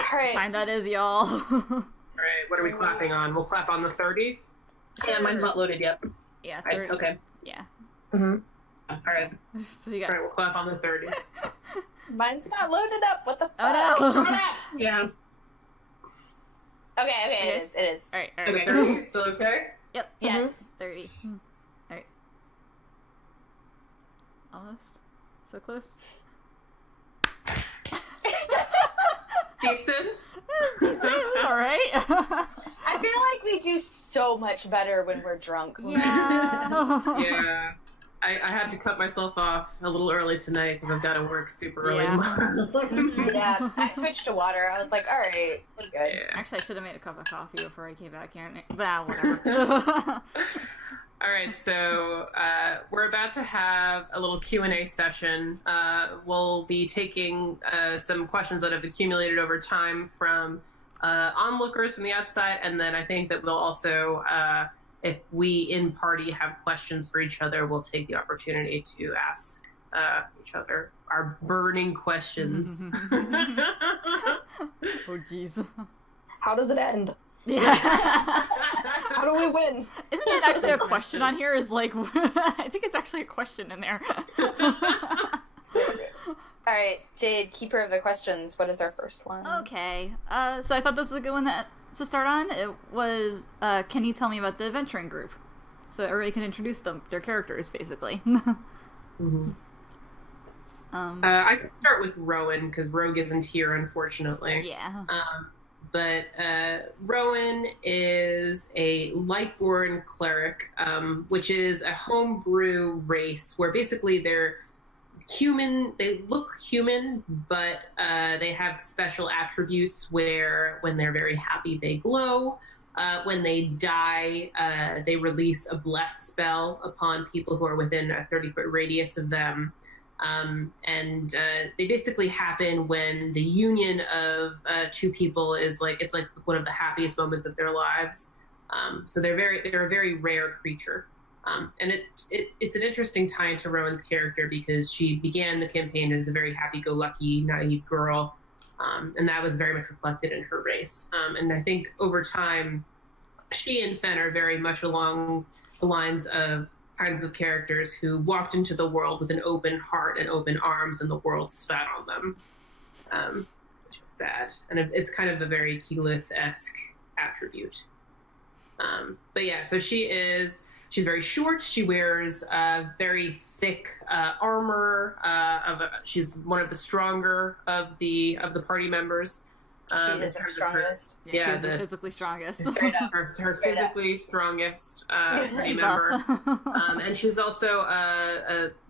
Alright, All right. time that is, y'all. Alright, what are we clapping on? We'll clap on the 30? Yeah, mine's not loaded yet. Yeah, Right, okay. Yeah. Mm-hmm. Alright. So you got... Alright, we'll clap on the 30. Mine's not loaded up. What the fuck? Oh no! Yeah. Okay, it is. Alright. Okay, 30 is still okay? Yep. Yes. 30. Alright. Almost. So close. Decent? Alright. I feel like we do so much better when we're drunk. Yeah. Yeah. I had to cut myself off a little early tonight because I've got to work super early Yeah. tomorrow. Yeah, I switched to water. I was like, all right, we're good. Yeah. Actually, I should have made a cup of coffee before I came back here. Whatever. All right, so we're about to have a little Q&A session. We'll be taking some questions that have accumulated over time from onlookers from the outside, and then I think that we'll also, if we in party have questions for each other, we'll take the opportunity to ask each other our burning questions. Oh, jeez. How does it end? Yeah. How do we win? Isn't that actually a question on here? Is like, I think it's actually a question in there. All right, Jade, keeper of the questions. What is our first one? Okay. So I thought this was a good one to start on. It was, can you tell me about the adventuring group? So everybody can introduce their characters, basically. Mm-hmm. I can start with Rowan, because Rogue isn't here, unfortunately. Yeah. But Rowan is a Lightborn cleric, which is a homebrew race where basically they're human. They look human, but they have special attributes where when they're very happy, they glow. When they die, they release a bless spell upon people who are within a 30-foot radius of them. And they basically happen when the union of two people is like, it's like one of the happiest moments of their lives. So they're a very rare creature. And it's an interesting tie into Rowan's character because she began the campaign as a very happy-go-lucky, naive girl. And that was very much reflected in her race. And I think over time, she and Fen are very much along the lines of kinds of characters who walked into the world with an open heart and open arms, and the world spat on them, which is sad. And it's kind of a very Keyleth-esque attribute. But yeah, so she's very short. She wears very thick armor. She's one of the stronger of the party members. She is the strongest. She's the physically strongest. Straight up. Her physically strongest party member. And she's also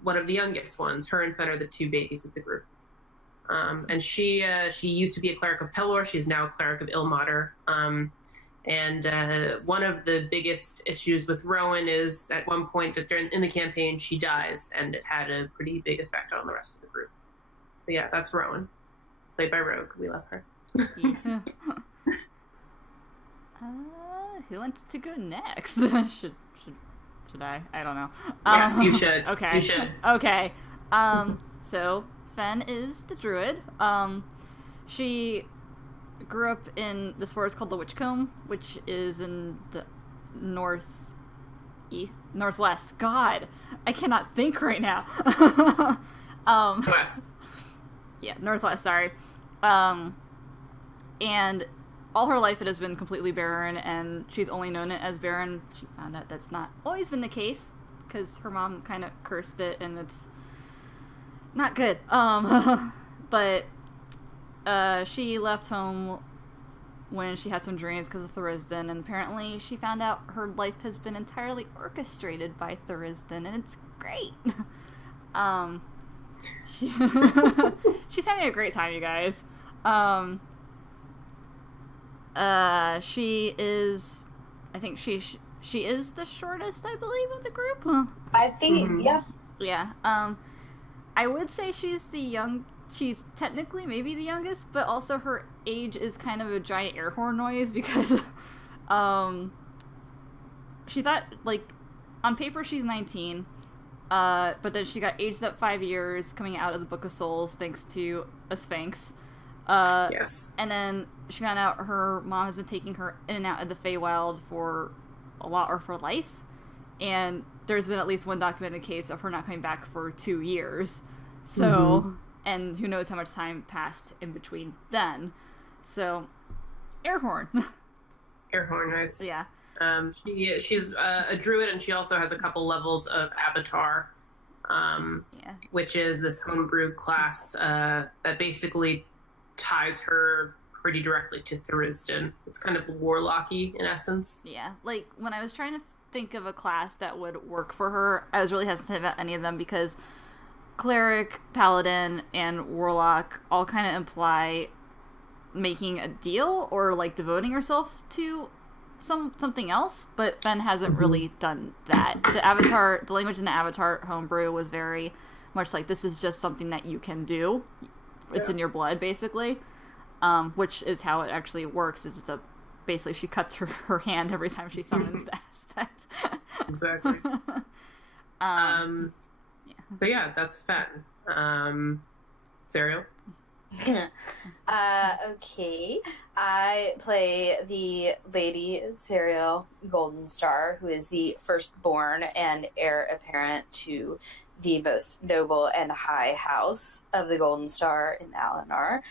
one of the youngest ones. Her and Fen are the two babies of the group. And she used to be a cleric of Pelor. She's now a cleric of Ilmater. And one of the biggest issues with Rowan is at one point in the campaign, she dies, and it had a pretty big effect on the rest of the group. But yeah, that's Rowan, played by Rogue. We love her. Yeah. Who wants to go next? should I? I don't know. Yes, you should. Okay. You should. Okay. So Fen is the druid. She grew up in this forest called the Witchcomb, which is in the northwest. God, I cannot think right now. West. Yeah, northwest. Sorry. And all her life it has been completely barren, and she's only known it as barren. She found out that's not always been the case, because her mom kind of cursed it, and it's not good. But she left home when she had some dreams because of Thurisdan, and apparently she found out her life has been entirely orchestrated by Thurisdan, and it's great. She's having a great time, you guys. She is, I think she is the shortest, I believe, of the group. I think, yeah. Yeah. I would say she's technically maybe the youngest, but also her age is kind of a giant air horn noise because, she thought, like, on paper she's 19, but then she got aged up 5 years coming out of the Book of Souls thanks to a Sphinx. Yes. And then she found out her mom has been taking her in and out of the Feywild for a lot of her life. And there's been at least one documented case of her not coming back for 2 years. So, and who knows how much time passed in between then. So, air horn. Air horn, nice. Yeah. She's a druid, and she also has a couple levels of avatar, which is this homebrew class that basically ties her pretty directly to Thuristan. It's kind of warlocky in essence. Yeah, like when I was trying to think of a class that would work for her, I was really hesitant about any of them because cleric, paladin, and warlock all kind of imply making a deal or like devoting yourself to something else, but Fen hasn't really done that. The language in the Avatar homebrew was very much like, this is just something that you can do. It's in your blood, basically. Which is how it actually works, is basically she cuts her hand every time she summons the aspect. Exactly. So yeah, that's Fen. Serial? Okay. I play the Lady Serial Golden Star, who is the firstborn and heir apparent to the most noble and high house of the Golden Star in Alinar,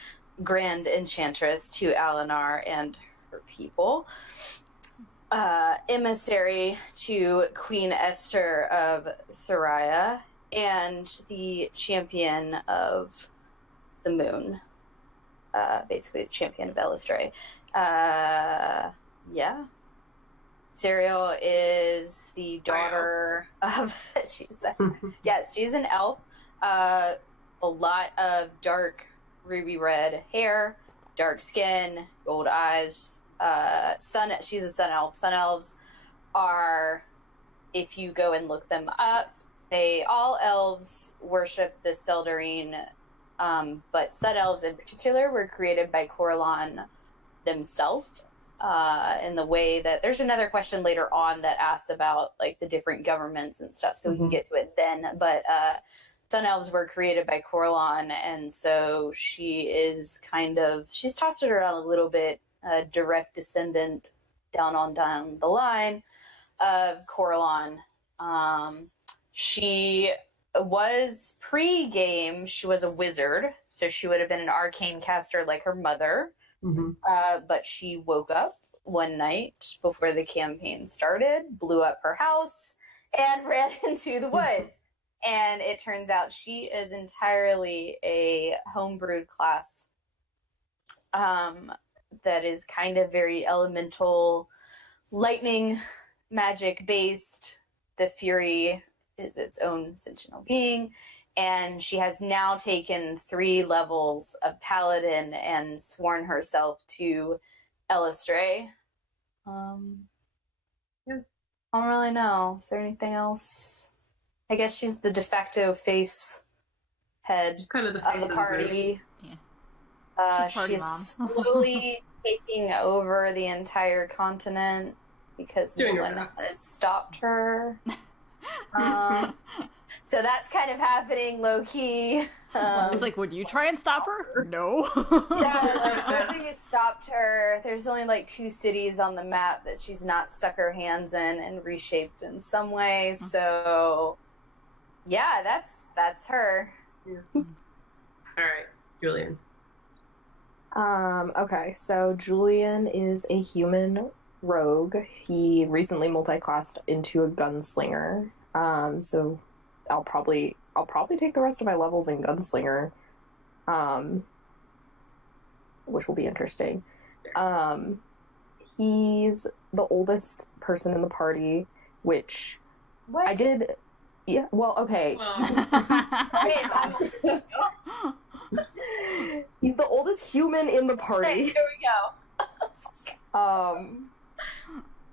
Grand Enchantress to Alinar and her people, emissary to Queen Esther of Soraya, and the champion of the moon. Basically the champion of Elistray. Yeah. Serial is the daughter of she's an elf. A lot of dark ruby red hair, dark skin, gold eyes. She's a sun elf. Sun elves are, if you go and look them up, all elves worship the Seldarine, but sun elves in particular were created by Corellon themselves. In the way that there's another question later on that asks about like the different governments and stuff, so we can get to it then. But sun elves were created by Corellon, and so she's tossed it around a little bit, a direct descendant down the line of Corellon. She was pre-game, she was a wizard, so she would have been an arcane caster like her mother. But she woke up one night before the campaign started, blew up her house, and ran into the woods. And it turns out she is entirely a homebrewed class that is kind of very elemental, lightning, magic based. The Fury is its own sentient being. And she has now taken 3 levels of paladin and sworn herself to Elistray. I don't really know. Is there anything else? I guess she's the de facto head kind of the of the party. Yeah. She is slowly taking over the entire continent because no one has stopped her. So that's kind of happening low-key. It's like, would you try and stop her? No. Yeah, like, nobody stopped her. There's only like 2 cities on the map that she's not stuck her hands in and reshaped in some way. So, yeah, that's her. Yeah. All right, Julian. Okay, so Julian is a human rogue. He recently multi-classed into a gunslinger. So I'll probably take the rest of my levels in gunslinger, which will be interesting. He's the oldest person in the party, which What? I did. Yeah. Well, okay. He's the oldest human in the party. Okay, here we go.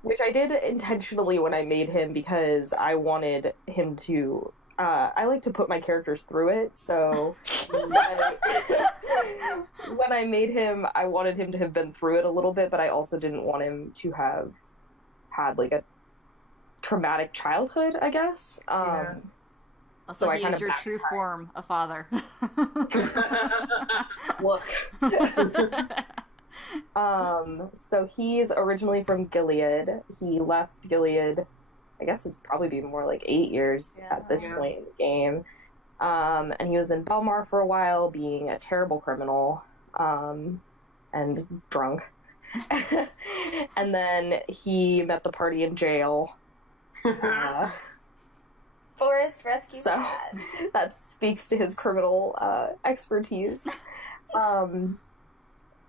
Which I did intentionally when I made him because I wanted him to. I like to put my characters through it, so when I made him, I wanted him to have been through it a little bit, but I also didn't want him to have had like a traumatic childhood, I guess. Also, So I he kind is of your true form, a father. look. So he's originally from Gilead. He left Gilead, I guess it's probably been more like 8 years at this point in the game. And he was in Belmar for a while, being a terrible criminal, and drunk. And then he met the party in jail. Forest rescue So cat. that speaks to his criminal expertise.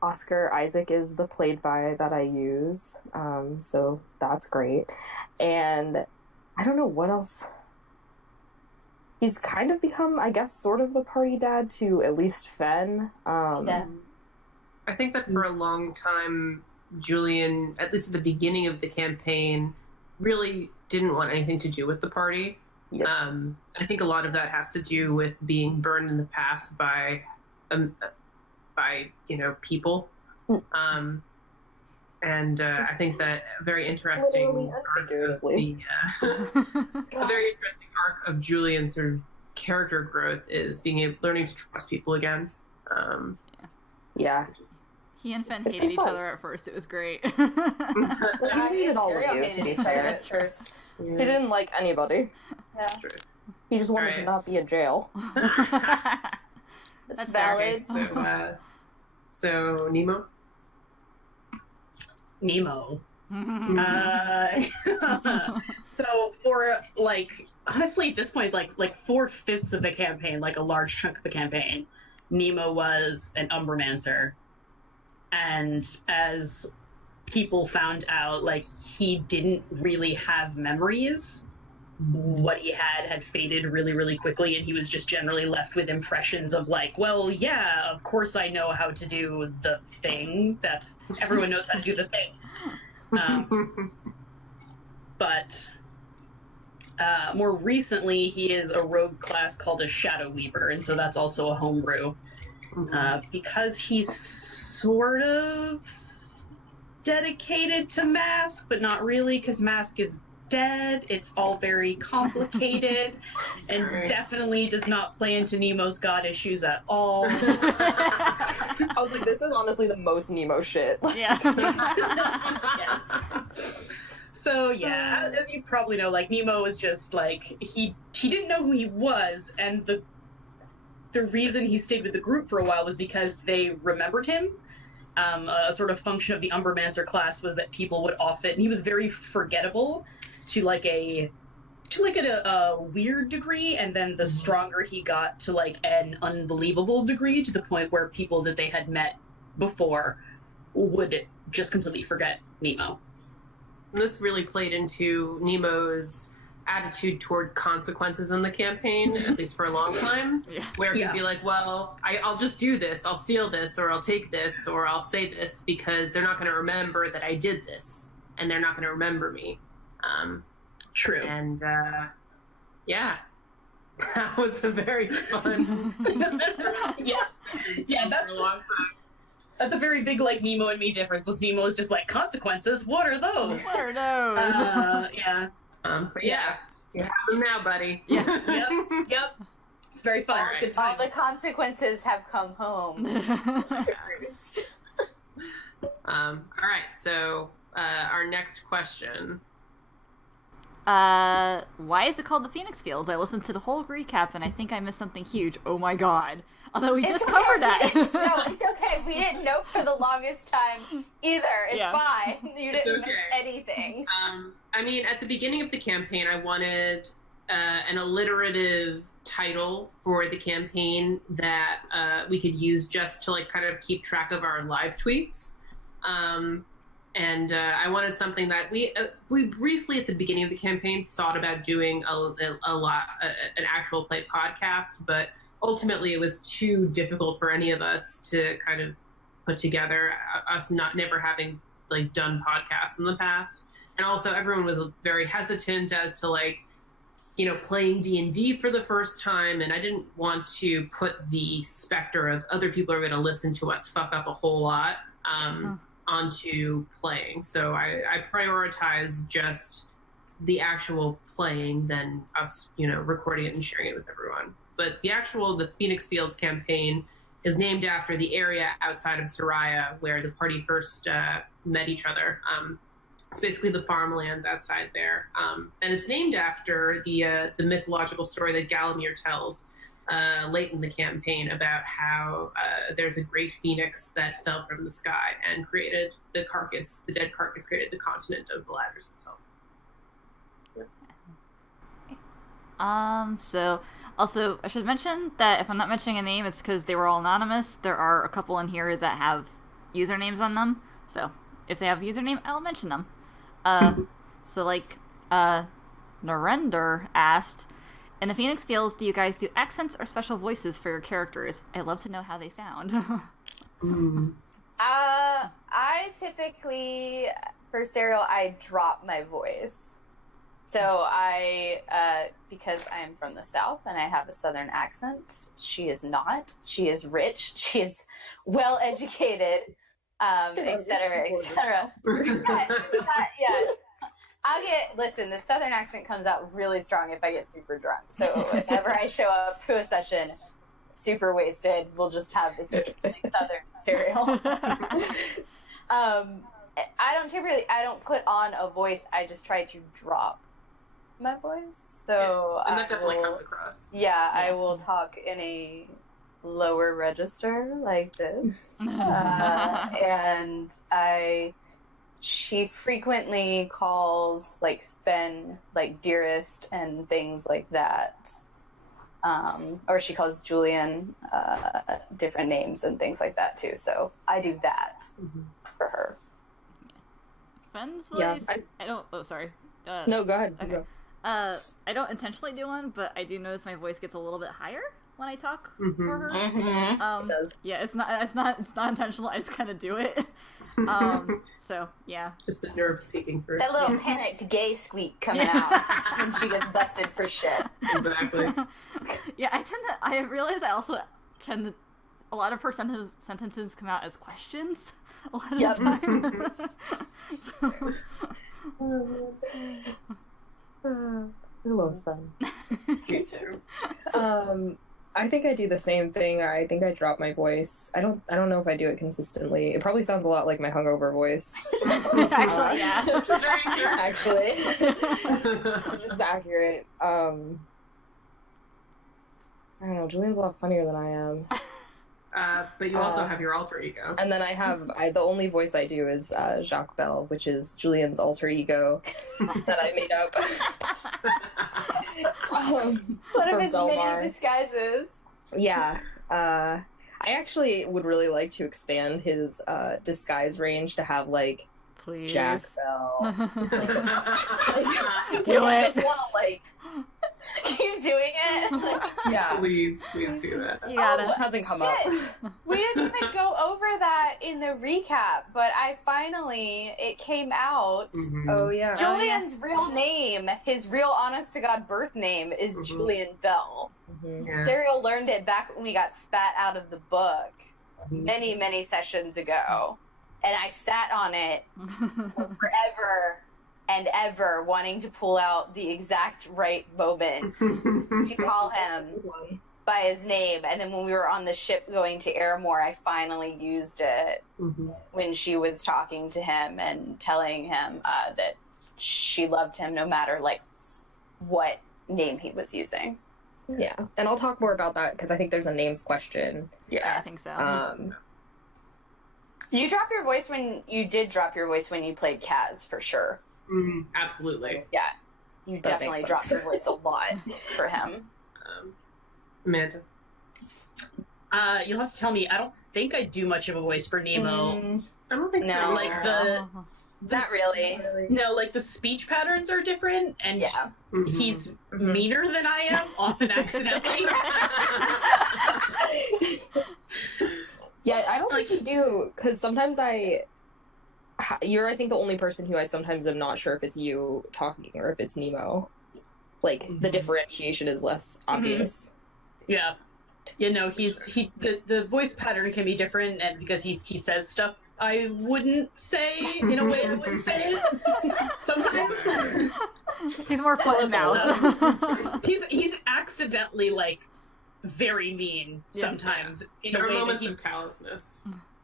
Oscar Isaac is the played by that I use, so that's great. And I don't know what else. He's kind of become, I guess, sort of the party dad to at least Fen. Yeah. I think that for a long time, Julian, at least at the beginning of the campaign, really didn't want anything to do with the party. Yep. I think a lot of that has to do with being burned in the past by people. I think that a very interesting arc of a very interesting arc of Julian's sort of character growth is learning to trust people again. Yeah. He and Fen It's hated been each fun. other at first. It was great. We hated all of you, to be fair. at first. He didn't like anybody. Yeah. He just wanted to Right. not be in jail. That's fair. valid. So Nemo? Nemo. So for honestly at this point, like 4/5 of the campaign, like a large chunk of the campaign, Nemo was an Umbramancer. And as people found out, like, he didn't really have memories. What he had faded really, really quickly, and he was just generally left with impressions of like, well, yeah, of course I know how to do the thing. Everyone knows how to do the thing. But more recently, he is a rogue class called a Shadow Weaver, and so that's also a homebrew. Because he's sort of dedicated to Mask, but not really, because Mask is dead. It's all very complicated, and definitely does not play into Nemo's god issues at all. I was like, this is honestly the most Nemo shit. Yeah. Yeah. So yeah, as you probably know, like, Nemo was just like, he didn't know who he was, and the reason he stayed with the group for a while was because they remembered him. A sort of function of the Umbramancer class was that people would often, he was very forgettable to a weird degree, and then the stronger he got to like an unbelievable degree, to the point where people that they had met before would just completely forget Nemo. And this really played into Nemo's attitude toward consequences in the campaign, at least for a long time, where he'd be like, well, I'll just do this, I'll steal this, or I'll take this, or I'll say this, because they're not going to remember that I did this, and they're not going to remember me. True. And that was a very fun yeah, that's for a long time. That's a very big, like, Nemo and me difference. Was Nemo's just like, consequences? What are those? What are those? Yeah. But yeah, you have them now, buddy. Yeah. Yep. It's very fun. It's good All time. the consequences have come home. All right, so our next question. Why is it called the Phoenix Fields? I listened to the whole recap and I think I missed something huge. Oh my god. Although we just covered that. No, it's okay. We didn't know for the longest time either. It's fine. You didn't miss anything. I mean, at the beginning of the campaign, I wanted an alliterative title for the campaign that we could use just to, like, kind of keep track of our live tweets. And I wanted something that we briefly at the beginning of the campaign thought about doing an actual play podcast, but ultimately it was too difficult for any of us to kind of put together, us never having, like, done podcasts in the past. And also everyone was very hesitant as to, like, you know, playing D&D for the first time, and I didn't want to put the specter of other people are going to listen to us fuck up a whole lot onto playing. So I prioritize just the actual playing than us, recording it and sharing it with everyone. But the Phoenix Fields campaign is named after the area outside of Soraya where the party first met each other. It's basically the farmlands outside there. And it's named after the mythological story that Galamir tells late in the campaign about how there's a great phoenix that fell from the sky and created the dead carcass created the continent of Valadris itself. So also I should mention that if I'm not mentioning a name, it's because they were all anonymous. There are a couple in here that have usernames on them. So if they have a username, I'll mention them. So like, Narendra asked, in the Phoenix Fields, do you guys do accents or special voices for your characters? I'd love to know how they sound. I typically, for Serial, I drop my voice. So because I'm from the South and I have a Southern accent, she is not. She is rich. She is well educated, et cetera, et cetera. Listen, the Southern accent comes out really strong if I get super drunk. So whenever I show up to a session super wasted, we'll just have extremely Southern Serial. I don't put on a voice. I just try to drop my voice. So and that definitely comes across. Yeah, I will talk in a lower register like this. And she frequently calls like Fen like dearest and things like that. Or she calls Julian different names and things like that too. So I do that for her. Fen's voice? Yeah, I don't... Oh, sorry. No, go ahead. Okay. Go. I don't intentionally do one, but I do notice my voice gets a little bit higher when I talk for her. It does. Yeah, it's not intentional. I just kind of do it. So yeah, just the nerves speaking for that little panicked gay squeak coming out when she gets busted for shit. Exactly. Yeah, I realize I also tend to. A lot of her sentences come out as questions a lot of the time. I love fun. Me too. I think I do the same thing. I think I drop my voice. I don't know if I do it consistently. It probably sounds a lot like my hungover voice. Actually, yeah. Which is very accurate. Actually, which is accurate. I don't know. Julian's a lot funnier than I am. But you also have your alter ego. And then the only voice I do is Jacques Bell, which is Julian's alter ego that I made up. One of his many disguises. Yeah. I actually would really like to expand his disguise range to have, like, Please. Jack Bell. Do I it. just want to, like... Keep doing it. Yeah. Please do that. You gotta. It hasn't come up. We didn't even go over that in the recap, but it came out. Oh, yeah. Julian's real name, his real honest to God birth name is Julian Bell. Yeah. Serial learned it back when we got spat out of the book many, many sessions ago. And I sat on it forever and ever, wanting to pull out the exact right moment to call him by his name. And then when we were on the ship going to Airmore, I finally used it when she was talking to him and telling him that she loved him no matter like what name he was using. Yeah, and I'll talk more about that because I think there's a names question. Yeah, I think so. You dropped your voice when you played Kaz, for sure. Absolutely. Yeah, you definitely dropped your voice a lot for him. Amanda. You'll have to tell me. I don't think I do much of a voice for Nemo. I don't think so. No. Like Not really. No, like the speech patterns are different, and Yeah. he's meaner than I am, often accidentally. Yeah, I don't think you do, because sometimes you're, I think, the only person who I sometimes am not sure if it's you talking or if it's Nemo. Like, the differentiation is less obvious. Yeah. You know, the voice pattern can be different, and because he says stuff I wouldn't say in a way I wouldn't say it. Sometimes He's more foot and mouth. he's accidentally like very mean sometimes in there a are way that moments of callousness.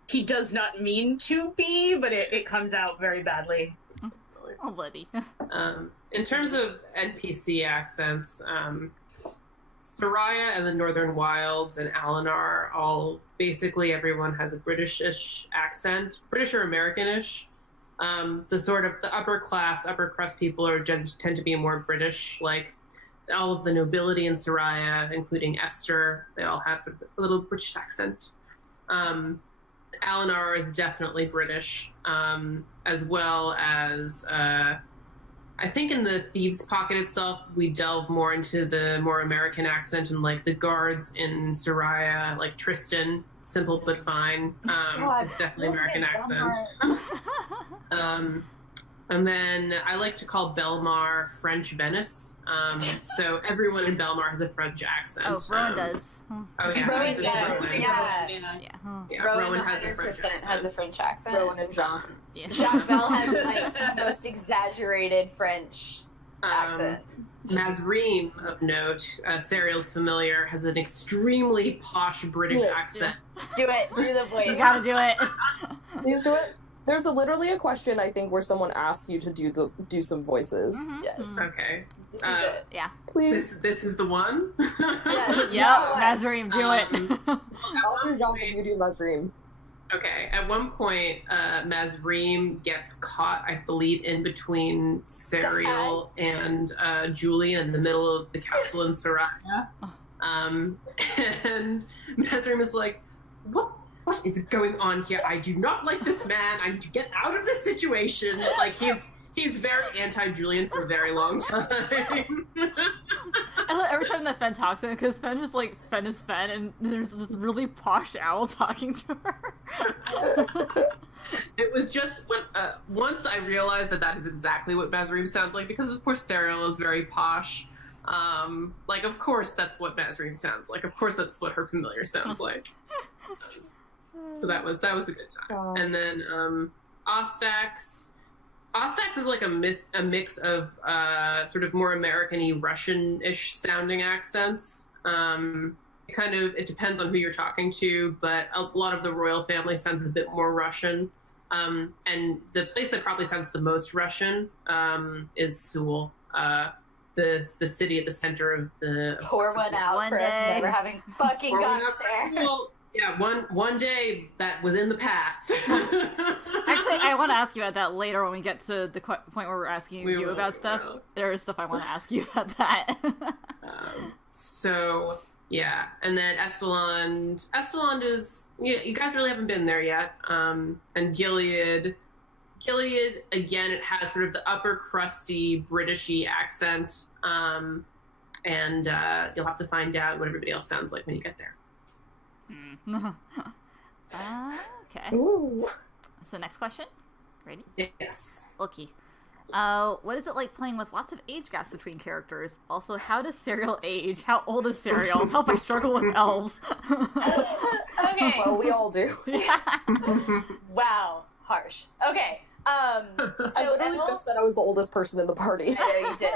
he does not mean to be, but it comes out very badly. Oh, bloody. In terms of NPC accents, Soraya and the Northern Wilds and Alinar, all basically everyone has a British-ish accent, British or American-ish. The sort of the upper crust people tend to be more British. Like all of the nobility in Soraya, including Esther, they all have sort of a little British accent. Alinar is definitely British, as well as I think in the Thieves' Pocket itself, we delve more into the more American accent, and like the guards in Soraya, like Tristan, simple but fine, is definitely American accent. And then I like to call Belmar French Venice. So everyone in Belmar has a French accent. Oh, Rowan does. Oh yeah, Rowan just does. Rowan. Yeah. Rowan has a French accent. has a French accent. Rowan and Jacques. Yeah. Jacques Bell has like the most exaggerated French accent. Mazreem, of note, Serial's familiar, has an extremely posh British accent. Do it. Do the voice. You gotta do it. Please do it. There's literally a question, I think, where someone asks you to do some voices. Mhm. Yes. Okay. This is it. Yeah. Please. This is the one? Yes. Yep. Nazarene, do it. I'll do Jacques if you do Mazreem. Okay, at one point, Mazreem gets caught, I believe, in between Serial and Julian in the middle of the castle in Soraya. And Mazreem is like, what is going on here? I do not like this man. I need to get out of this situation. Like, he's very anti-Julian for a very long time. I love every time that Fen talks to him, because Fen just like, Fen is Fen, and there's this really posh owl talking to her. It was just when once I realized that is exactly what Mazreem sounds like, because of course Serial is very posh. Like, of course that's what Mazreem sounds like. Of course that's what her familiar sounds like. So that was a good time. And then Ostax is like a mix of sort of more American-y, Russian-ish sounding accents. It depends on who you're talking to, but a lot of the royal family sounds a bit more Russian. And the place that probably sounds the most Russian is Seoul, the city at the center of the. Pour one out One for us day. never having fucking gotten there. Well, yeah, one day that was in the past. Actually, I want to ask you about that later when we get to the point where we're asking you about stuff. There is stuff I want to ask you about that. So yeah, and then Estelond is you guys really haven't been there yet. And Gilead again, it has sort of the upper crusty Britishy accent. And you'll have to find out what everybody else sounds like when you get there. Okay. Ooh. So next question. Ready? Yes. Okay. What is it like playing with lots of age gaps between characters? Also, how does Serial age? How old is Serial? Help, I struggle with elves. Okay. Well, we all do. Wow. Harsh. Okay. I literally just said I was the oldest person in the party. I know you did.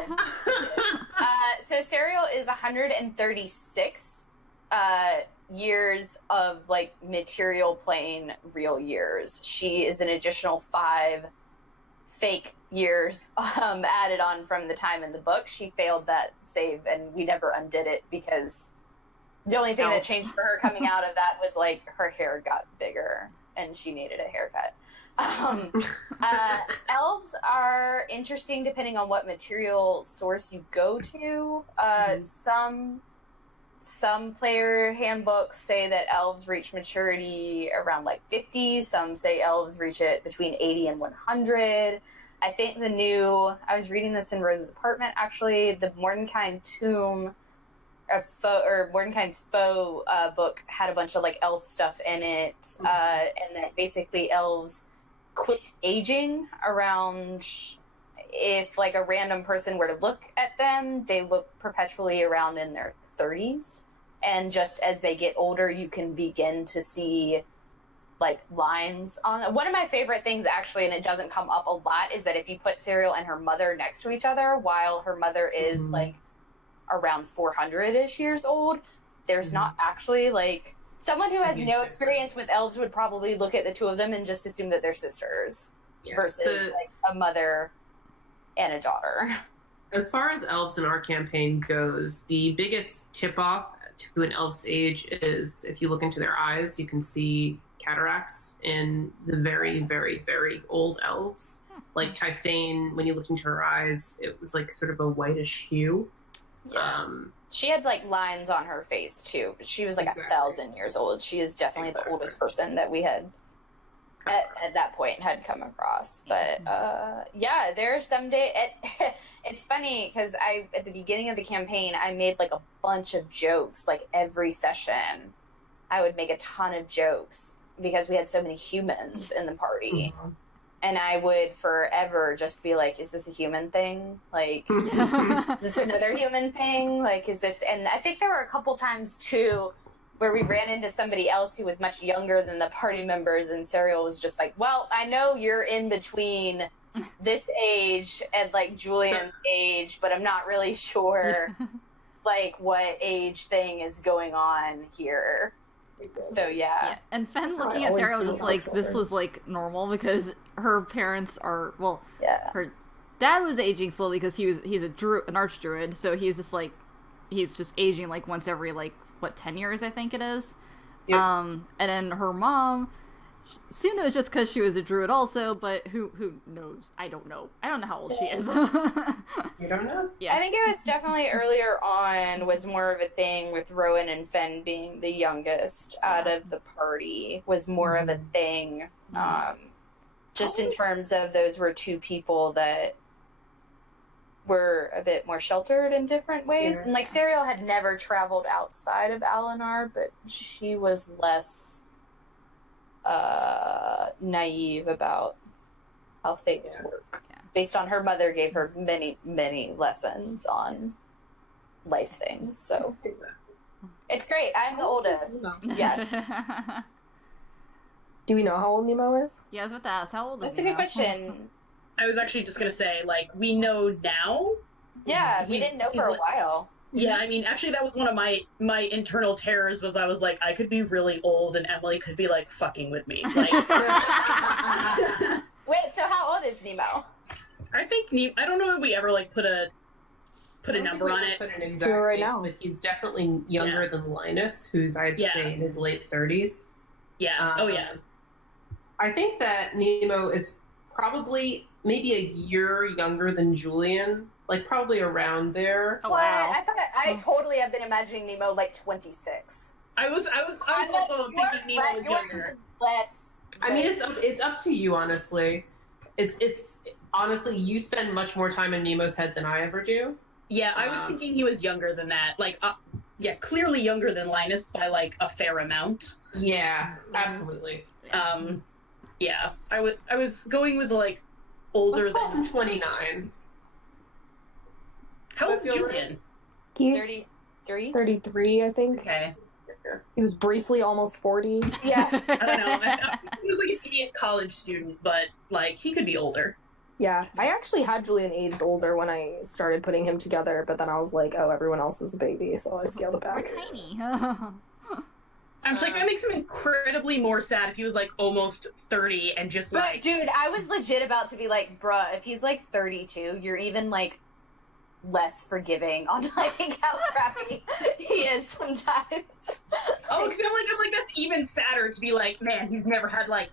So Serial is 136 years of like material plane real years. She is an additional 5 fake years added on from the time in the book. She failed that save and we never undid it because the only thing that changed for her coming out of that was like her hair got bigger and she needed a haircut. Elves are interesting depending on what material source you go to. Some player handbooks say that elves reach maturity around like 50. Some say elves reach it between 80 and 100. I think I was reading this in Rose's apartment actually, the Mordenkind Tomb Mordenkind's Foe book had a bunch of like elf stuff in it, and that basically elves quit aging around, if like a random person were to look at them, they look perpetually around in their 30s, and just as they get older you can begin to see like lines on. One of my favorite things actually, and it doesn't come up a lot, is that if you put Serial and her mother next to each other, while her mother is like around 400-ish years old, there's not actually like someone who has no experience with elves would probably look at the two of them and just assume that they're sisters versus like a mother and a daughter. As far as elves in our campaign goes, the biggest tip-off to an elf's age is if you look into their eyes, you can see cataracts in the very, very, very old elves. Like Typhane, when you look into her eyes, it was like sort of a whitish hue. Yeah. She had like lines on her face too, but she was like 1,000 years old. She is definitely the oldest person that we had at that point had come across. But yeah, there are some days. It's funny because at the beginning of the campaign, I made like a bunch of jokes. Like every session, I would make a ton of jokes because we had so many humans in the party. And I would forever just be like, is this a human thing? Like, is this another human thing? Like, is this... And I think there were a couple times, too, where we ran into somebody else who was much younger than the party members, and Serial was just like, well, I know you're in between this age and, like, Julian's age, but I'm not really sure, like, what age thing is going on here. So yeah. And Fen looking at Serial just like this was like normal because her parents are her dad was aging slowly because he's an archdruid, so he's just aging like once every like 10 years I think it is. Yep. And then her mom assumed it was just because she was a druid also, but who knows? I don't know how old she is. You don't know? Yeah. I think it was definitely earlier on was more of a thing with Rowan and Fen being the youngest out of the party was more of a thing. Just in terms of those were two people that were a bit more sheltered in different ways. And like Serial had never traveled outside of Alinar, but she was less naive about how things work. Based on her mother gave her many, many lessons on life things. So it's great. I'm the oldest. Yes. Do we know how old Nemo is? Yeah, I was about to ask, how old is That's a good question. I was actually just gonna say, like, we know now. Yeah, we didn't know for a while. Yeah, I mean, actually, that was one of my internal terrors. Was I was like, I could be really old, and Emily could be like fucking with me. Like, wait, so how old is Nemo? I think I don't know if we ever like put a number on it. Put an exact right date, now. but he's definitely younger than Linus, who's I'd say in his late 30s. Yeah. Oh yeah. I think that Nemo is probably maybe a year younger than Julian. Like, probably around there. Oh, wow. I totally have been imagining Nemo like 26. I was also thinking Nemo was younger. Less. I mean, it's up to you, honestly. It's honestly, you spend much more time in Nemo's head than I ever do. Yeah, I was thinking he was younger than that. Like, clearly younger than Linus by like a fair amount. Yeah, absolutely. Yeah, I was going with like older than 29. How old's Julian? He's 33? 33, I think. Okay. He was briefly almost 40. Yeah. I don't know. He was like an idiot college student, but like he could be older. Yeah, I actually had Julian aged older when I started putting him together, but then I was like, oh, everyone else is a baby, so I scaled it back. We're tiny. I'm like, that makes him incredibly more sad if he was like almost 30 and just like. But dude, I was legit about to be like, bruh, if he's like 32, you're even like less forgiving on like how crappy he is sometimes. Oh, because I'm like that's even sadder to be like, man, he's never had like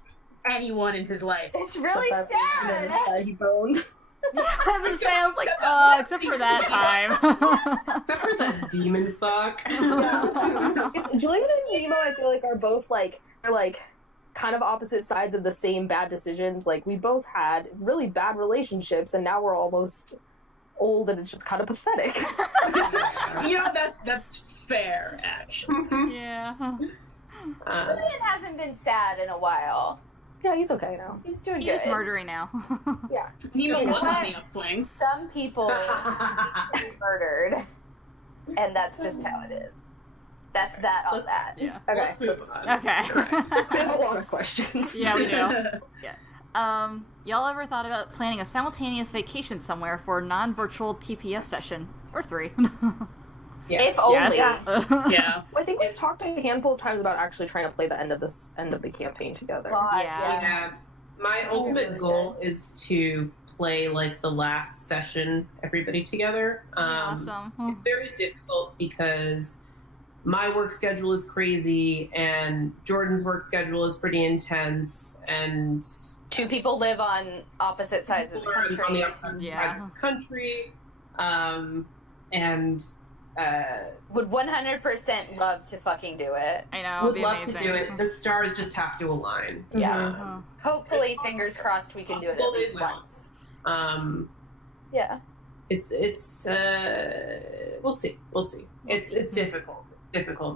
anyone in his life. It's really sad. He boned. Yeah, I was saying, I was like, except for that time. Except for that demon fuck. Julian and Nemo, I feel like, are both like, are like kind of opposite sides of the same bad decisions. Like, we both had really bad relationships, and now we're almost old, and it's just kind of pathetic. Yeah, that's fair, actually. Yeah. Julian hasn't been sad in a while. Yeah, he's okay now. He's doing He's good. murdering now. Yeah. Nemo was on What? the upswing. Some people get murdered, and that's just how it is. That's that on that. Yeah. Okay. Let's move on. Okay. We have a lot of questions. Yeah, we do. Yeah. Y'all ever thought about planning a simultaneous vacation somewhere for a non-virtual TPF session? Or 3. Yes. If only. Yes. Yeah. I think we've talked a handful of times about actually trying to play the end of the campaign together. God, Yeah. Yeah. My ultimate goal is to play like the last session, everybody together. Awesome. It's very difficult because my work schedule is crazy and Jordan's work schedule is pretty intense, and 2 people live on opposite sides of the people are country. on the opposite Yeah. sides of the country. And Would 100% love to fucking do it. I know. would It'd be love amazing. to do it. The stars just have to align. Yeah. Uh-huh. Hopefully, fingers crossed, we can do it at Well, they least will. once. Um, Yeah. it's we'll see. It's difficult.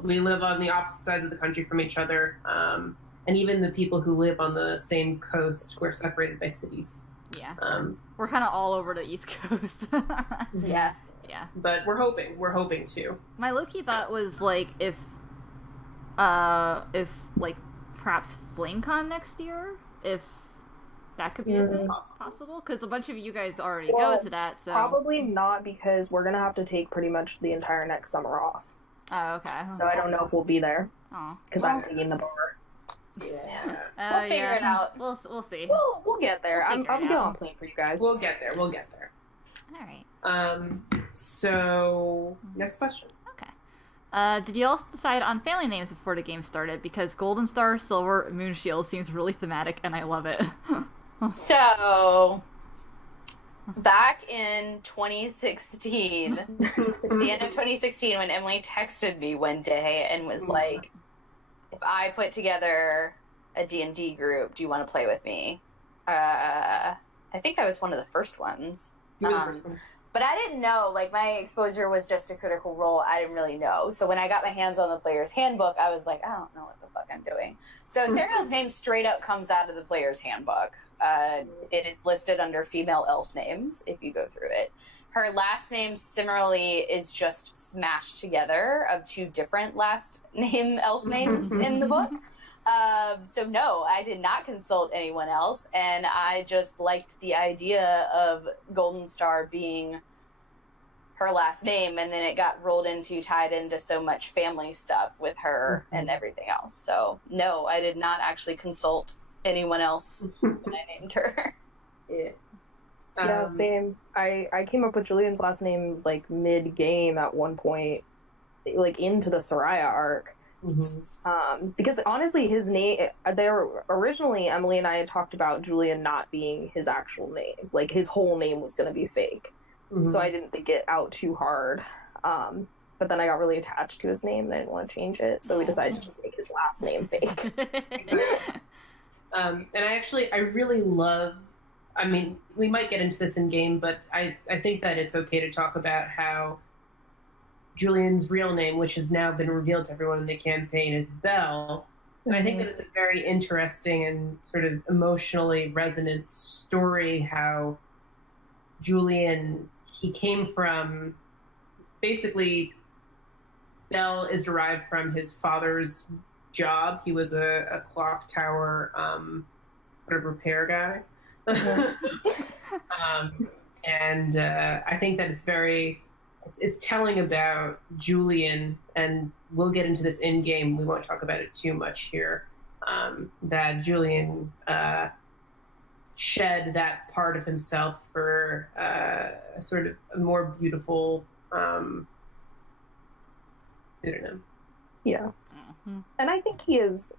We live on the opposite sides of the country from each other, and even the people who live on the same coast, we're separated by cities. Yeah. Um, We're kind of all over the East Coast. Yeah. Yeah. but we're hoping to. My low-key thought was, like, if like, perhaps FlameCon next year? If that could be a thing possible? Because a bunch of you guys already Well, go to that, so... Probably not, because we're gonna have to take pretty much the entire next summer off. Oh, okay. So I don't know if we'll be there, Oh. because I'm taking the bar. Yeah, We'll figure it out. We'll see. We'll get there. We'll I'm figure it getting out. on plane for you guys. we'll get there. Alright. So next question. Okay. Did you all decide on family names before the game started? Because Golden Star, Silver, Moon Shield seems really thematic, and I love it. So, back in 2016, at the end of 2016, when Emily texted me one day and was like, if I put together a D&D group, do you want to play with me? I think I was one of the first ones. You were the first one. But I didn't know, like, my exposure was just a Critical Role. I didn't really know. So when I got my hands on the player's handbook, I was like, I don't know what the fuck I'm doing. So Serial's name straight up comes out of the player's handbook. It is listed under female elf names, if you go through it. Her last name, similarly, is just smashed together of 2 different last name elf names in the book. So no, I did not consult anyone else, and I just liked the idea of Golden Star being her last name, and then it got tied into so much family stuff with her and everything else. So no, I did not actually consult anyone else when I named her. Yeah. Yeah, same. I came up with Julian's last name like mid-game at one point, like into the Soraya arc. Because honestly, his name, originally Emily and I had talked about Julian not being his actual name. Like his whole name was going to be fake. So I didn't think it out too hard. But then I got really attached to his name and I didn't want to change it. So we decided to just make his last name fake. And I really love, I mean, we might get into this in game, but I think that it's okay to talk about how Julian's real name, which has now been revealed to everyone in the campaign, is Belle. And I think that it's a very interesting and sort of emotionally resonant story how Julian, he came from, basically, Belle is derived from his father's job. He was a clock tower sort of repair guy. And I think that it's telling about Julian, and we'll get into this in game. We won't talk about it too much here. That Julian shed that part of himself for a sort of a more beautiful pseudonym. Yeah. And I think he is,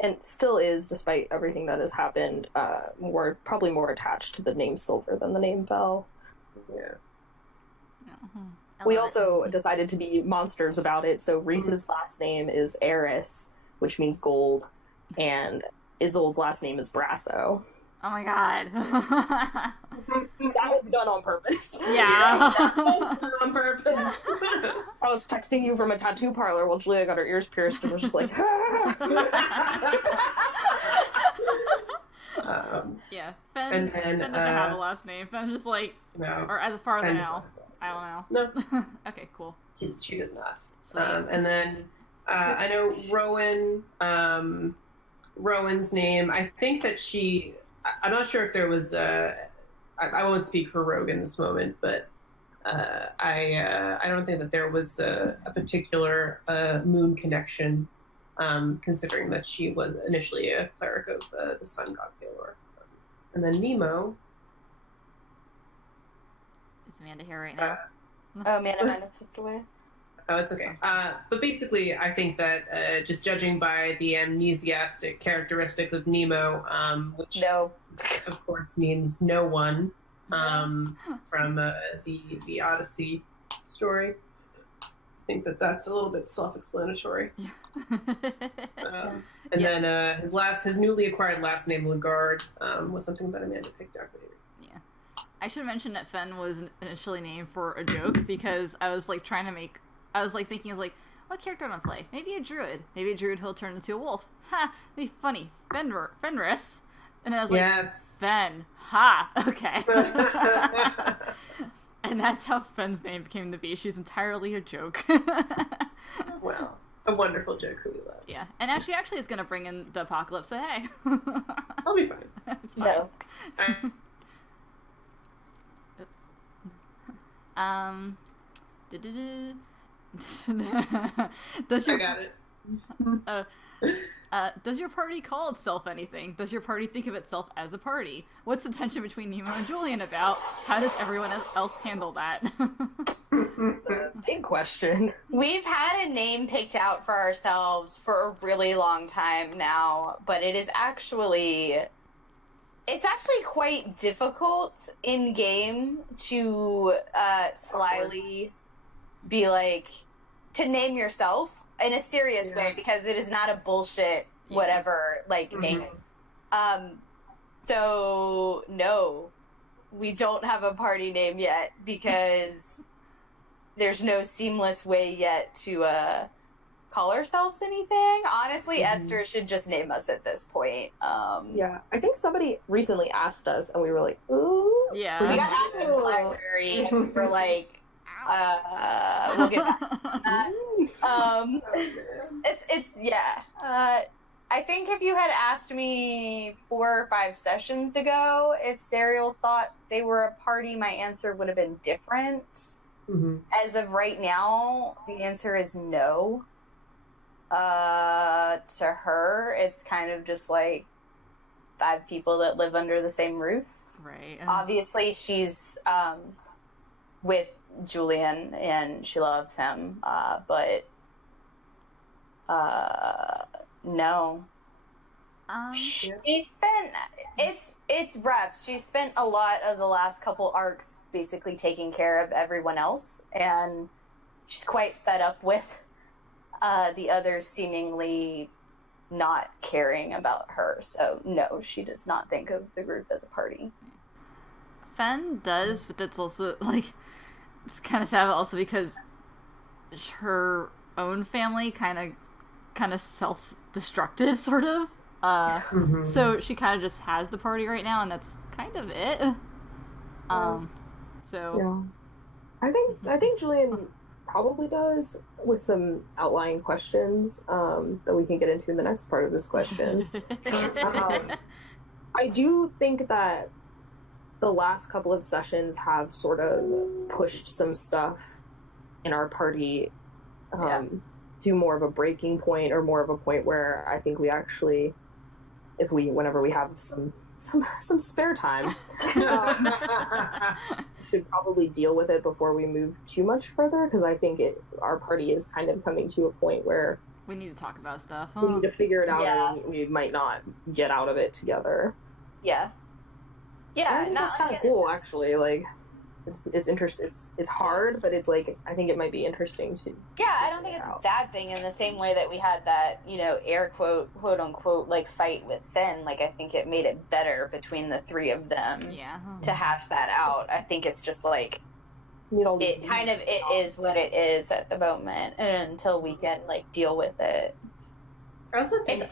and still is, despite everything that has happened, probably more attached to the name Silver than the name Belle. Yeah. We also decided to be monsters about it, so Reese's last name is Eris, which means gold, and Isolde's last name is Brasso. Oh my god. That was done on purpose. Yeah. On purpose. I was texting you from a tattoo parlor while Julia got her ears pierced and was just like, Yeah. Fen, And then, Fen doesn't have a last name. Fen's just like, no. or as far as I Fen's know. not. I don't know. No. Okay, cool. She does not. Sweet. And then I know Rowan's name. I think that I'm not sure if there was. I won't speak for Rogue in this moment, but I don't think that there was a particular moon connection, considering that she was initially a cleric of the sun god Baelor. And then Nemo. Is Amanda here right now? Oh man, I might have slipped away. Oh, it's okay. But basically, I think that just judging by the amnesiastic characteristics of Nemo, which No. of course means no one, from the Odyssey story, I think that that's a little bit self-explanatory. And then his newly acquired last name, Lagarde, was something that Amanda picked out later. Yeah. I should mention that Fen was initially named for a joke because I was like thinking of like, what character do I want to play? Maybe a druid. Maybe a druid who'll turn into a wolf. Ha! It'd be funny. Fenris. And then I was like, Yes. Fen. Ha! Okay. And that's how Fen's name became to be. She's entirely a joke. Well, a wonderful joke who we love. Yeah. And actually is going to bring in the apocalypse, so hey. I'll be fine. It's fine. No. Does your I got it. does your party call itself anything? Does your party think of itself as a party? What's the tension between Nemo and Julian about? How does everyone else handle that? Big question. We've had a name picked out for ourselves for a really long time now, but it's actually quite difficult in game to slyly be like, to name yourself in a serious way, because it is not a bullshit whatever name. So no, we don't have a party name yet because there's no seamless way yet to call ourselves anything. Honestly, Esther should just name us at this point. Yeah, I think somebody recently asked us, and we were like, "Ooh." Yeah. We got asked in the library, and we were like, we'll get back to that. I think if you had asked me 4 or 5 sessions ago if Serial thought they were a party, my answer would have been different. Mm-hmm. As of right now, the answer is no. To her, it's kind of just like 5 people that live under the same roof. Right. Obviously, she's with Julian and she loves him, but no. She spent it's rough. She spent a lot of the last couple arcs basically taking care of everyone else, and she's quite fed up with the others seemingly not caring about her. So no, she does not think of the group as a party. Fen does, but that's also like, it's kind of sad also because her own family kind of self-destructed sort of. So she kind of just has the party right now, and that's kind of it. So yeah, I think Julian probably does, with some outlying questions that we can get into in the next part of this question. I do think that the last couple of sessions have sort of pushed some stuff in our party to more of a breaking point, or more of a point where I think we actually, whenever we have some spare time, should probably deal with it before we move too much further, because I think our party is kind of coming to a point where we need to talk about stuff. We need to figure it out, and we might not get out of it together. Yeah. Yeah, that's kind of cool, actually. Like, it's interesting. It's hard, but it's like, I think it might be interesting to. Yeah, I don't think it's a bad thing in the same way that we had that, air quote unquote, like, fight with Finn. Like, I think it made it better between the 3 of them. Yeah. To hash that out. I think it's just like, it is what it is at the moment, and until we can deal with it. I also think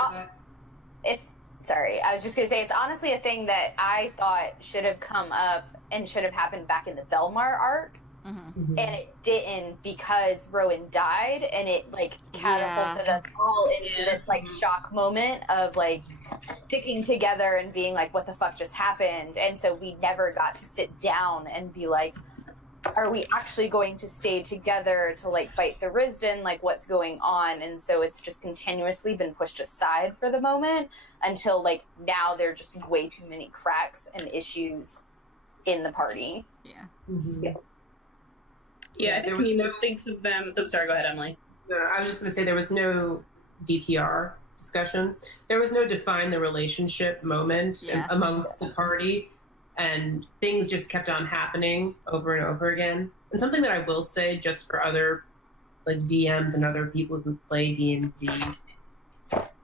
Sorry, I was just going to say, it's honestly a thing that I thought should have come up and should have happened back in the Belmar arc, Mhm. and it didn't because Rowan died, and it like catapulted us all into this like shock moment of like sticking together and being like, what the fuck just happened? And so we never got to sit down and be like, are we actually going to stay together to like fight the Risden? Like, what's going on? And so it's just continuously been pushed aside for the moment until like now there are just way too many cracks and issues in the party. Yeah. Mhm. Yeah, I There think was Nemo no- thinks of them. Oh, sorry, go ahead, Emily. No, I was just going to say there was no DTR discussion. There was no define the relationship moment amongst the party, and things just kept on happening over and over again. And something that I will say, just for other like DMs and other people who play D&D,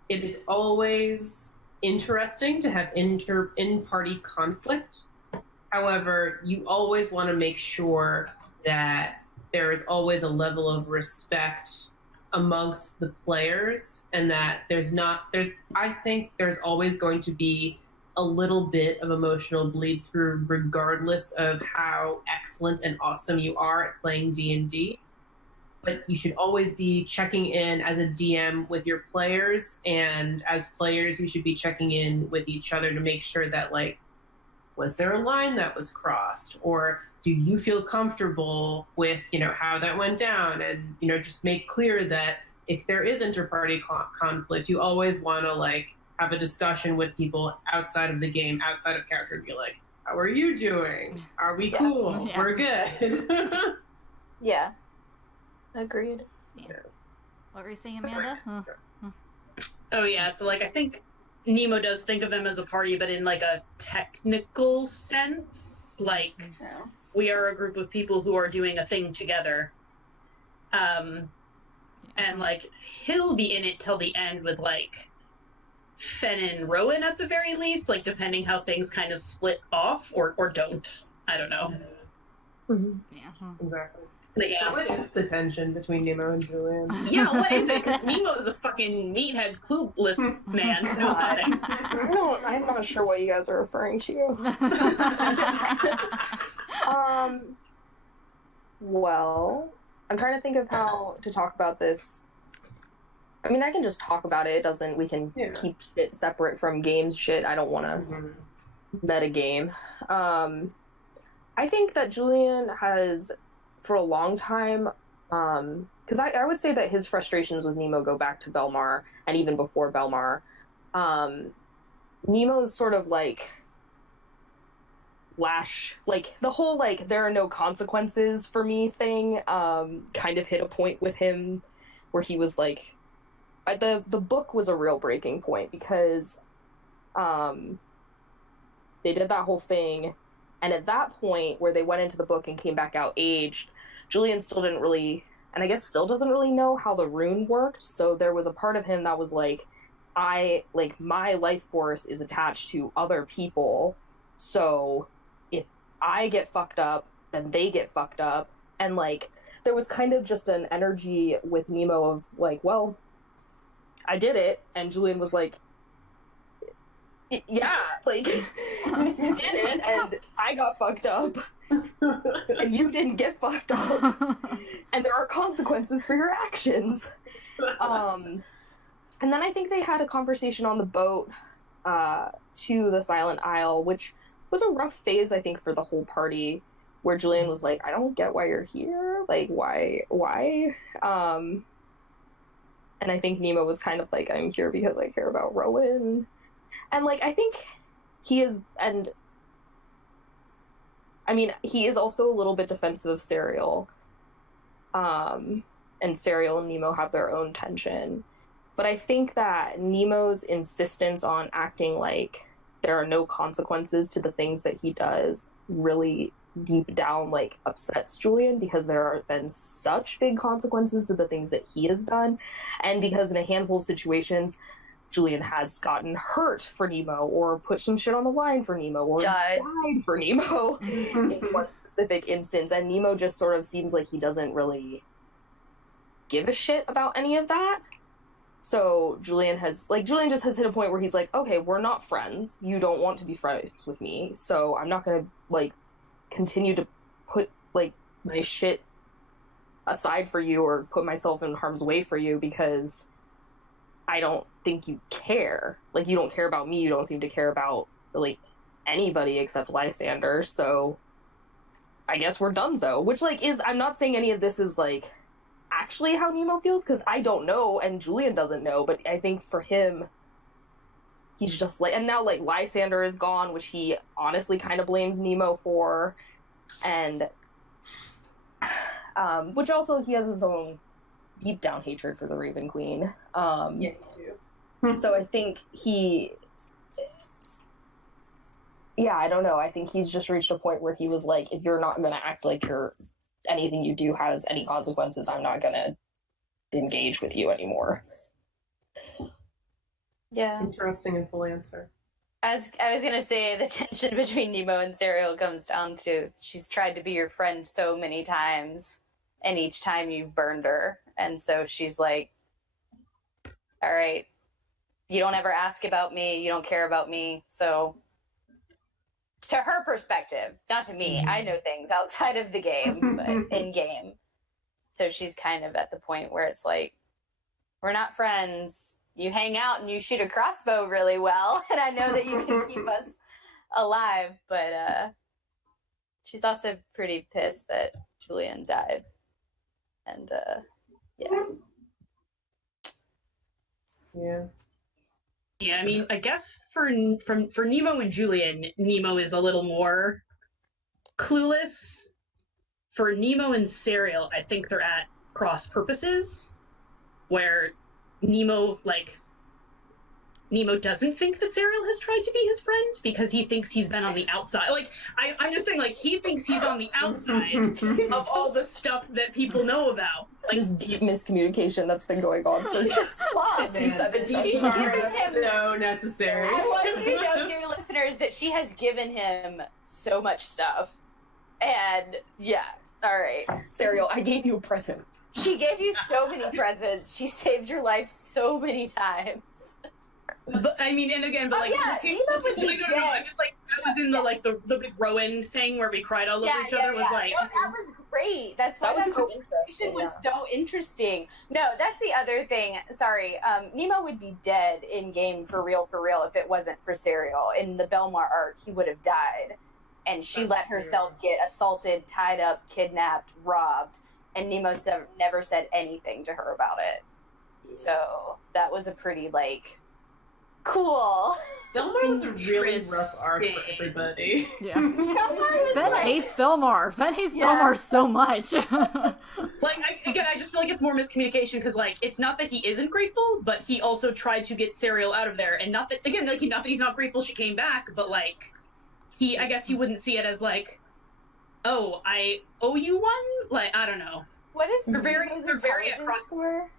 it is always interesting to have in-party conflict. However, you always want to make sure that there is always a level of respect amongst the players, and that I think there's always going to be a little bit of emotional bleed through regardless of how excellent and awesome you are at playing D&D. But you should always be checking in as a DM with your players, and as players you should be checking in with each other to make sure that like, was there a line that was crossed, or do you feel comfortable with how that went down? And just make clear that if there is inter-party conflict, you always want to like have a discussion with people outside of the game, outside of character, and be like, how are you doing? Are we cool? Yeah. We're good. Yeah. Agreed. What were you saying, Amanda? Huh. Oh yeah, so like I think Nemo does think of them as a party, but in like a technical sense, like we are a group of people who are doing a thing together. And like he'll be in it till the end with like Fen and Rowan at the very least, like depending how things kind of split off or don't. I don't know. Yeah. Exactly. But yeah. So what is the tension between Nemo and Julian? Yeah, what is it? Because Nemo is a fucking meathead, clueless man who knows nothing. I'm not sure what you guys are referring to. Well, I'm trying to think of how to talk about this. I mean, I can just talk about it. We can keep it separate from games shit. I don't want to meta game. I think that Julian has, for a long time, because I would say that his frustrations with Nemo go back to Belmar, and even before Belmar. Nemo's sort of like the whole like there are no consequences for me thing kind of hit a point with him where he was like, the book was a real breaking point because they did that whole thing, and at that point where they went into the book and came back out aged, Julian still didn't really, and I guess still doesn't really know how the rune worked, so there was a part of him that was like, my life force is attached to other people, so if I get fucked up, then they get fucked up. And like there was kind of just an energy with Nemo of like, well, I did it, and Julian was like, yeah, like you did it, and I got fucked up, and you didn't get fucked up, and there are consequences for your actions. And then I think they had a conversation on the boat to the Silent Isle, which was a rough phase, I think, for the whole party, where Julian was like, I don't get why you're here. Like, why? And I think Nemo was kind of like, I'm here because I care about Rowan. And, like, I think he is, and I mean, he is also a little bit defensive of Serial. And Serial and Nemo have their own tension. But I think that Nemo's insistence on acting like there are no consequences to the things that he does really deep down, like, upsets Julian, because there have been such big consequences to the things that he has done. And because in a handful of situations, Julian has gotten hurt for Nemo, or put some shit on the line for Nemo, or died for Nemo in one specific instance. And Nemo just sort of seems like he doesn't really give a shit about any of that. So Julian just has hit a point where he's like, okay, we're not friends. You don't want to be friends with me. So I'm not going to, like, continue to put, like, my shit aside for you or put myself in harm's way for you because I don't think you care. Like, you don't care about me. You don't seem to care about, like, anybody except Lysander. So I guess we're donezo. Which, like, I'm not saying any of this is, like, actually how Nemo feels, because I don't know, and Julian doesn't know. But I think for him, he's just, like... And now, like, Lysander is gone, which he honestly kind of blames Nemo for. And... which also, he has his own deep down hatred for the Raven Queen. Yeah, me too. So I think I don't know. I think he's just reached a point where he was like, if you're not going to act like anything you do has any consequences, I'm not going to engage with you anymore. Yeah. Interesting and full answer. As I was gonna say, the tension between Nemo and Serial comes down to she's tried to be your friend so many times, and each time you've burned her. And so she's like, all right, you don't ever ask about me, you don't care about me. So to her perspective, not to me, I know things outside of the game, but in game. So she's kind of at the point where it's like, we're not friends. You hang out and you shoot a crossbow really well, and I know that you can keep us alive, but she's also pretty pissed that Julian died. And yeah. Yeah, I mean, I guess for Nemo and Julian, Nemo is a little more clueless. For Nemo and Serial, I think they're at cross purposes, where Nemo doesn't think that Serial has tried to be his friend because he thinks he's been on the outside. Like, I'm just saying, like, he thinks he's on the outside of all the stuff that people know about. Like, this deep miscommunication that's been going on for 57 It's so necessary. I want you to know, dear listeners, that she has given him so much stuff. And, yeah, all right. Serial, I gave you a present. She gave you so many presents. She saved your life so many times. but I mean, and again, but like, Nemo would be dead. I'm just like, that was in the big Rowan thing where we cried all over each other. Was like, no, that was great. That's why that conversation was so interesting. No, that's the other thing. Sorry, Nemo would be dead in game for real, if it wasn't for Serial. In the Belmar arc, he would have died, and she let herself get assaulted, tied up, kidnapped, robbed, and Nemo never said anything to her about it. So that was a pretty cool. Belmar was a really rough arc for everybody. Yeah. Fen hates Belmar. Fen hates Belmar so much. I just feel like it's more miscommunication because, it's not that he isn't grateful, but he also tried to get Serial out of there, and not that he's not grateful she came back, but I guess he wouldn't see it as oh, I owe you one? I don't know. What is they're very at cross. For?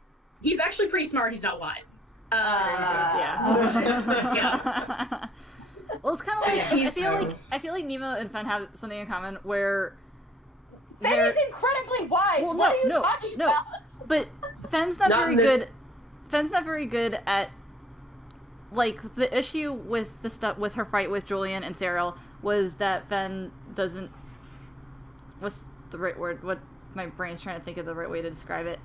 He's actually pretty smart. He's not wise. Yeah. Well, it's kind of I feel like Nemo and Fen have something in common where Fen is incredibly wise. Well, what are you talking about? But Fen's not very good. Fen's not very good at the issue with the stuff with her fight with Julian and Serial was that Fen doesn't. What's the right word? What my brain's trying to think of the right way to describe it.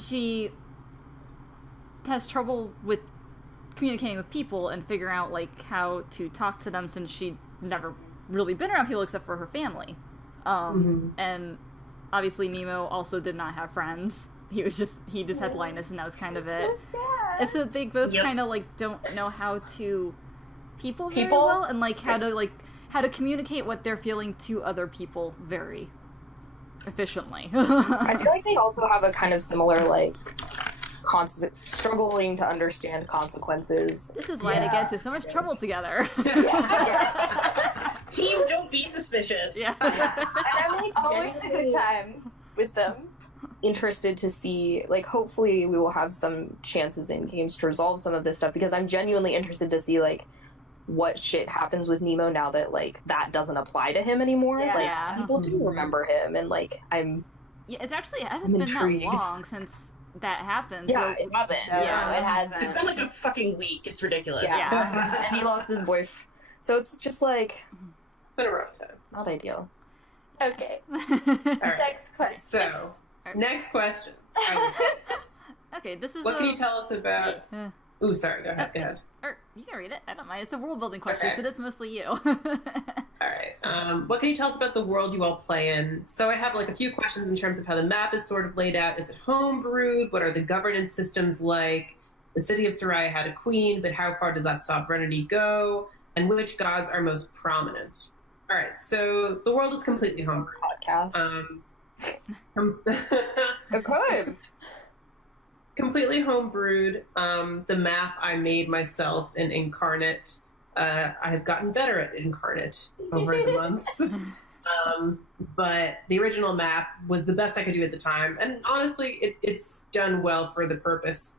She has trouble with communicating with people and figuring out how to talk to them since she'd never really been around people except for her family. And obviously Nemo also did not have friends. He just had Linus, and that was kind of it. So sad. And so they both kind of don't know how to people very well, and how to communicate what they're feeling to other people very efficiently. I feel like they also have a kind of similar struggling to understand consequences. This is why they get into so much trouble together. Team, don't be suspicious. And I'm always a good time with them. Interested to see, hopefully we will have some chances in games to resolve some of this stuff, because I'm genuinely interested to see what shit happens with Nemo now that that doesn't apply to him anymore. People do remember him, and it hasn't been intrigued. that long since that happened. Yeah, so it hasn't. No, it hasn't. It's been a fucking week. It's ridiculous. Yeah. And he lost his boyfriend. So it's just It's been a rough time. not ideal. Okay. All right. Next question. So, next question. Okay, this is What can you tell us about... Ooh, sorry, go ahead. Or you can read it. I don't mind. It's a world building question, Okay. so that's mostly you. All right. What can you tell us about the world you all play in? So I have like a few questions in terms of how the map is sort of laid out. Is it homebrewed? What are the governance systems like? The city of Soraya had a queen, but how far does that sovereignty go? And which gods are most prominent? All right. So the world is completely homebrewed. Podcast. Okay. Completely homebrewed. The map I made myself in Incarnate. I have gotten better at Incarnate over the months. But the original map was the best I could do at the time. And honestly, it's done well for the purpose.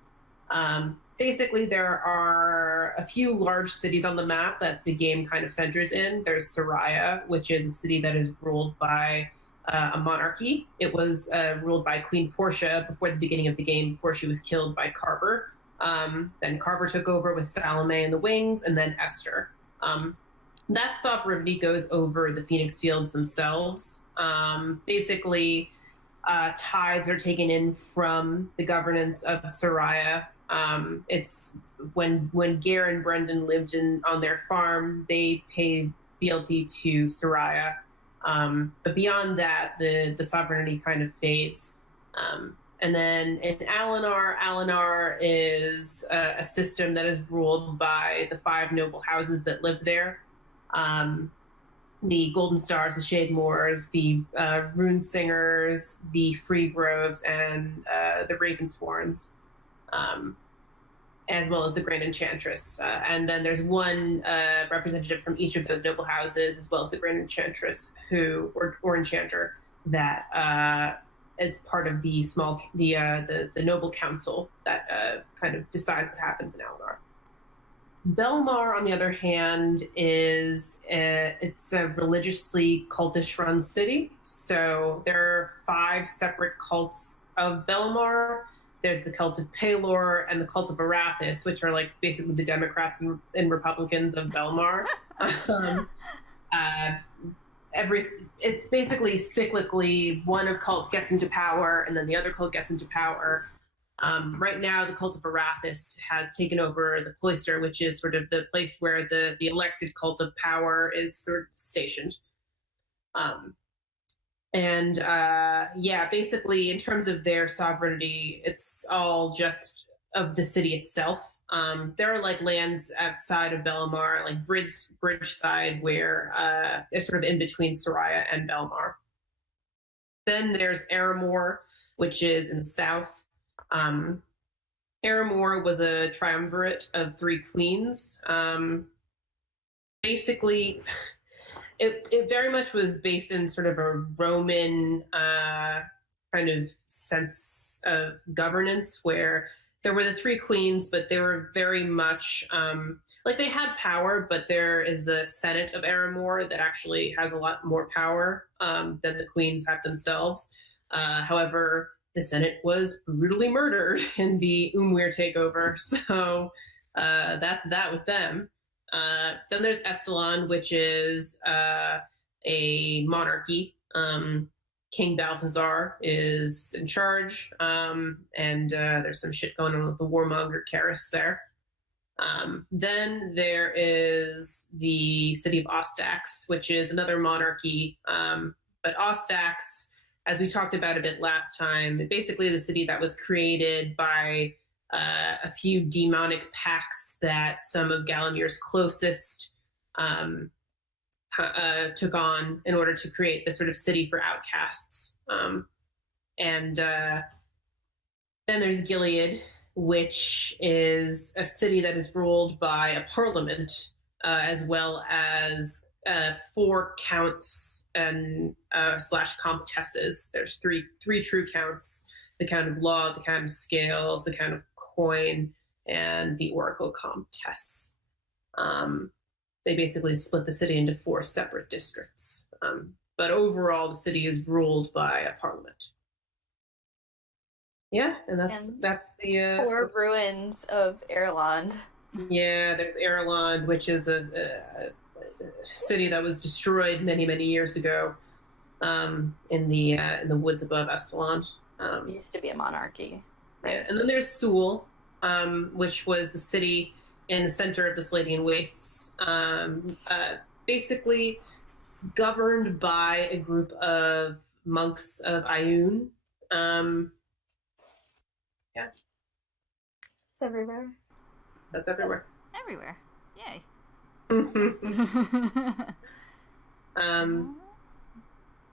Basically, there are a few large cities on the map that the game kind of centers in. There's Soraya, which is a city that is ruled by a monarchy. It was ruled by Queen Portia before the beginning of the game, before she was killed by Carver. Then Carver took over with Salome and the Wings, and then Esther. That sovereignty goes over the Phoenix Fields themselves. Basically, tithes are taken in from the governance of Soraya. It's when Gare and Brendan lived on their farm, they paid fealty to Soraya. But beyond that, the sovereignty kind of fades. And then in Alinar is a system that is ruled by the 5 noble houses that live there. The Golden Stars, the Shade Moors, the Rune Singers, the Free Groves, and the Ravensworns, as well as the Grand Enchantress. And then there's one representative from each of those noble houses, as well as the Grand Enchantress, or Enchanter, that is part of the noble council that kind of decides what happens in Alinar. Belmar, on the other hand, it's a religiously cultish-run city. So there are 5 separate cults of Belmar. There's the cult of Palor and the cult of Arathis, which are like basically the Democrats and Republicans of Belmar. It basically cyclically, one of cult gets into power and then the other cult gets into power. Right now, the cult of Arathis has taken over the cloister, which is sort of the place where the elected cult of power is sort of stationed. Basically, in terms of their sovereignty, it's all just of the city itself. There are like lands outside of Belmar, like Bridgeside, where it's sort of in between Soraya and Belmar. Then there's Aramor, which is in the south. Aramor was a triumvirate of 3 queens. Basically, it very much was based in sort of a Roman kind of sense of governance, where there were the 3 queens, but they were very much like they had power, but there is a Senate of Aramor that actually has a lot more power than the queens have themselves. However, the Senate was brutally murdered in the Umwir takeover, so that's that with them. Then there's Estelon, which is a monarchy. King Balthazar is in charge, and there's some shit going on with the warmonger Karis there. Then there is the city of Ostax, which is another monarchy, but Ostax, as we talked about a bit last time, basically the city that was created by a few demonic pacts that some of Galamir's closest took on in order to create this sort of city for outcasts. Then there's Gilead, which is a city that is ruled by a parliament, as well as 4 counts and / comtesses. There's three true counts: the Count of Law, the Count of Scales, the Count of Coin, and the Oracle Comtesse. They basically split the city into 4 separate districts. But overall, the city is ruled by a parliament. Yeah, and that's the 4 ruins of Erland. Yeah, there's Erland, which is a city that was destroyed many, many years ago. in the woods above Estelon. It used to be a monarchy. Yeah. And then there's Sewell, which was the city in the center of the Sladian Wastes, basically governed by a group of monks of Ioun. Yeah. It's everywhere. That's everywhere. Everywhere. Yay.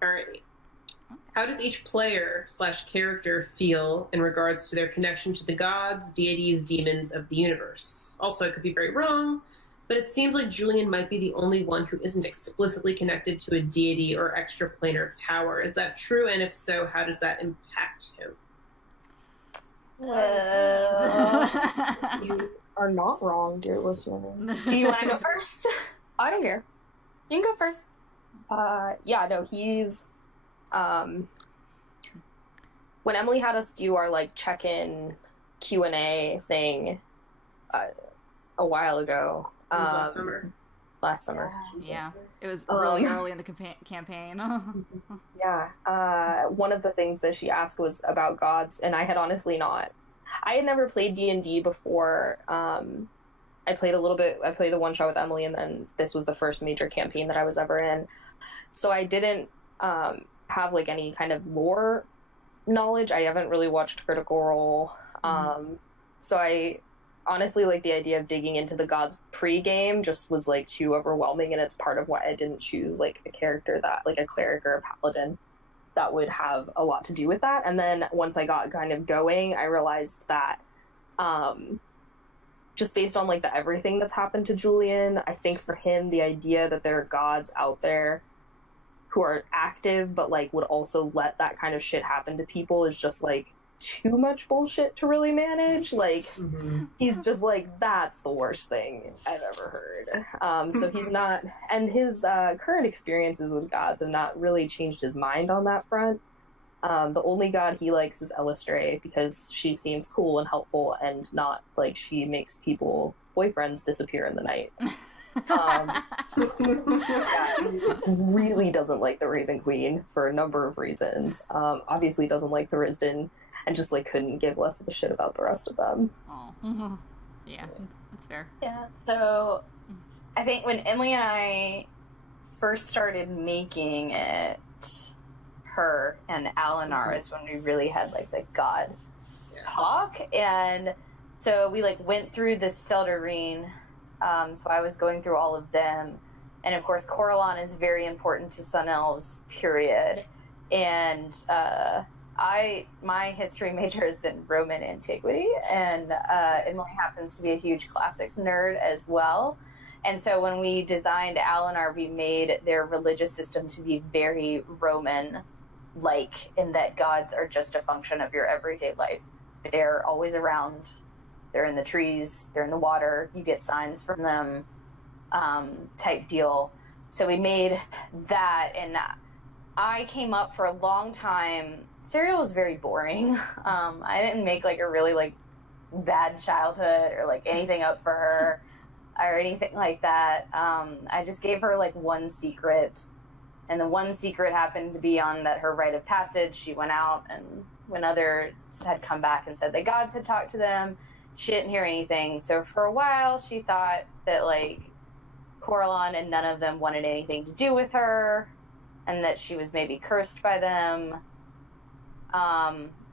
Alrighty. How does each player / character feel in regards to their connection to the gods, deities, demons of the universe? Also, I could be very wrong, but it seems like Julian might be the only one who isn't explicitly connected to a deity or extraplanar power. Is that true? And if so, how does that impact him? You are not wrong, dear listener. Do you want to go first? I don't care. You can go first. Yeah, no, he's when Emily had us do our like check-in Q&A thing a while ago. Last summer. Last summer. Yeah, it was really early in the campaign. Yeah. One of the things that she asked was about gods, and I had honestly not. I had never played D&D before. I played a little bit. I played the one shot with Emily, and then this was the first major campaign that I was ever in. So I didn't have like any kind of lore knowledge. I haven't really watched Critical Role. So I honestly, like, the idea of digging into the gods pre-game just was like too overwhelming, and it's part of why I didn't choose like a character that, like, a cleric or a paladin that would have a lot to do with that. And then once I got kind of going, I realized that just based on like the everything that's happened to Julian, I think for him the idea that there are gods out there who are active but like would also let that kind of shit happen to people is just like too much bullshit to really manage. Like, he's just like, that's the worst thing I've ever heard. So he's not, and his current experiences with gods have not really changed his mind on that front. The only god he likes is Elistray because she seems cool and helpful, and not like she makes people boyfriends disappear in the night. Yeah, he really doesn't like the Raven Queen for a number of reasons. Obviously doesn't like the Risden, and just like couldn't give less of a shit about the rest of them. Oh, yeah, that's fair. Yeah, so I think when Emily and I first started making it, her and Alinar is when we really had like the god talk, and so we like went through the Seldarine. So I was going through all of them, and of course Coralon is very important to Sun Elves, period. And my history major is in Roman antiquity, and Emily happens to be a huge classics nerd as well. And so when we designed Alinar, we made their religious system to be very Roman-like, in that gods are just a function of your everyday life. They're always around. They're in the trees, they're in the water, you get signs from them, type deal. So we made that, and I came up for a long time. Serial was very boring. I didn't make like a really like bad childhood or like anything up for her or anything like that. I just gave her like one secret, and the one secret happened to be on that her rite of passage. She went out, and when others had come back and said the gods had talked to them, she didn't hear anything. So for a while, she thought that like Coralon and none of them wanted anything to do with her, and that she was maybe cursed by them.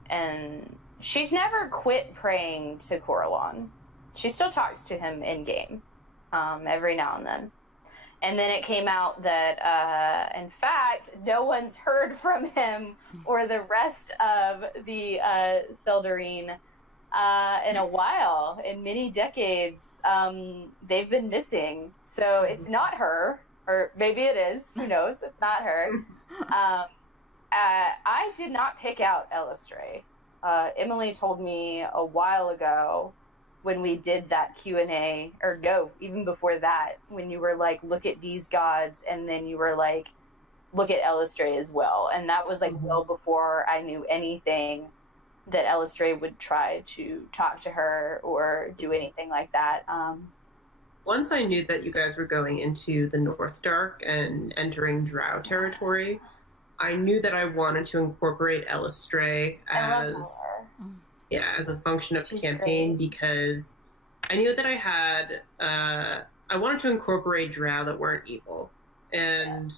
And she's never quit praying to Coralon. She still talks to him in game, every now and then. And then it came out that, in fact, no one's heard from him or the rest of the Seldarine in a while, in many decades. They've been missing. So it's not her, or maybe it is. Who knows? It's not her. I did not pick out Elistray. Emily told me a while ago when we did that Q&A, or no, even before that, when you were like, look at these gods, and then you were like, look at Elistray as well. And that was like well before I knew anything that Elistray would try to talk to her or do anything like that. Once I knew that you guys were going into the North Dark and entering Drow territory, I knew that I wanted to incorporate Elistray I love as her. as a function of the She's campaign great. because I knew that I had I wanted to incorporate drow that weren't evil, and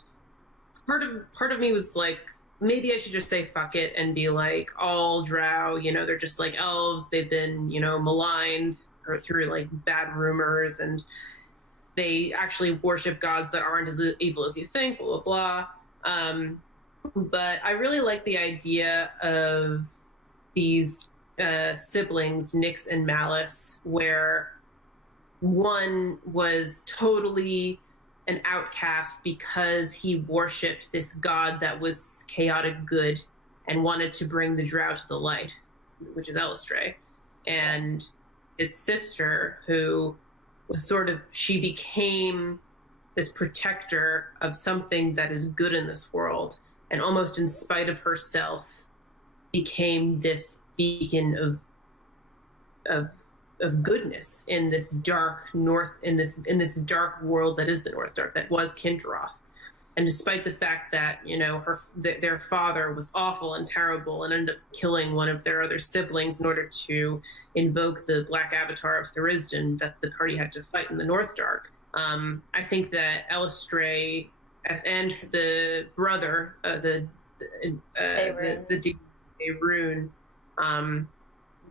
part of me was like, maybe I should just say fuck it and be like, all drow, they're just like elves. They've been, maligned or through like bad rumors, and they actually worship gods that aren't as evil as you think, blah, blah, blah. But I really like the idea of these siblings, Nyx and Malice, where one was totally an outcast because he worshipped this god that was chaotic good and wanted to bring the drow to the light, which is Elistray. And his sister, who was she became this protector of something that is good in this world, and almost in spite of herself became this beacon of goodness in this dark in this dark world that is the North Dark, that was Kinderoth. And despite the fact that their father was awful and terrible and ended up killing one of their other siblings in order to invoke the Black Avatar of Thurisdan that the party had to fight in the North Dark, I think that Elistray and the brother, the Rune,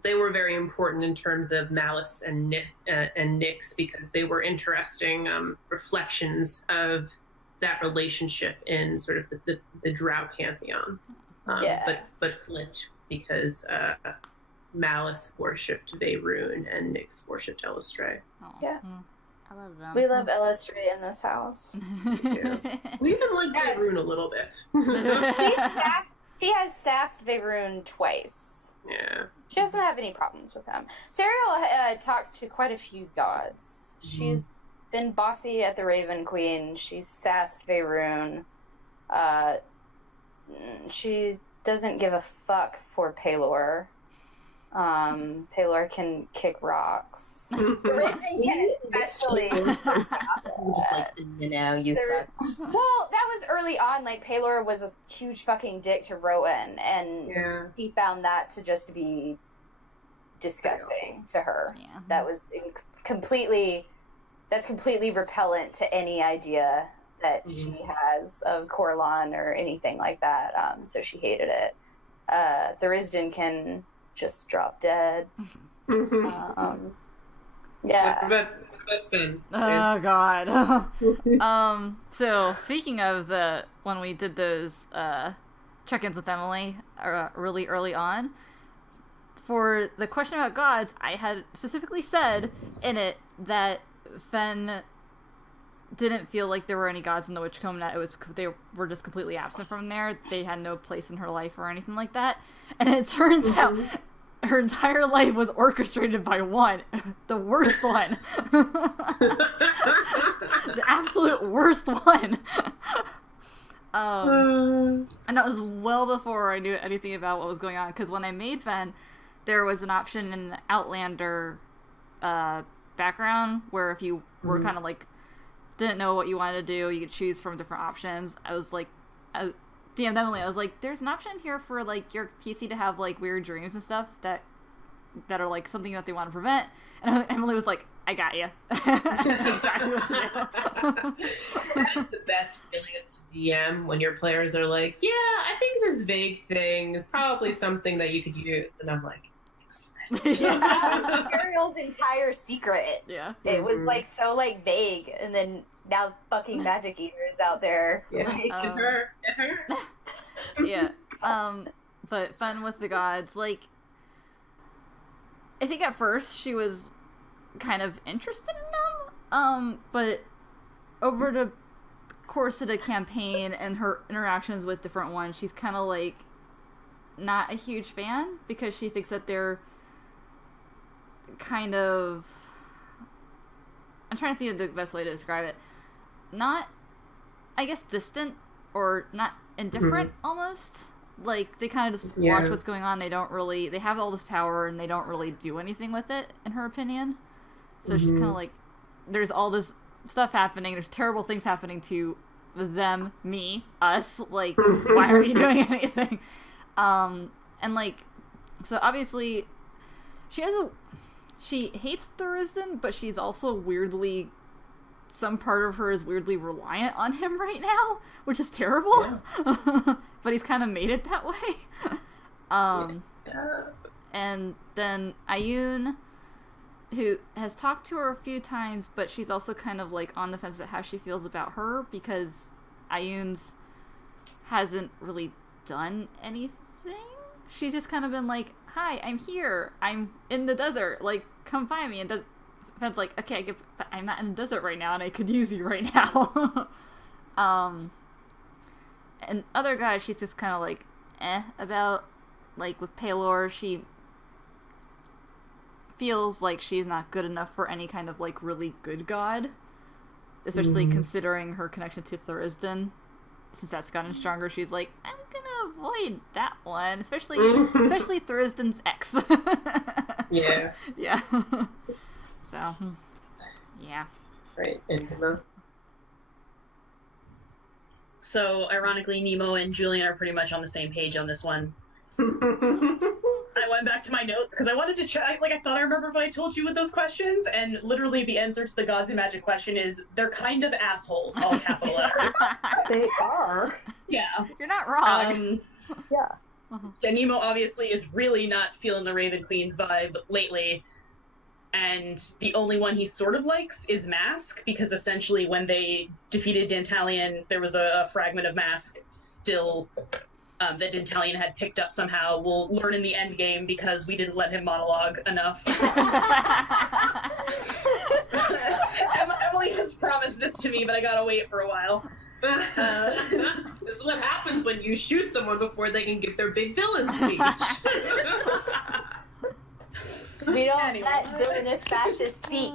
they were very important in terms of Malice and Nyx, because they were interesting reflections of that relationship in sort of the drow pantheon, but flipped, because Malice worshipped Veyrune and Nyx worshipped Elistray. Yeah. I love them. We love Elistray in this house. We even like Yes. Veyrune a little bit. She has sassed Veyrune twice. Yeah. She doesn't have any problems with him. Serial talks to quite a few gods. She's been bossy at the Raven Queen. She's sassed Veyrune. She doesn't give a fuck for Pelor. Pelor can kick rocks. Risen can especially. You suck. Well, that was early on. Like, Pelor was a huge fucking dick to Rowan, and he found that to just be disgusting to her. Yeah. That was completely repellent to any idea that she has of Corlon or anything like that. So she hated it. Thurisdan can just drop dead. Yeah. But Ben. Oh god. So speaking of when we did those check-ins with Emily really early on, for the question about gods, I had specifically said in it that Fen didn't feel like there were any gods in the Witchcomb, that they were just completely absent from there. They had no place in her life or anything like that. And it turns out her entire life was orchestrated by one, the worst one. The absolute worst one. And that was well before I knew anything about what was going on, because when I made Fen, there was an option in the Outlander background where if you were kind of like didn't know what you wanted to do, you could choose from different options. I was like, DM'd Emily, I was like, there's an option here for like your PC to have like weird dreams and stuff that are like something that they want to prevent. And Emily was like, I got you. Exactly what to do. That's the best feeling as a DM, when your players are like, yeah, I think this vague thing is probably something that you could use. And I'm like, Yeah. Ariel's entire secret. Yeah. It was like so like vague, and then now fucking Magic Eater is out there. Yeah. Like, Yeah. But Fun with the Gods, like, I think at first she was kind of interested in them, but over the course of the campaign and her interactions with different ones, she's kind of like not a huge fan, because she thinks that they're kind of, I'm trying to think of the best way to describe it, not, I guess, distant or not indifferent almost. Like, they kind of just watch what's going on. They don't really, they have all this power and they don't really do anything with it, in her opinion. So she's kind of like, there's all this stuff happening, there's terrible things happening to them, me, us, like, why are you doing anything? And like, so obviously she hates Thurston, but she's also weirdly, some part of her is weirdly reliant on him right now, which is terrible. Yeah. But he's kind of made it that way. And then Ayun, who has talked to her a few times, but she's also kind of like on the fence about how she feels about her, because Ayun's hasn't really done anything. She's just kind of been like, hi, I'm here. I'm in the desert. Like, come find me. And Fed's like, okay, but I'm not in the desert right now, and I could use you right now. And other guys, she's just kind of like, about. Like, with Paylor, she feels like she's not good enough for any kind of, like, really good god. Especially considering her connection to Thurston. Since that's gotten stronger, she's like, I'm gonna avoid that one. Especially Thurston's ex. Yeah. Yeah. So, yeah. Right, and Nemo. So, ironically, Nemo and Julian are pretty much on the same page on this one. I went back to my notes because I wanted to check. Like, I thought I remembered what I told you with those questions, and literally the answer to the Gods and Magic question is they're kind of assholes, all capital letters. They are. Yeah. You're not wrong. Yeah. Yeah, Nemo obviously is really not feeling the Raven Queen's vibe lately, and the only one he sort of likes is Mask, because essentially when they defeated Dantalion, there was a fragment of Mask still that Dantalion had picked up somehow. We'll learn in the end game because we didn't let him monologue enough. Emily has promised this to me, but I gotta wait for a while. This is what happens when you shoot someone before they can give their big villain speech. We don't let villainous fascists speak.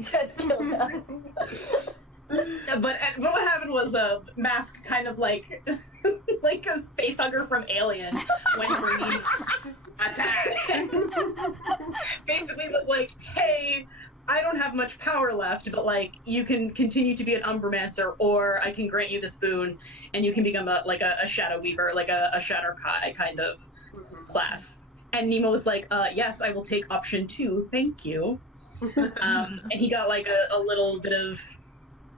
Just feel that. But what happened was Mask kind of like like a facehugger from Alien went for me. Basically was like, hey, I don't have much power left, but like you can continue to be an Umbramancer, or I can grant you this boon and you can become a Shadow Weaver, like a Shatter Kai kind of class. And Nemo was like, yes, I will take option 2, thank you. And he got like a little bit of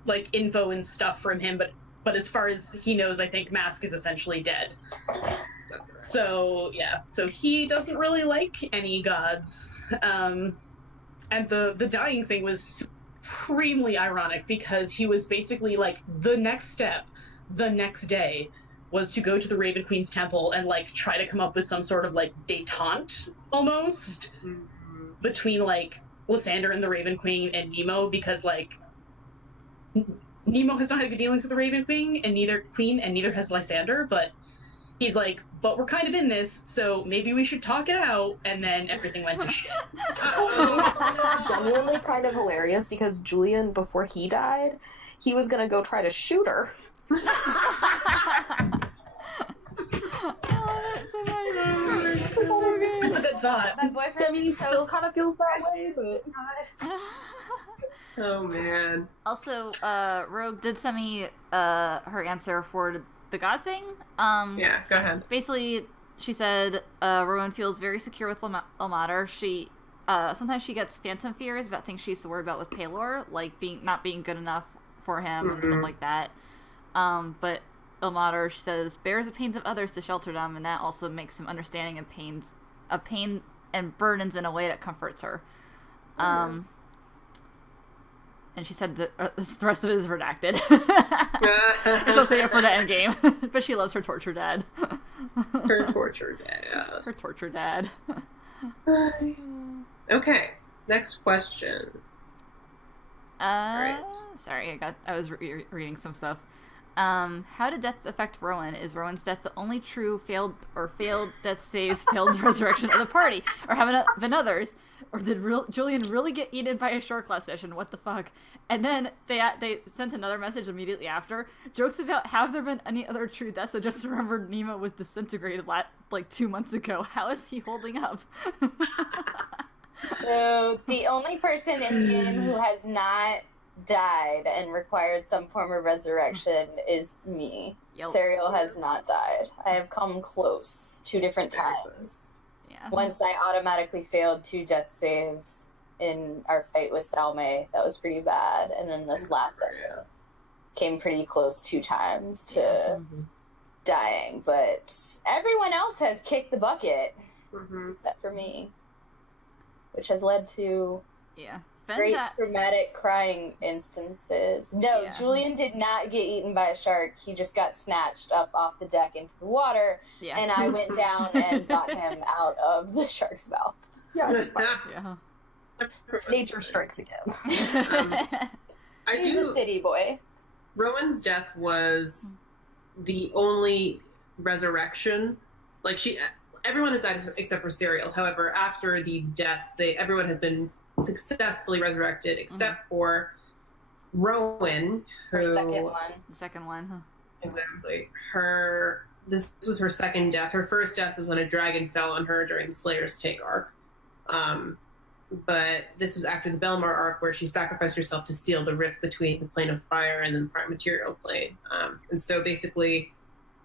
like info and stuff from him, but as far as he knows, I think Mask is essentially dead. So yeah, so he doesn't really like any gods. And the dying thing was supremely ironic, because he was basically like, the next step, the next day, was to go to the Raven Queen's temple and like try to come up with some sort of like detente almost between like Lysander and the Raven Queen and Nemo, because like Nemo has not had good dealings with the Raven Queen, and neither has Lysander, but he's like, but we're kind of in this, so maybe we should talk it out, and then everything went to shit. Genuinely kind of hilarious, because Julian, before he died, he was gonna go try to shoot her. Oh, that's so funny. That's so good. It's a good thought. My boyfriend I mean, he still kind of feels that way, but... Oh man. Also, Rogue did send me her answer for the god thing. Yeah, go ahead. Basically, she said Rowan feels very secure with Ilmater. She sometimes she gets phantom fears about things she used to worry about with Paylor, like not being good enough for him and stuff like that. But Ilmater, she says, bears the pains of others to shelter them, and that also makes him understanding of pain and burdens in a way that comforts her. And she said the rest of it is redacted. And she'll say it for the end game. But she loves her torture dad. Her torture dad. Her torture dad. Okay, next question. Right. Sorry, I was reading some stuff. How did death affect Rowan? Is Rowan's death the only true failed death saves failed resurrection of the party? Or have been others? Or did Julian really get eaten by a short class session? What the fuck? And then they sent another message immediately after. Jokes about, have there been any other true deaths? I just remembered Nemo was disintegrated like 2 months ago. How is he holding up? So the only person in the game who has not died and required some form of resurrection is me. Yep. Serial has not died. I have come close 2 different times. Yeah. Once I automatically failed 2 death saves in our fight with Salme. That was pretty bad. And then this last session came pretty close 2 times to dying. But everyone else has kicked the bucket, except for me, which has led to great dramatic crying instances. No, Julian did not get eaten by a shark. He just got snatched up off the deck into the water, and I went down and got him out of the shark's mouth. Yeah, it's fine. Yeah. Nature strikes again. He's a city boy. Rowan's death was the only resurrection. Like everyone is that except for Serial. However, after the deaths, everyone has been successfully resurrected except for Rowan, who The second one, huh? Exactly. This was her second death. Her first death was when a dragon fell on her during the Slayer's Take arc. But this was after the Belmar arc, where she sacrificed herself to seal the rift between the plane of fire and the prime material plane. And so basically,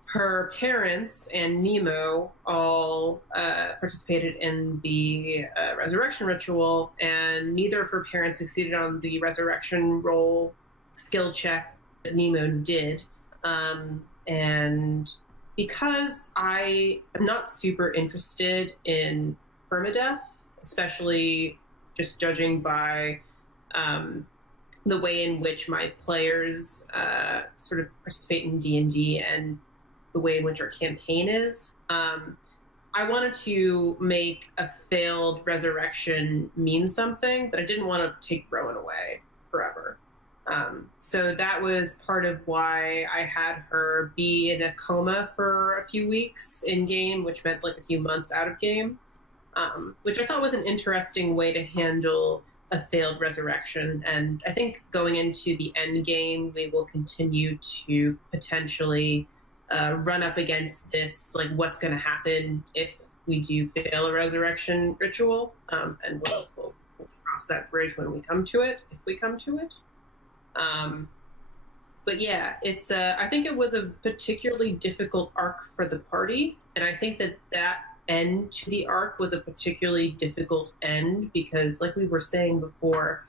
her parents and Nemo all participated in the resurrection ritual, and neither of her parents succeeded on the resurrection roll skill check that Nemo did. And because I am not super interested in permadeath, especially just judging by the way in which my players sort of participate in D&D and the way in which our campaign is. I wanted to make a failed resurrection mean something, but I didn't want to take Rowan away forever. So that was part of why I had her be in a coma for a few weeks in game, which meant like a few months out of game, which I thought was an interesting way to handle a failed resurrection. And I think going into the end game, we will continue to potentially run up against this, like what's going to happen if we do fail a resurrection ritual, and we'll cross that bridge when we come to it, if we come to it. But yeah, it's I think it was a particularly difficult arc for the party, and I think that end to the arc was a particularly difficult end because, like we were saying before,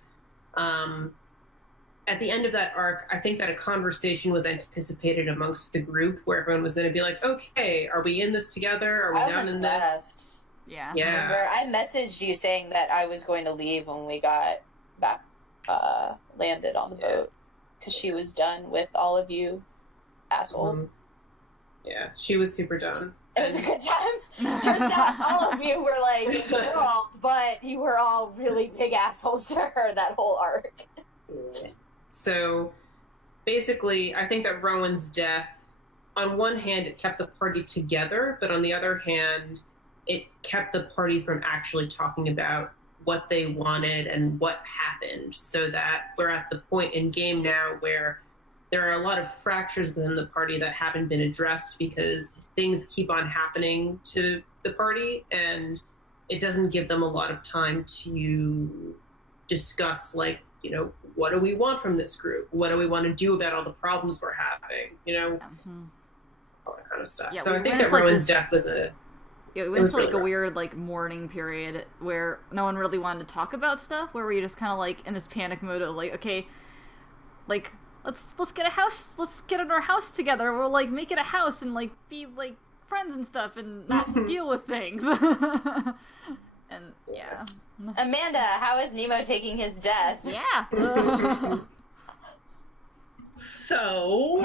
at the end of that arc, I think that a conversation was anticipated amongst the group where everyone was going to be like, okay, are we in this together? Are we down in this? Yeah. Remember, I messaged you saying that I was going to leave when we got back, landed on the boat, because she was done with all of you assholes. Yeah, she was super done. It was a good time. Turns out all of you were like involved, but you were all really big assholes to her that whole arc. So basically, I think that Rowan's death, on one hand, it kept the party together, but on the other hand, it kept the party from actually talking about what they wanted and what happened, so that we're at the point in game now where there are a lot of fractures within the party that haven't been addressed because things keep on happening to the party, and it doesn't give them a lot of time to discuss, like, you know, what do we want from this group? What do we want to do about all the problems we're having? You know, all that kind of stuff. Yeah, so I think that Rowan's death was a... Yeah, we went into like a weird like mourning period where no one really wanted to talk about stuff, where we were just kind of like in this panic mode of like, okay, like let's get a house, let's get in our house together, we'll like make it a house and like be like friends and stuff and not deal with things. And yeah. Amanda, how is Nemo taking his death? Yeah. So,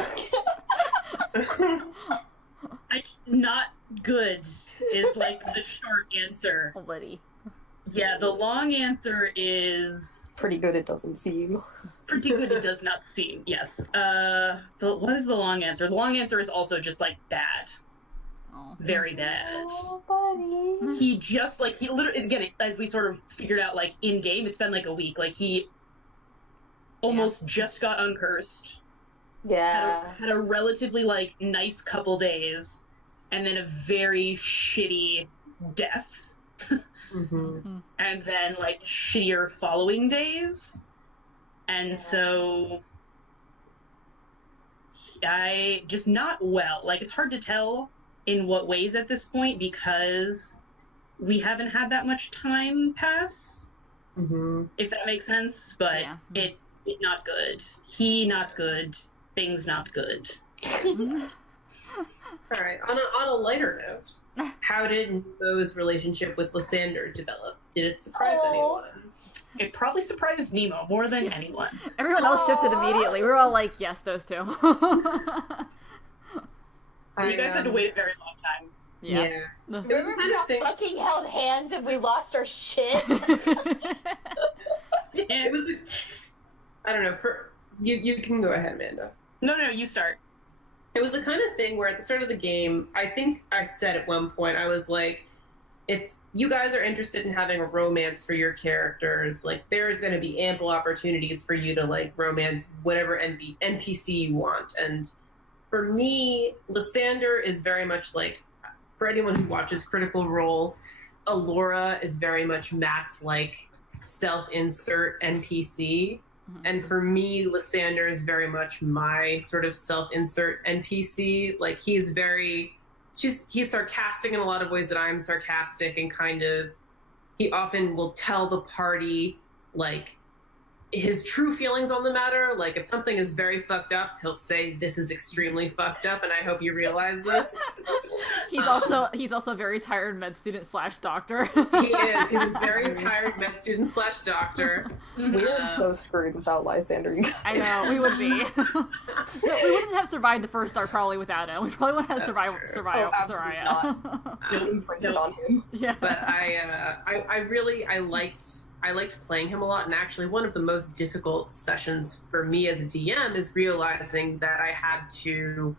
not good is like the short answer. Oh, buddy. Yeah, the long answer is Pretty good, it doesn't seem. pretty good. It does not seem. Yes. What is the long answer? The long answer is also just like bad. Oh. Very bad. Oh, buddy. He just like he literally again, as we sort of figured out, like in game, it's been like a week. Like he almost just got uncursed. Yeah. Had a relatively like nice couple days, and then a very shitty death, Mm-hmm. and then like shittier following days. And so I just not well. Like, it's hard to tell in what ways at this point because we haven't had that much time pass, if that makes sense. But Yeah. it not good. He not good. Things not good. All right. On a lighter note, how did Nemo's relationship with Lysander develop? Did it surprise anyone? It probably surprised Nemo more than anyone. Everyone else shifted immediately. We were all like, yes, those two. You guys had to wait a very long time. Yeah. Remember we all fucking held hands and we lost our shit? It was. I don't know. You can go ahead, Amanda. No, you start. It was the kind of thing where at the start of the game, I think I said at one point, I was like, if you guys are interested in having a romance for your characters, like, there's going to be ample opportunities for you to, like, romance whatever NPC you want. And for me, Lysander is very much like, for anyone who watches Critical Role, Alora is very much Matt's, like, self-insert NPC. And for me, Lysander is very much my sort of self-insert NPC. Like, he's sarcastic in a lot of ways that I'm sarcastic, and kind of, he often will tell the party, like, his true feelings on the matter. Like, if something is very fucked up, he'll say, this is extremely fucked up, and I hope you realize this. He's also a very tired med student / doctor. He is. He's a very tired med student / doctor. We are so screwed without Lysander, you guys. I know, we would be. We wouldn't have survived the first arc probably without him. We probably wouldn't have survived absolutely Soraya. Imprinted on him. Yeah. But I liked playing him a lot, and actually one of the most difficult sessions for me as a DM is realizing that I had to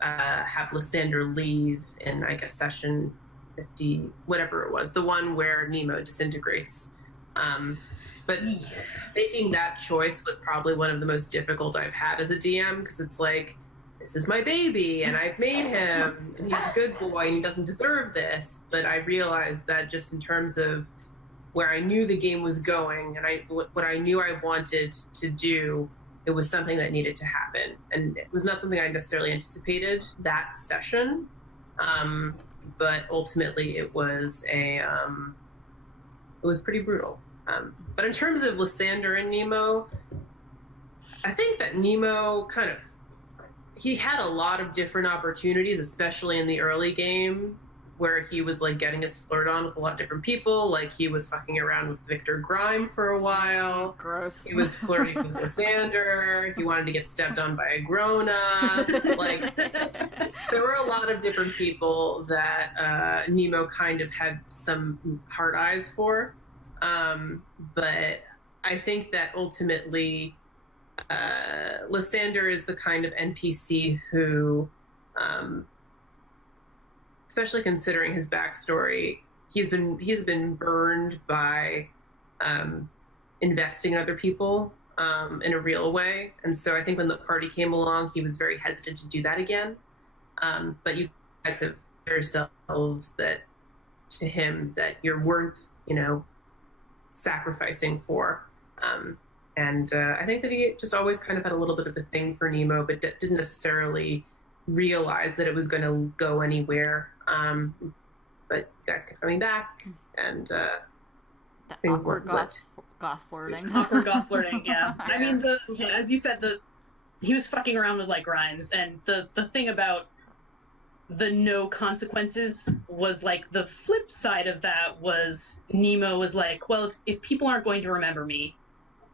have Lysander leave in, I guess, session 50, whatever it was, the one where Nemo disintegrates. But making that choice was probably one of the most difficult I've had as a DM, because it's like, this is my baby, and I've made him, and he's a good boy, and he doesn't deserve this. But I realized that just in terms of where I knew the game was going, and what I knew I wanted to do, it was something that needed to happen. And it was not something I necessarily anticipated that session, but ultimately it was pretty brutal. But in terms of Lysander and Nemo, I think that Nemo he had a lot of different opportunities, especially in the early game, where he was, like, getting his flirt on with a lot of different people. Like, he was fucking around with Victor Grime for a while. Gross. He was flirting with Lysander. He wanted to get stepped on by a grown-up. Like, there were a lot of different people that Nemo kind of had some hard eyes for. But I think that ultimately Lysander is the kind of NPC who... especially considering his backstory, he's been burned by investing in other people in a real way. And so I think when the party came along, he was very hesitant to do that again. But you guys have yourselves that to him that you're worth, sacrificing for. And I think that he just always kind of had a little bit of a thing for Nemo, but didn't necessarily realize that it was going to go anywhere. But you guys kept coming back, and That things awkward went goth flirting. Awkward goth flirting, yeah. I mean, as you said, he was fucking around with, like, Grimes, and the thing about the no consequences was, like, the flip side of that was Nemo was like, well, if people aren't going to remember me,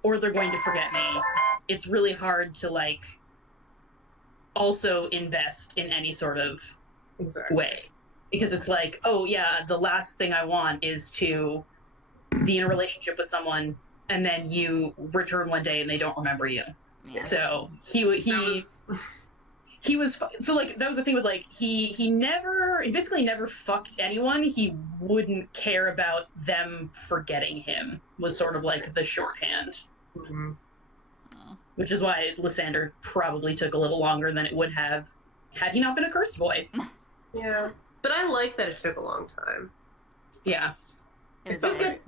or they're going to forget me, it's really hard to, like, also invest in any sort of way. Because it's like, oh yeah, the last thing I want is to be in a relationship with someone and then you return one day and they don't remember you. Yeah. So he was so, like, that was the thing with, like, he basically never fucked anyone. He wouldn't care about them forgetting him, was sort of like the shorthand. Mm-hmm. Which is why Lysander probably took a little longer than it would have had he not been a cursed boy. Yeah. But I like that it took a long time. Yeah. It was It's good.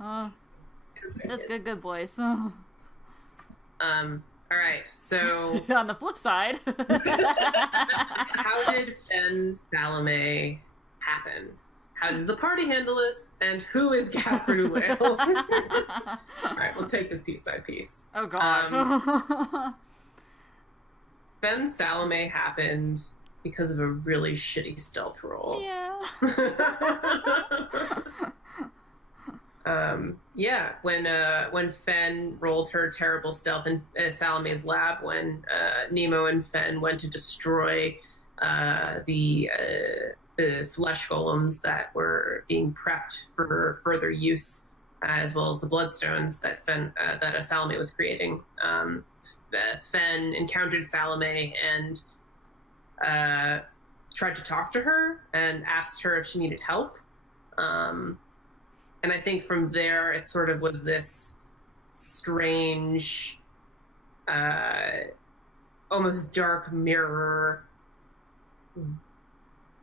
That's good boys. All right, so On the flip side, how did Fen Salome happen? How does the party handle this? And who is Gasper Doolittle? All right, we'll take this piece by piece. Oh god. Fen Salome happened because of a really shitty stealth roll. Yeah. When Fen rolled her terrible stealth in Salome's lab, when Nemo and Fen went to destroy the flesh golems that were being prepped for further use, as well as the bloodstones that Salome was creating. Fen encountered Salome and tried to talk to her and asked her if she needed help. And I think from there, it sort of was this strange, almost dark mirror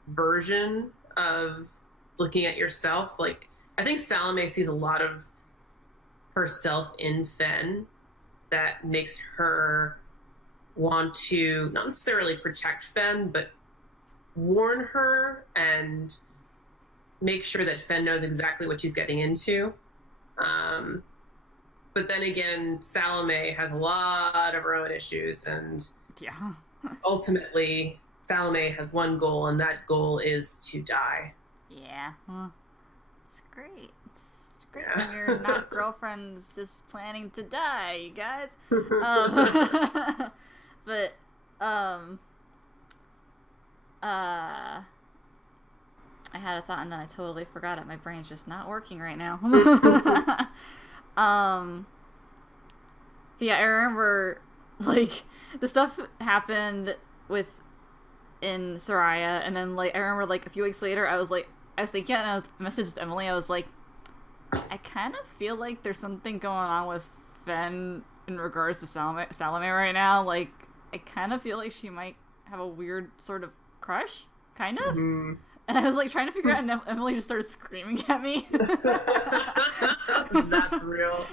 version of looking at yourself. Like, I think Salome sees a lot of herself in Fen that makes her want to not necessarily protect Fen, but warn her and make sure that Fen knows exactly what she's getting into. But then again, Salome has a lot of her own issues, and Yeah. ultimately, Salome has one goal, and that goal is to die. Yeah. It's great. It's great Yeah. when you're not girlfriends just planning to die, you guys. But, I had a thought and then I totally forgot it. My brain's just not working right now. Yeah, I remember, like, the stuff happened in Soraya, and then, like, I remember, like, a few weeks later, I was thinking, and I messaged Emily, I was like, I kind of feel like there's something going on with Fen in regards to Salome right now. Like, I kind of feel like she might have a weird sort of crush, kind of. Mm-hmm. And I was, like, trying to figure out, and Emily just started screaming at me. That's real.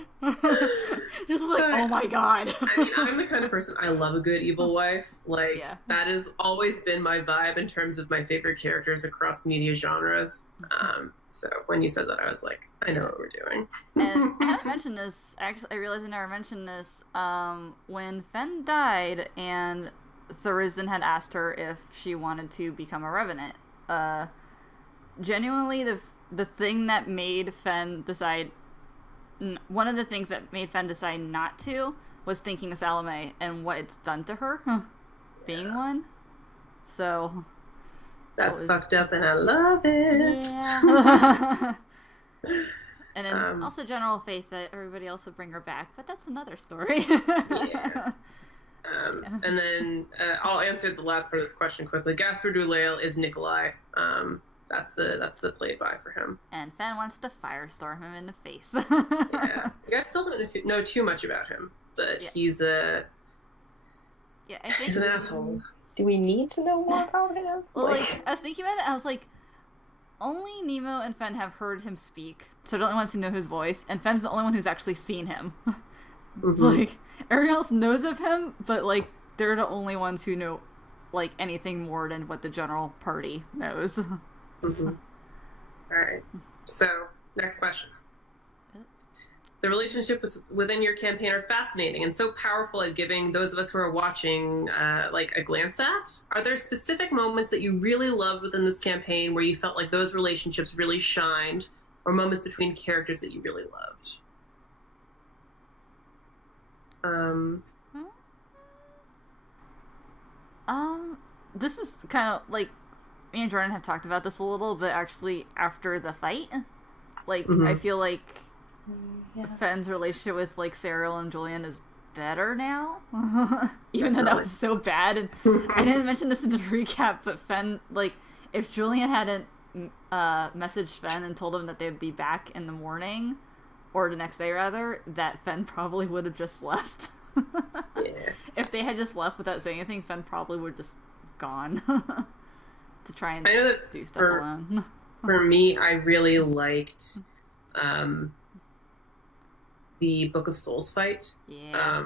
Just like, oh my god. I mean, I'm the kind of person, I love a good evil wife. Like, Yeah. that has always been my vibe in terms of my favorite characters across media genres. So when you said that, I was like, I know what we're doing. And I haven't mentioned this, actually, I realized I never mentioned this, when Fen died and Tharizdun had asked her if she wanted to become a Revenant. Genuinely, the thing that made Fen decide, one of the things that made Fen decide not to was thinking of Salome and what it's done to her, being one. So That's fucked up and I love it. Yeah. And then also general faith that everybody else would bring her back, but that's another story. Yeah. And then I'll answer the last part of this question quickly. Gasper Doolittle is Nikolai. That's the play by for him. And Fen wants to firestorm him in the face. Yeah, you guys still don't know too much about him, but Yeah. he's I think he's an asshole. Do we need to know more about him? Well, like, I was thinking about it, I was like, only Nemo and Fen have heard him speak, so they're the only ones who know his voice, and Fen's the only one who's actually seen him. It's like, everyone else knows of him, but, like, they're the only ones who know, like, anything more than what the general party knows. Alright, so, next question. The relationships within your campaign are fascinating and so powerful at giving those of us who are watching, like, a glance at. Are there specific moments that you really loved within this campaign where you felt like those relationships really shined, or moments between characters that you really loved? This is kind of, like, me and Jordan have talked about this a little, but actually after the fight, like, I feel like Fen's relationship with, like, Cyril and Julian is better now. Even though that was so bad. And I didn't mention this in the recap, but Fen, like, if Julian hadn't messaged Fen and told him that they'd be back in the morning, or the next day rather, that Fen probably would have just left. Yeah. If they had just left without saying anything, Fen probably would have just gone to try and I know that do stuff alone. For me, I really liked the Book of Souls fight. Yeah.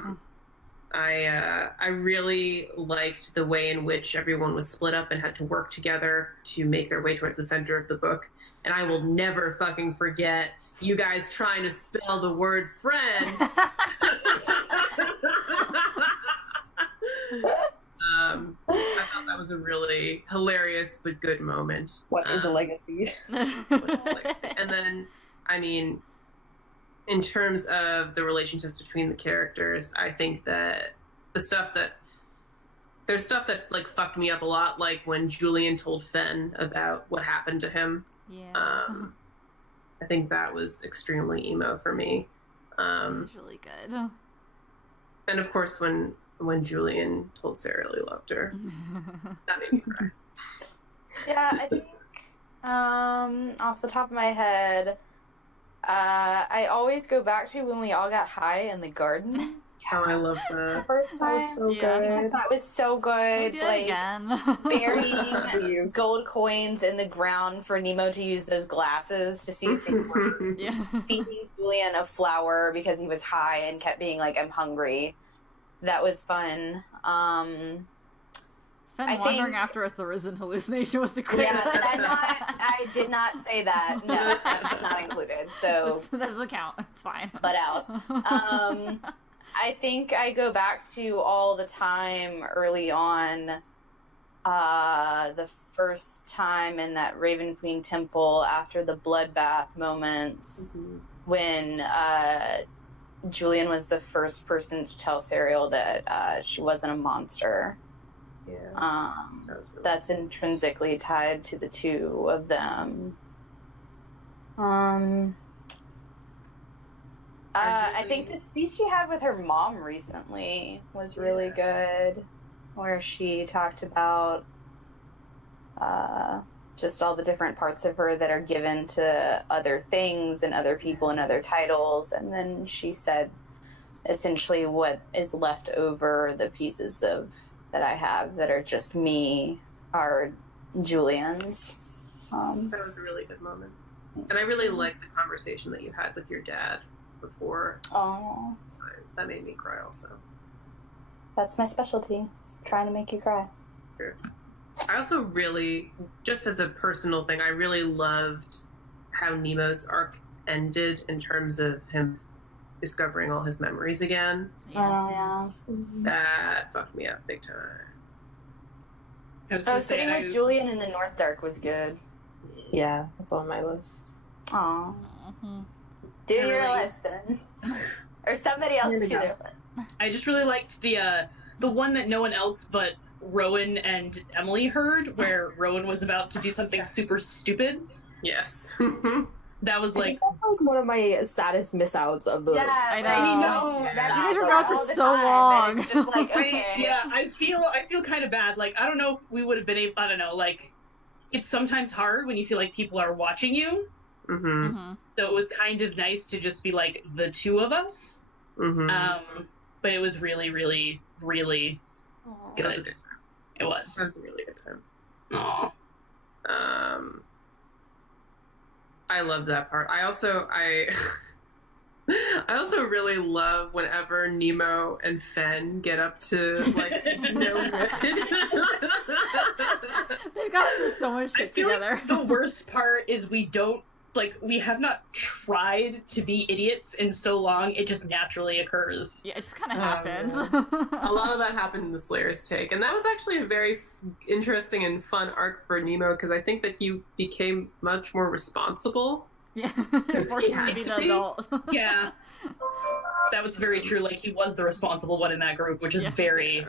I really liked the way in which everyone was split up and had to work together to make their way towards the center of the book. And I will never fucking forget you guys trying to spell the word friend. I thought that was a really hilarious but good moment. What is a legacy? And then, I mean, in terms of the relationships between the characters, I think that there's stuff that like fucked me up a lot, like when Julian told Fen about what happened to him. Yeah. I think that was extremely emo for me. It was really good. And of course, when Julian told Sarah he loved her, that made me cry. Yeah, I think off the top of my head, I always go back to when we all got high in the garden. Oh, I love The that. first That was time. so good. That was so good. Do it Like again. burying Please. gold coins in the ground for Nemo to use those glasses to see if they were Yeah. feeding Julian a flower because he was high and kept being like, "I'm hungry." That was fun. Fen I wandering think- after a Tharizdun hallucination was a great Yeah, one. I did not say that. No, that's not included. So That doesn't count. It's fine. butt out. I think I go back to all the time early on, the first time in that Raven Queen temple after the bloodbath moments when Julian was the first person to tell Serial that she wasn't a monster. Yeah, that was really That's intrinsically tied to the two of them. I think the speech she had with her mom recently was really good, where she talked about just all the different parts of her that are given to other things and other people and other titles, and then she said essentially what is left over, the pieces of that I have that are just me, are Julian's. That was a really good moment. And I really liked the conversation that you had with your dad before. Oh, That made me cry also. that's my specialty, trying to make you cry. I also really, just as a personal thing, I really loved how Nemo's arc ended in terms of him discovering all his memories again. Yeah. Yeah. That fucked me up big time. I was gonna say, Sitting with Julian in the North Dark was good. Yeah, that's on my list. Aw. Mhm. Do I your really- list then. Or somebody else Here we do go. their list. I just really liked the one that no one else but Rowan and Emily heard, where Rowan was about to do something super stupid. Yes. That was I like, think that's like one of my saddest miss outs of the. I know. I know. That You guys were happens gone for all the so time, long. and it's just like, okay. I feel kind of bad. Like, I don't know if we would have been able. I don't know. Like, it's sometimes hard when you feel like people are watching you. Mm-hmm. Mhm. So it was kind of nice to just be like the two of us. Mm-hmm. But it was really, really, really Aw. That was a good. good- It was. that was a really good time. Aw. I loved that part. I also really love whenever Nemo and Fen get up to like no good. They've gotten through so much I shit feel together. like the worst part is we have not tried to be idiots in so long, it just naturally occurs. Yeah, it just kind of Oh, happens. A lot of that happened in the Slayer's take, and that was actually a very interesting and fun arc for Nemo because I think that he became much more responsible. Yeah, Because forced he him to had be to the be. adult. Yeah. That was very true. Like, he was the responsible one in that group, which is Yeah. very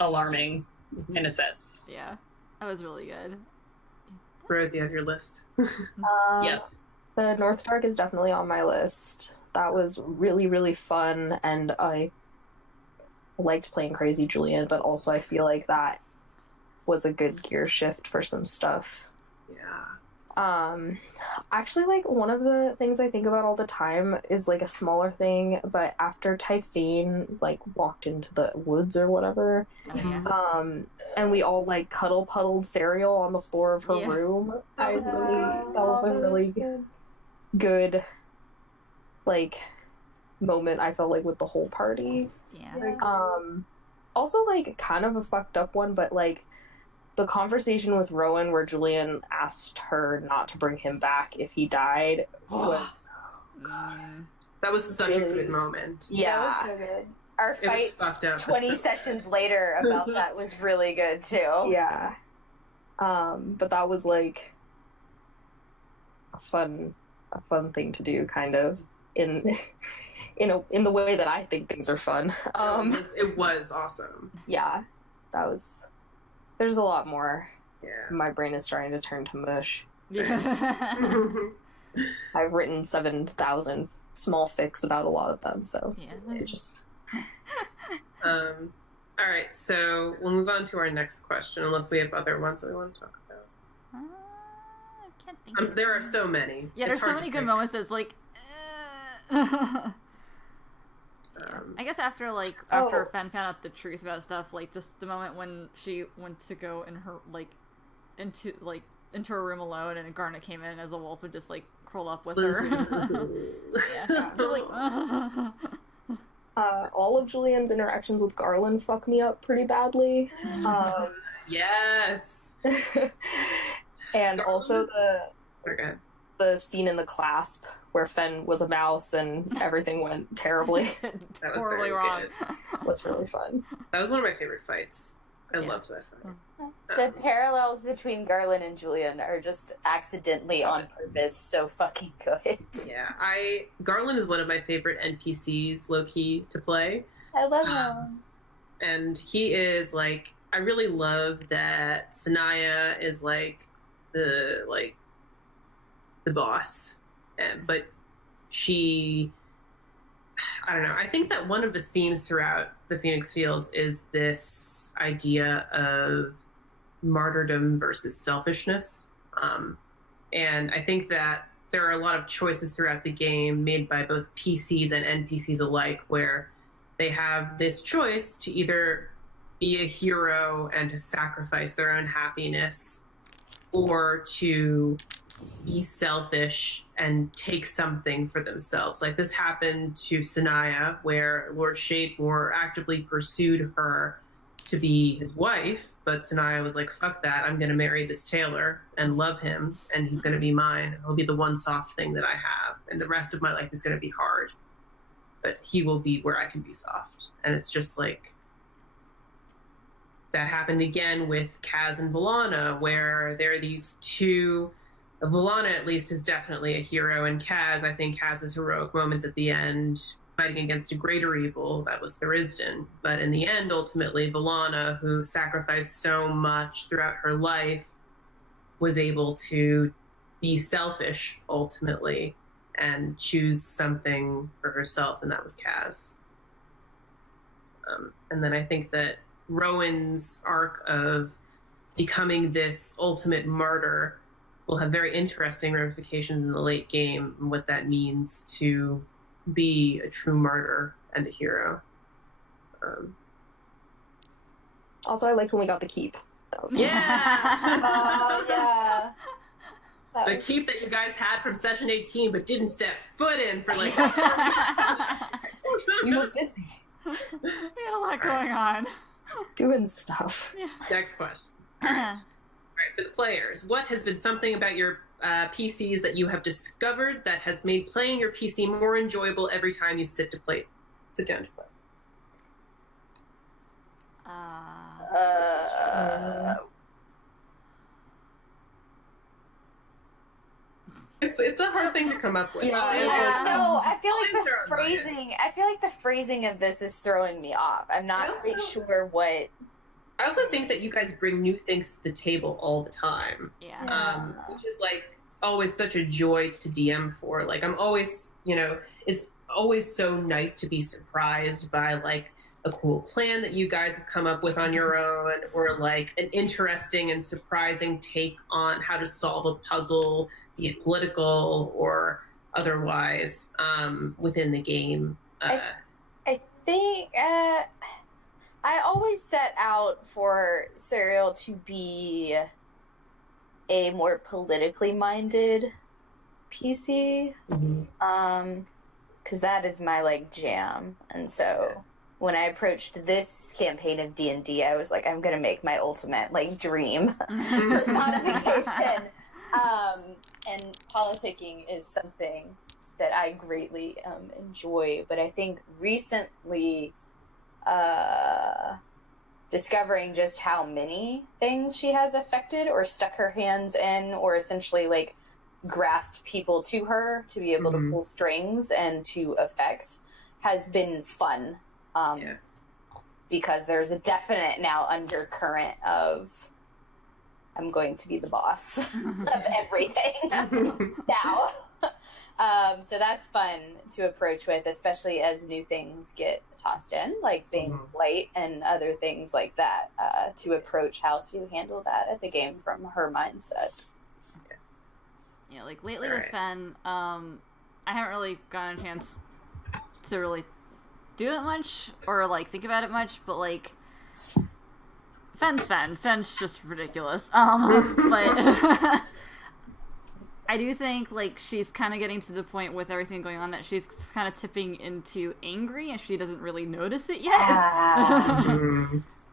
alarming in a sense. Yeah, that was really good. Rose, you have your list. Yes. The North Dark is definitely on my list. That was really, really fun, and I liked playing Crazy Julian, but also I feel like that was a good gear shift for some stuff. Yeah. Actually, like, one of the things I think about all the time is, like, a smaller thing, but after Typhane, like, walked into the woods or whatever, Oh, yeah. and we all, like, puddled cereal on the floor of her Yeah. room, that was a really good, like, moment, I felt like, with the whole party. Yeah. Also, like, kind of a fucked up one, but, like, the conversation with Rowan where Julian asked her not to bring him back if he died was... That was such a Really? good moment. Yeah. That was so good. Our It was fight fucked up. 20 so sessions later about that was really good too. Yeah. But that was, like, a fun thing to do, kind of, in the way that I think things are fun. It was awesome. Yeah. There's a lot more. Yeah. My brain is starting to turn to mush. Yeah. I've written 7,000 small fics about a lot of them, so Yeah. it just... All right, so we'll move on to our next question, unless we have other ones that we want to talk about. I can't think. There are so many. Yeah, It's there's so hard many to good pick. moments that's like. I guess after Fen found out the truth about stuff, like just the moment when she went to go in her into her room alone, and Garnet came in as a wolf and just like curled up with her. Yeah, I was like. All of Julian's interactions with Garland fuck me up pretty badly. Yes. And also Okay. the scene in the clasp where Fen was a mouse and everything went terribly That was horribly very wrong. good. was really fun. That was one of my favorite fights. I Yeah. loved that fight. The parallels between Garland and Julian are just accidentally on purpose so fucking good. Yeah, Garland is one of my favorite NPCs, low key, to play. I love him. And he is like, I really love that Sanaya is like the boss, but she, I don't know. I think that one of the themes throughout the Phoenix Fields is this idea of martyrdom versus selfishness. And I think that there are a lot of choices throughout the game made by both PCs and NPCs alike where they have this choice to either be a hero and to sacrifice their own happiness, or to be selfish and take something for themselves. Like this happened to Sanaya, where Lord Shademore actively pursued her to be his wife, but Sanaya was like, fuck that, I'm going to marry this tailor and love him, and he's going to be mine. He'll be the one soft thing that I have, and the rest of my life is going to be hard. But he will be where I can be soft. And it's just like, that happened again with Kaz and Volana, where there are these two. Volana, at least, is definitely a hero, and Kaz, I think, has his heroic moments at the end, fighting against a greater evil, that was Thurisdan. But in the end, ultimately, Volana, who sacrificed so much throughout her life, was able to be selfish, ultimately, and choose something for herself, and that was Kaz. And then I think that Rowan's arc of becoming this ultimate martyr will have very interesting ramifications in the late game and what that means to be a true martyr and a hero. Also, I liked when we got the keep. That was Yeah! Oh, yeah. That The was- keep that you guys had from session 18 but didn't step foot in for like... You were busy We had a lot going on. doing stuff. Next question. All right, for the players, what has been something about your PCs that you have discovered that has made playing your PC more enjoyable every time you sit down to play? It's a hard thing to come up with. Yeah, Yeah, no, I feel like Things the are annoying. phrasing. I feel like the phrasing of this is throwing me off. I'm not Also- quite sure what. I also think that you guys bring new things to the table all the time, Yeah. which is like always such a joy to DM for. Like I'm always, it's always so nice to be surprised by like a cool plan that you guys have come up with on your own, or like an interesting and surprising take on how to solve a puzzle, be it political or otherwise, within the game. I think I always set out for Serial to be a more politically minded PC. because that is my like jam. And so when I approached this campaign of D&D, I was like, I'm gonna make my ultimate like dream personification. And politicking is something that I greatly enjoy, but I think recently discovering just how many things she has affected or stuck her hands in or essentially like grasped people to her to be able to pull strings and to affect has been fun. Because there's a definite now undercurrent of I'm going to be the boss of everything now. So that's fun to approach with, especially as new things get tossed in, like being light and other things like that, to approach how to handle that at the game from her mindset. Yeah, like lately with Fen, I haven't really gotten a chance to really do it much or like think about it much, but like Fen's Fen. Fen's just ridiculous. But I do think like she's kind of getting to the point with everything going on that she's kind of tipping into angry and she doesn't really notice it yet.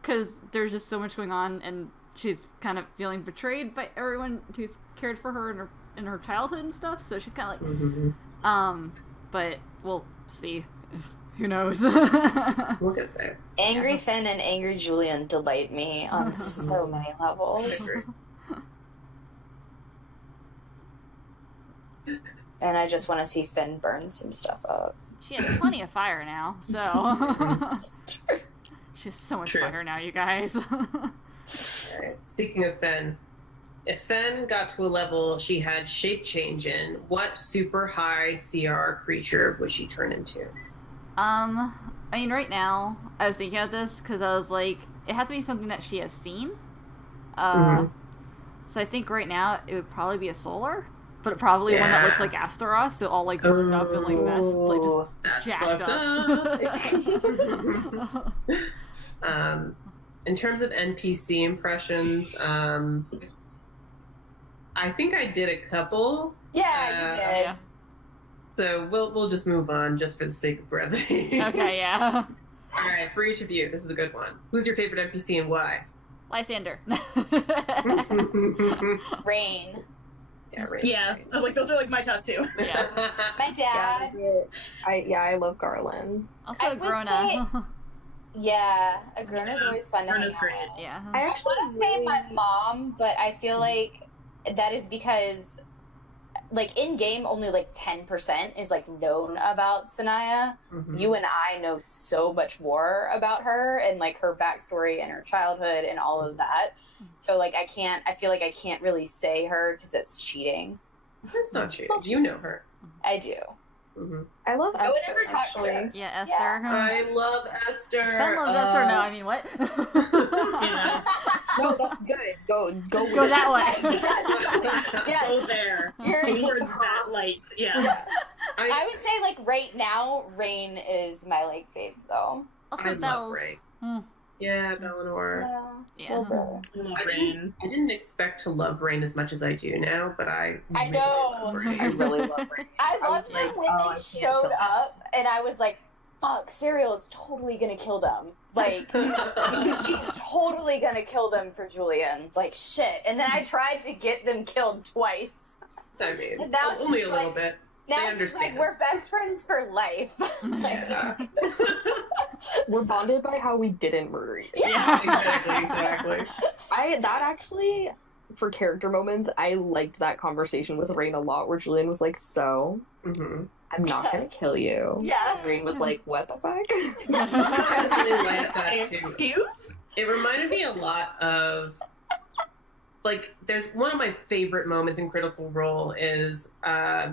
Because there's just so much going on and she's kind of feeling betrayed by everyone who's cared for her in her childhood and stuff. So she's kind of like, but we'll see. Who knows? We'll get there. Angry Fen and Angry Julian delight me on so many levels. And I just want to see Fen burn some stuff up. She has plenty of fire now, so... She has so much fire now, you guys. Alright, speaking of Fen, if Fen got to a level she had shape change in, what super high CR creature would she turn into? I mean, right now, I was thinking about this, because I was like, it has to be something that she has seen. So I think right now, it would probably be a solar, but probably one that looks like Astaroth, so all, like, burned up and, like, messed, like, just jacked up. In terms of NPC impressions, I think I did a couple. Yeah, you did. Yeah. So we'll just move on just for the sake of brevity. Okay, yeah. All right, for each of you, this is a good one. Who's your favorite NPC and why? Lysander. Rain. Yeah, Rain. Yeah, I was like, those are like my top two. Yeah. My dad. I love Garland. Also, I would Grona. Yeah, Agruna's always fun to hang Agruna's out great. with. Yeah. I actually want to say my mom, but I feel like that is because, like, in game, only like 10% is like known about Sanaya. You and I know so much more about her and like her backstory and her childhood and all of that. So like I feel like I can't really say her because it's cheating. That's not cheating. You know her. I do. I love I would Esther, never talk to her. actually. Yeah, Esther. I love Esther. Fen loves Esther. No, I mean, what? Yeah. No, that's good. Go Go that way. Yes. Go there. Towards that light. Yeah. I would say like right now, Rain is my like fave though. Also, I Bells. love Rain. Yeah, Bellinor. Yeah. Little I didn't expect to love Rain as much as I do now, but I I really know. love Rain. I really love Rain. I I loved was them like, when oh, I they can't showed kill them. up, and I was like, "Fuck, Serial is totally gonna kill them. Like, she's totally gonna kill them for Julian. Like, shit." And then I tried to get them killed twice. I mean, And now only she's a little like- bit. Now They she's understand. like, "We're best friends for life." Yeah. We're bonded by how we didn't murder each other. exactly. That actually, for character moments, I liked that conversation with Rain a lot, where Julian was like, "So, I'm not gonna kill you." Yeah. Rain was like, "What the fuck?" I really like that too. Excuse? It reminded me a lot of, like, there's one of my favorite moments in Critical Role is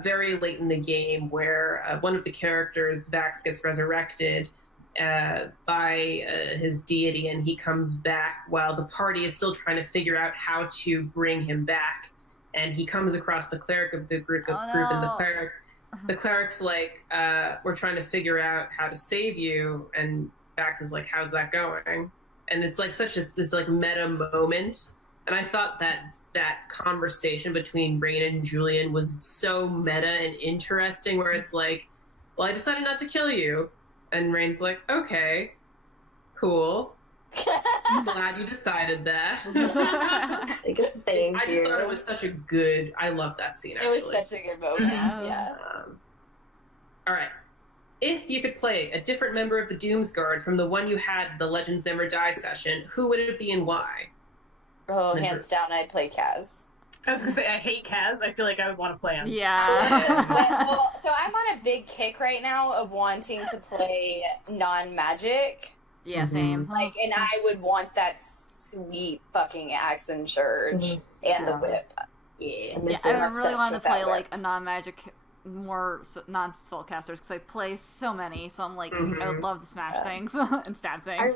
very late in the game where one of the characters, Vax, gets resurrected by his deity, and he comes back while the party is still trying to figure out how to bring him back. And he comes across the cleric of the group, and the cleric's like, "We're trying to figure out how to save you," and Vax is like, "How's that going?" And it's like such this like meta moment. And I thought that conversation between Rain and Julian was so meta and interesting, where it's like well, I decided not to kill you. And Rain's like, okay, cool. I'm glad you decided that. Thank I you. just thought it was such a good... I love that scene, actually. It was such a good moment. Yeah. All right. If you could play a different member of the Doomsguard from the one you had the Legends Never Die session, who would it be and why? Oh, hands down, I'd play Kaz. I was gonna say I hate Kaz. I feel like I would want to play him. Yeah. Well, so I'm on a big kick right now of wanting to play non-magic. Yeah, same. Like, and I would want that sweet fucking accent surge and the whip. Yeah. Yeah, I really want to play like a non-magic, more non-spellcasters because I play so many. So I'm like, I would love to smash things and stab things.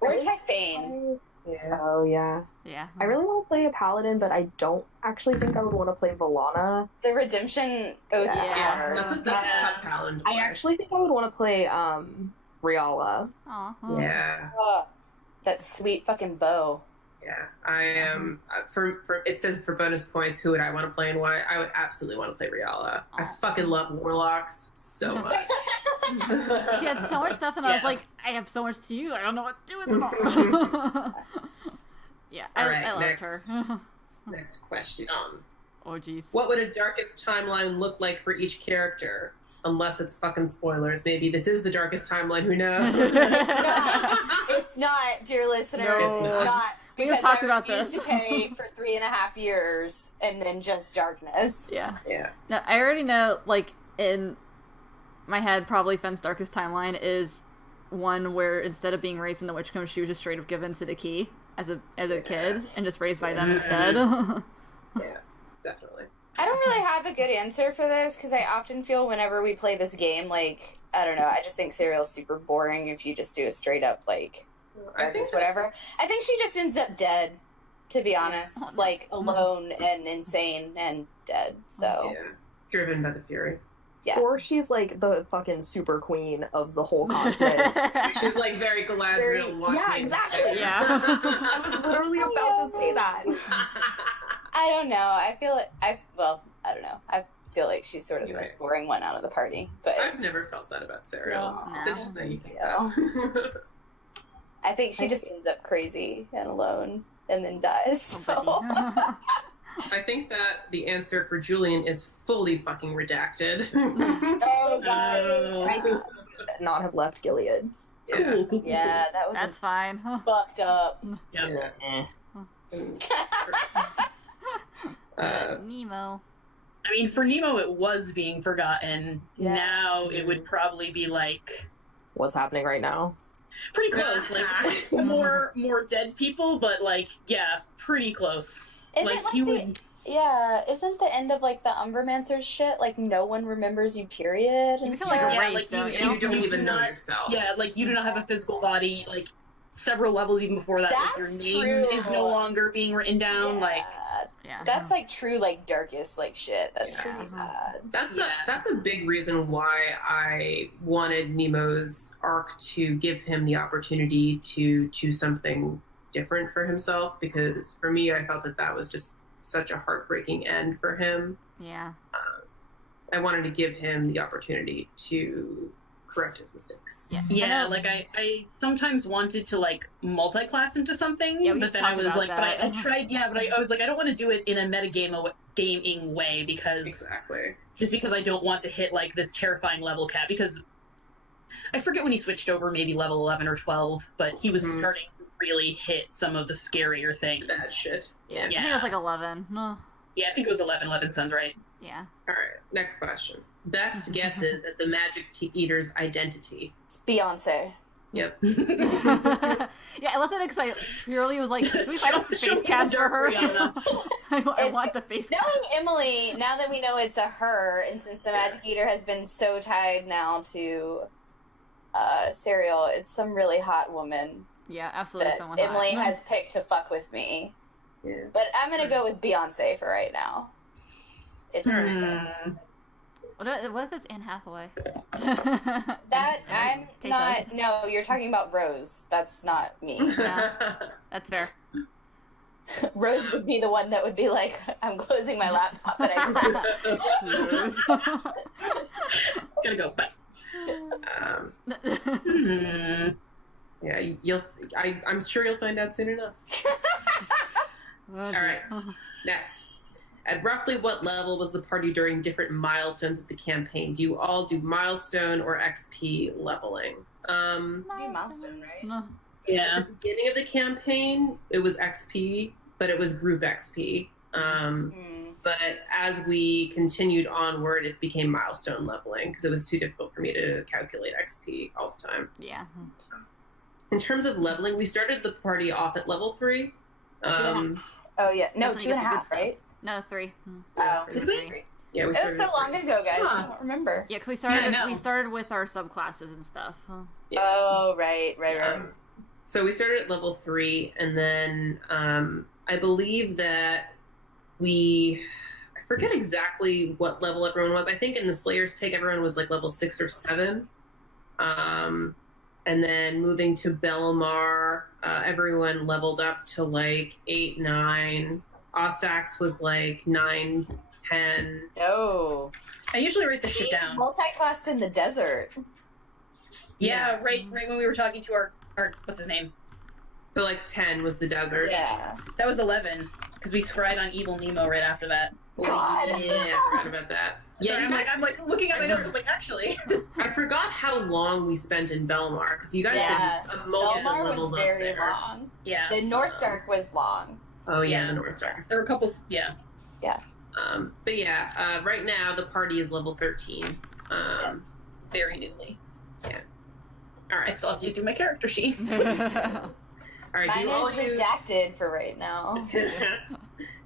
Or Typhane. Yeah. Oh yeah. Yeah. I really want to play a paladin, but I don't actually think I would want to play Valana. The Redemption Oath is Yeah, hard. that's a tough paladin to play. I actually think I would want to play Riala. Aw. Yeah. That sweet fucking bow. Yeah, I am. For it says for bonus points, who would I want to play and why? I would absolutely want to play Riala. I fucking love warlocks so much. She had so much stuff, and I was like, I have so much to use. I don't know what to do with it all. Yeah, All right, I loved next. her. Next question. Oh, jeez. What would a darkest timeline look like for each character? Unless it's fucking spoilers. Maybe this is the darkest timeline. Who knows? It's not, dear listeners. No. It's not. We Because talked I about refused this. to pay for 3.5 years and then just darkness. Yeah. Yeah. Now, I already know, like, in my head, probably Fenn's darkest timeline is one where instead of being raised in the Witchcomb, she was just straight up given to the key as a kid and just raised by them instead. Yeah, definitely. I don't really have a good answer for this because I often feel whenever we play this game, like, I don't know, I just think Serial's super boring if you just do a straight up, like, darkness, whatever. I think she just ends up dead, to be honest. Like, alone and insane and dead, so. Yeah. Driven by the Fury. Yeah. Or she's like the fucking super queen of the whole continent. She's like very Galadriel watching. Yeah, exactly. Yeah. I was literally about to say that. I don't know. I feel like I don't know. I feel like she's sort of the most boring one out of the party. But I've never felt that about Serial. No. It's interesting that you think Yeah. that. I think she just ends up crazy and alone and then dies. So. I think that the answer for Julian is fully fucking redacted. Oh god. I would not have left Gilead. Yeah. Cool. Yeah, that was That's fine. fucked up. Yeah. Nemo. I mean, for Nemo, it was being forgotten. Yeah. Now it would probably be like What's happening right now? pretty close. Like more dead people, but like yeah, pretty close. Isn't Like, like he the, would- yeah, isn't the end of like the Umbermancer shit like no one remembers you period You and become stuff? like a Yeah, wraith, like, don't you- you? You don't You even do know not- yourself. Yeah, like you do not have a physical body. Like several levels even before that, like, your That's name true. is no longer being written down. Like Yeah. that's like true like darkest like shit. That's Yeah. pretty bad. That's a big reason why I wanted Nemo's arc to give him the opportunity to choose something different for himself, because for me I thought that was just such a heartbreaking end for him. Yeah. I wanted to give him the opportunity to correct his mistakes. Yeah. yeah, know- like I sometimes wanted to like multi-class into something, Yeah, we but just then I talked was about like, but I that. tried. Yeah, but I was like, I don't want to do it in a gaming way because Exactly. just because I don't want to hit like this terrifying level cap, because I forget when he switched over, maybe level 11 or 12, but he was starting to really hit some of the scarier things. Bad shit. Yeah. I think it was like 11. No. Yeah, I think it was 11. 11 sounds right. Yeah. All right, next question. Best guesses at the Magic Eater's identity. It's Beyonce. Yep. Yeah, I left it because I purely was like, can we find out the Show me face the cast for dark her? Rihanna. I want the face cast. Knowing Emily, now that we know it's a her, and since the Magic Eater has been so tied now to Serial, it's some really hot woman Yeah, absolutely. that Someone Emily hot. has picked to fuck with me. Yeah. But I'm gonna go with Beyonce for right now. It's perfect. What if it's Anne Hathaway? That I'm Take not. those. No, you're talking about Rose. That's not me. Yeah, that's fair. Rose would be the one that would be like, I'm closing my laptop, but I Gotta go. Bye. Yeah, I'm sure you'll find out soon enough. All right, next. At roughly what level was the party during different milestones of the campaign? Do you all do milestone or XP leveling? milestone, right? No. Yeah. At the beginning of the campaign, it was XP, but it was group XP. But as we continued onward, it became milestone leveling because it was too difficult for me to calculate XP all the time. Yeah. In terms of leveling, we started the party off at level 3. Oh yeah, no, That's when you 2.5, get the good right? No, 3. Oh, Did we? 3. Yeah, we It was started so at long 3. ago, guys. Huh. I don't remember. Yeah, because we I know. started with our subclasses and stuff. Yeah. Oh, right. So we started at level 3, and then I believe that I forget exactly what level everyone was. I think in the Slayer's Take, everyone was like level 6 or 7. And then moving to Belmar, everyone leveled up to like 8, 9. Ostax was like 9, 10. Oh. I usually write this shit down. Multi-classed in the desert. Yeah, right when we were talking to our what's his name? So like 10 was the desert. Yeah. That was 11, because we scried on Evil Nemo right after that. God. Yeah, I forgot about that. Yeah, Yeah, I'm like looking at my notes, I'm like, actually. I forgot how long we spent in Belmar, because you guys Yeah. did multiple Belmar levels was up very there. long. Yeah. The North Dark was long. Oh yeah, Yeah. the North Star. There were a couple, yeah. But yeah, right now the party is level 13. Yes. Very newly. All right. I still have to do my character sheet. All right. Mine is redacted for right now.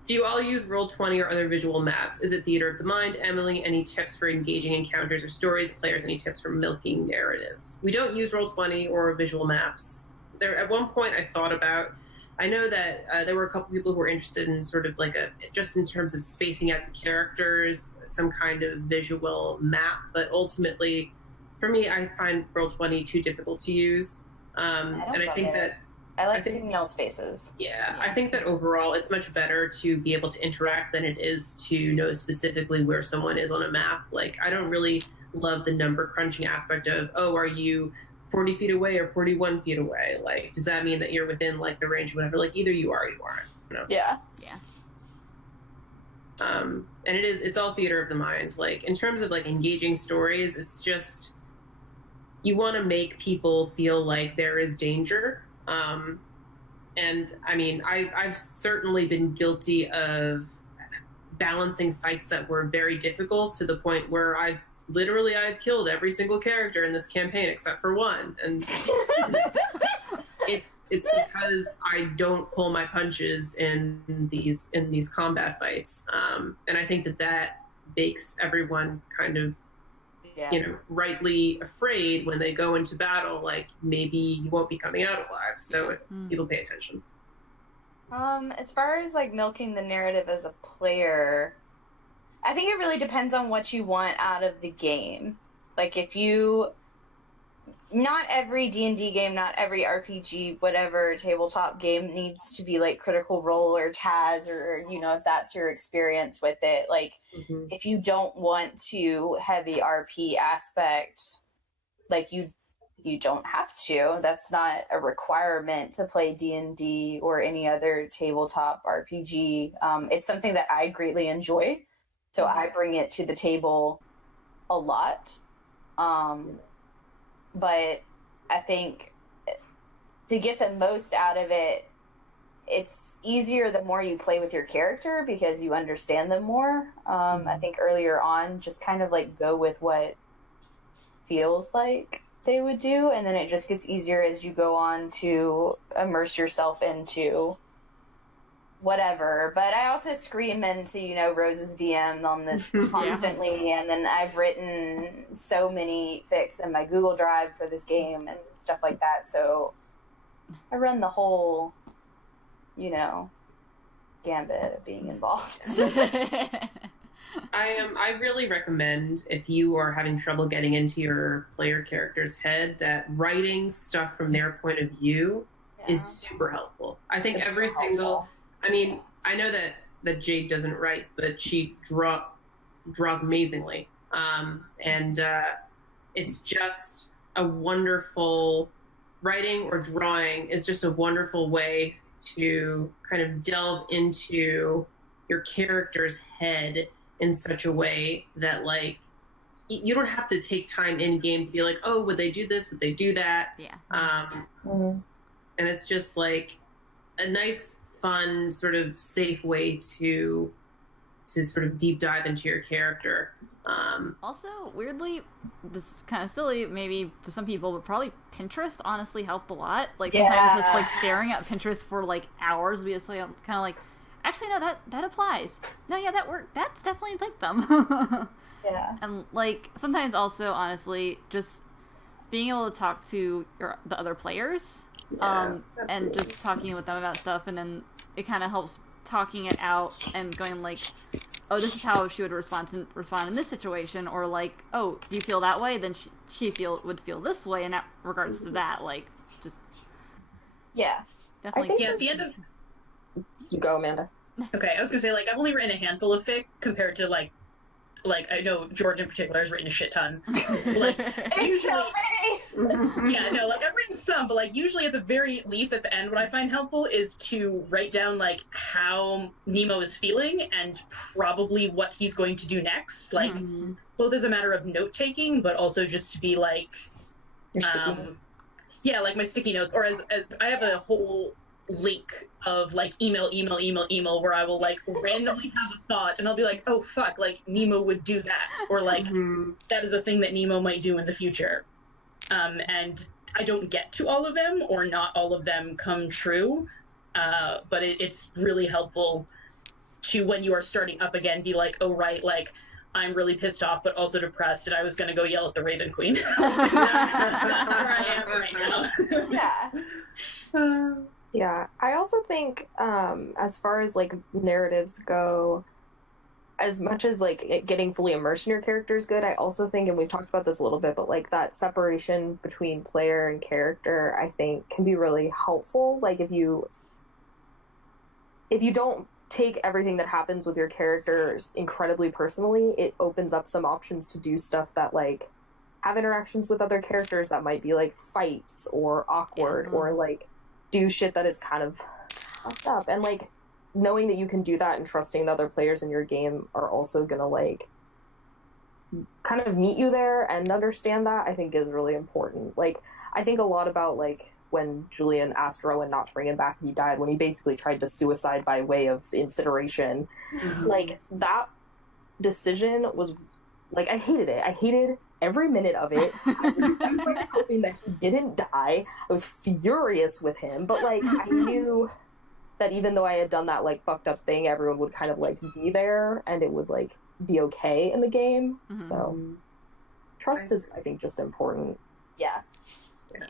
Do you all use Roll20 or other visual maps? Is it Theater of the Mind? Emily, any tips for engaging encounters or stories? Players, any tips for milking narratives? We don't use Roll20 or visual maps. There, at one point, I thought about. I know that there were a couple people who were interested in sort of like just in terms of spacing out the characters, some kind of visual map. But ultimately, for me, I find Roll20 too difficult to use. And I think that. I like I think- signal spaces. Yeah, I think that overall it's much better to be able to interact than it is to know specifically where someone is on a map. Like, I don't really love the number crunching aspect of, oh, are you 40 feet away or 41 feet away? Like, does that mean that you're within, like, the range of whatever? Like, either you are or you aren't, you know? Yeah. And it's all theater of the mind. Like, in terms of, like, engaging stories, it's just, you want to make people feel like there is danger. And I mean, I've certainly been guilty of balancing fights that were very difficult to the point where I've killed every single character in this campaign except for one. And it's because I don't pull my punches in these combat fights. And I think that makes everyone kind of, rightly afraid when they go into battle, like maybe you won't be coming out alive, so people pay attention. As far as like milking the narrative as a player, I think it really depends on what you want out of the game. Like not every D&D game, not every RPG, whatever tabletop game needs to be like Critical Role or Taz or, if that's your experience with it. Like, if you don't want to heavy RP aspect, like you don't have to. That's not a requirement to play D&D or any other tabletop RPG. It's something that I greatly enjoy, so I bring it to the table a lot. But I think to get the most out of it, it's easier the more you play with your character because you understand them more. I think earlier on, just kind of like go with what feels like they would do, and then it just gets easier as you go on to immerse yourself into whatever. But I also scream into, Rose's DM on this constantly, and then I've written so many fics in my Google Drive for this game and stuff like that, so I run the whole, gambit of being involved. I really recommend, if you are having trouble getting into your player character's head, that writing stuff from their point of view is super helpful. I think It's every so single helpful. I mean, I know that Jade doesn't write, but she draws amazingly, and it's just a wonderful writing or drawing is just a wonderful way to kind of delve into your character's head in such a way that like you don't have to take time in game to be like, oh, would they do this? Would they do that? Yeah. And it's just like a nice, fun, sort of safe way to sort of deep dive into your character. Also, weirdly, this is kind of silly, maybe to some people, but probably Pinterest honestly helped a lot. Like sometimes just like staring at Pinterest for like hours, we just like kind of like, actually no, that applies. No, yeah, that worked. That's definitely like them. Yeah. And like sometimes also honestly just being able to talk to the other players, and just talking with them about stuff, and then it kind of helps talking it out and going like, oh, this is how she would respond in this situation, or like, oh, do you feel that way? Then she would feel this way in that regards to that. Like, just definitely. Yeah, at the end of You go, Amanda. Okay, I was gonna say, like, I've only written a handful of fic compared to like I know Jordan in particular has written a shit ton. Like, It's so many. yeah, no, like I've written some, but like usually at the very least at the end, what I find helpful is to write down like how Nemo is feeling and probably what he's going to do next. Like both as a matter of note taking, but also just to be like, Your sticky note. yeah, like my sticky notes, or as I have a whole link of like email where I will like randomly have a thought and I'll be like, oh fuck, like Nemo would do that, or like that is a thing that Nemo might do in the future. And I don't get to all of them, or not all of them come true, but it's really helpful to, when you are starting up again, be like, oh right, like I'm really pissed off but also depressed and I was gonna go yell at the Raven Queen. That's where I am right now. Yeah. Yeah, I also think as far as like narratives go, as much as like getting fully immersed in your character is good, I also think, and we've talked about this a little bit, but like that separation between player and character, I think can be really helpful. Like if you don't take everything that happens with your characters incredibly personally, it opens up some options to do stuff that like have interactions with other characters that might be like fights or awkward, or like do shit that is kind of fucked up. And like knowing that you can do that and trusting the other players in your game are also gonna like kind of meet you there and understand that, I think is really important. Like I think a lot about like when Julian asked Rowan not to bring him back and he died, when he basically tried to suicide by way of incineration. Like that decision was like, I hated it. I hated every minute of it. I was desperately hoping that he didn't die. I was furious with him, but like I knew that even though I had done that like fucked up thing, everyone would kind of like be there and it would like be okay in the game. So trust is, I think, just important. Yeah.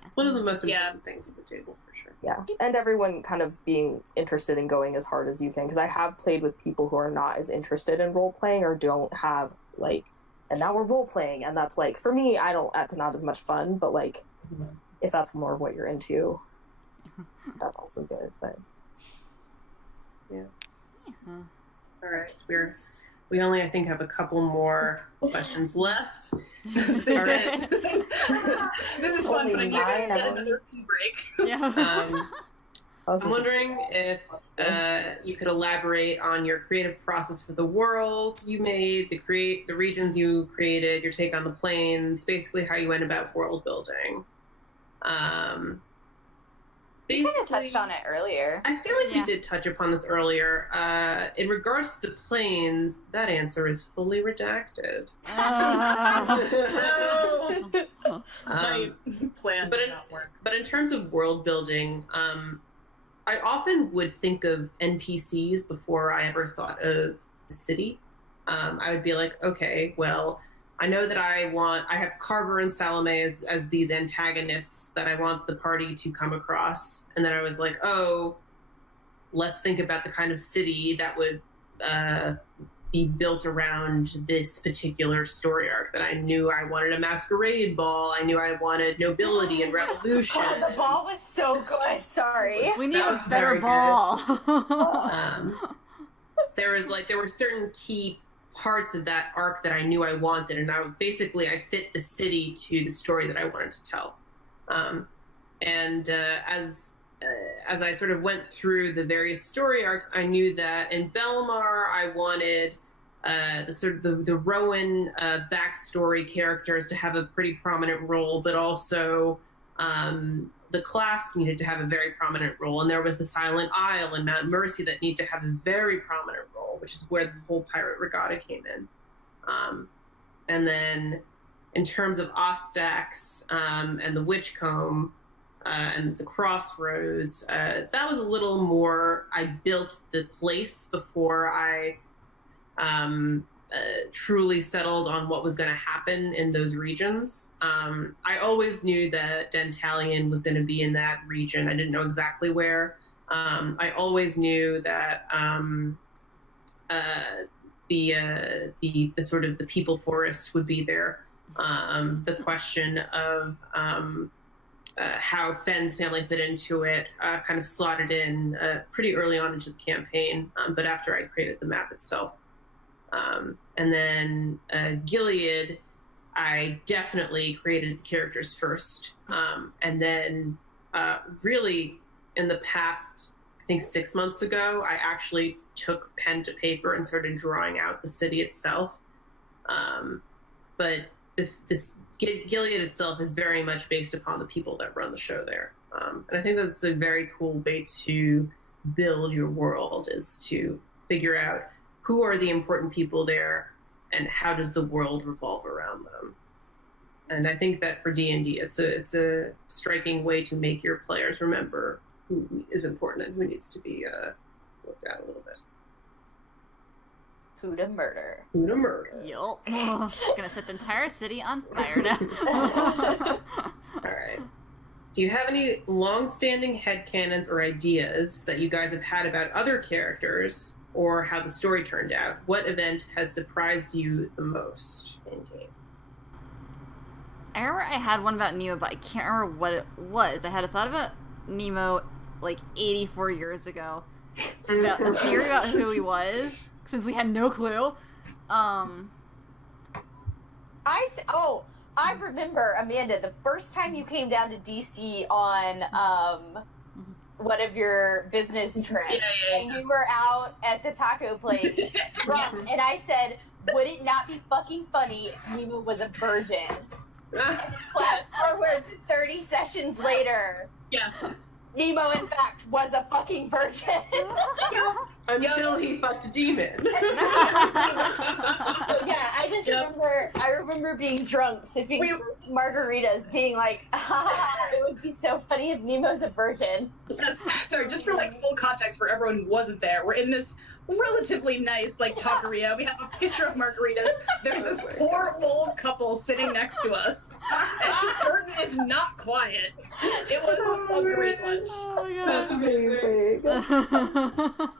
It's one of the most important things at the table, for sure. Yeah, and everyone kind of being interested in going as hard as you can, because I have played with people who are not as interested in role playing or don't have like, and now we're role playing, and that's like, for me, that's not as much fun, but like if that's more of what you're into, that's also good. But All right, we only, I think, have a couple more questions left. All right. This is fun, but I need to get another break. I'm wondering if you could elaborate on your creative process for the world you made, the regions you created, your take on the planes, basically how you went about world building. We kind of touched on it earlier. I feel like we did touch upon this earlier. In regards to the planes, that answer is fully redacted. My plan did not work. But in terms of world building, I often would think of NPCs before I ever thought of the city. I would be like, okay, well, I know that I have Carver and Salome as these antagonists that I want the party to come across. And then I was like, oh, let's think about the kind of city that would be built around this particular story arc. That I knew I wanted a masquerade ball. I knew I wanted nobility and revolution. Oh, the ball was so good. Sorry. We need That a was better very good. ball. There were certain key parts of that arc that I knew I wanted, and I fit the city to the story that I wanted to tell. As I sort of went through the various story arcs, I knew that in Belmar I wanted the Rowan backstory characters to have a pretty prominent role, but also the Clasp needed to have a very prominent role, and there was the Silent Isle and Mount Mercy that need to have a very prominent role, which is where the whole Pirate Regatta came in. And then in terms of Ostax and the Witchcomb and the Crossroads, that was a little more, I built the place before I truly settled on what was going to happen in those regions. I always knew that Dentalion was going to be in that region. I didn't know exactly where. I always knew that the sort of the People Forest would be there. The question of how Fenn's family fit into it kind of slotted in pretty early on into the campaign, but after I created the map itself. And then Gilead, I definitely created the characters first. And then really in the past, I think 6 months ago, I actually took pen to paper and started drawing out the city itself. But this Gilead itself is very much based upon the people that run the show there. And I think that's a very cool way to build your world, is to figure out who are the important people there and how does the world revolve around them. And I think that for D&D, it's a striking way to make your players remember who is important and who needs to be looked at a little bit. Who to murder? Who to murder? Yup. Gonna set the entire city on fire now. All right. Do you have any long-standing headcanons or ideas that you guys have had about other characters or how the story turned out? What event has surprised you the most in game? I remember I had one about Nemo, but I can't remember what it was. I had a thought about Nemo like 84 years ago. About a theory about who he was, since we had no clue. I remember, Amanda, the first time you came down to DC on one of your business trips, and you were out at the taco place drunk, and I said, would it not be fucking funny if Nemo was a virgin? And flash forward 30 sessions later. Yes. Nemo, in fact, was a fucking virgin. Until he fucked a demon. Yeah, I just remember being drunk, sipping margaritas, being like, it would be so funny if Nemo's a virgin. Yes. Sorry, just for like full context for everyone who wasn't there, we're in this relatively nice like taqueria. We have a picture of margaritas. There's this poor old couple sitting next to us. And the curtain is not quiet. It was a great lunch. Oh my god. That's amazing.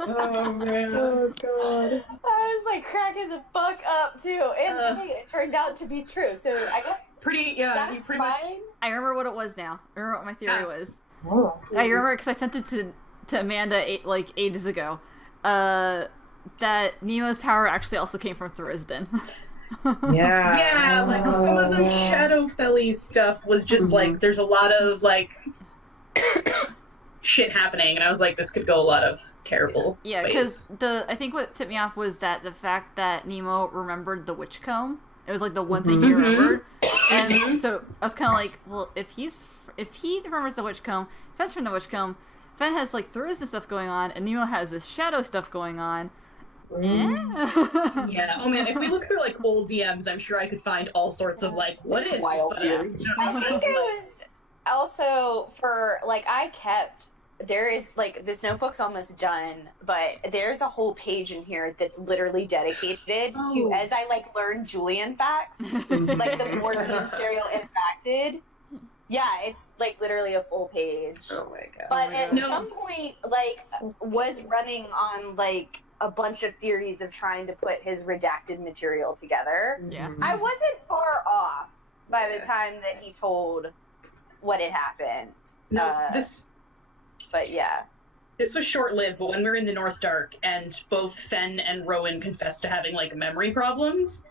Oh man. Oh god. I was like cracking the fuck up too, and hey, it turned out to be true. So I guess that's pretty much. fine. I remember what it was now. I remember what my theory was. Oh. I remember because I sent it to Amanda ages ago. That Nemo's power actually also came from Thurisdan. Yeah. Yeah, like some of the Shadowfelly stuff was just like there's a lot of like shit happening, and I was like, this could go a lot of terrible. Yeah, because I think what tipped me off was that the fact that Nemo remembered the witch comb. It was like the one thing he remembered, and so I was kind of like, well, if he remembers the witch comb, Fenn's from the witch comb, Fenn has like Thurisdan stuff going on, and Nemo has this shadow stuff going on. Yeah. Oh man, if we look through like old DMs, I'm sure I could find all sorts of like what if. Wild but, theories. I think it was also for like there is like this notebook's almost done, but there's a whole page in here that's literally dedicated to as I like learn Julian facts, like the more he and Serial interacted. Yeah, it's like literally a full page. Oh my god. But at some point, like, was running on like a bunch of theories of trying to put his redacted material together. Yeah. I wasn't far off by the time that he told what had happened. No, But yeah. This was short-lived, but when we were in the North Dark and both Fen and Rowan confessed to having, like, memory problems,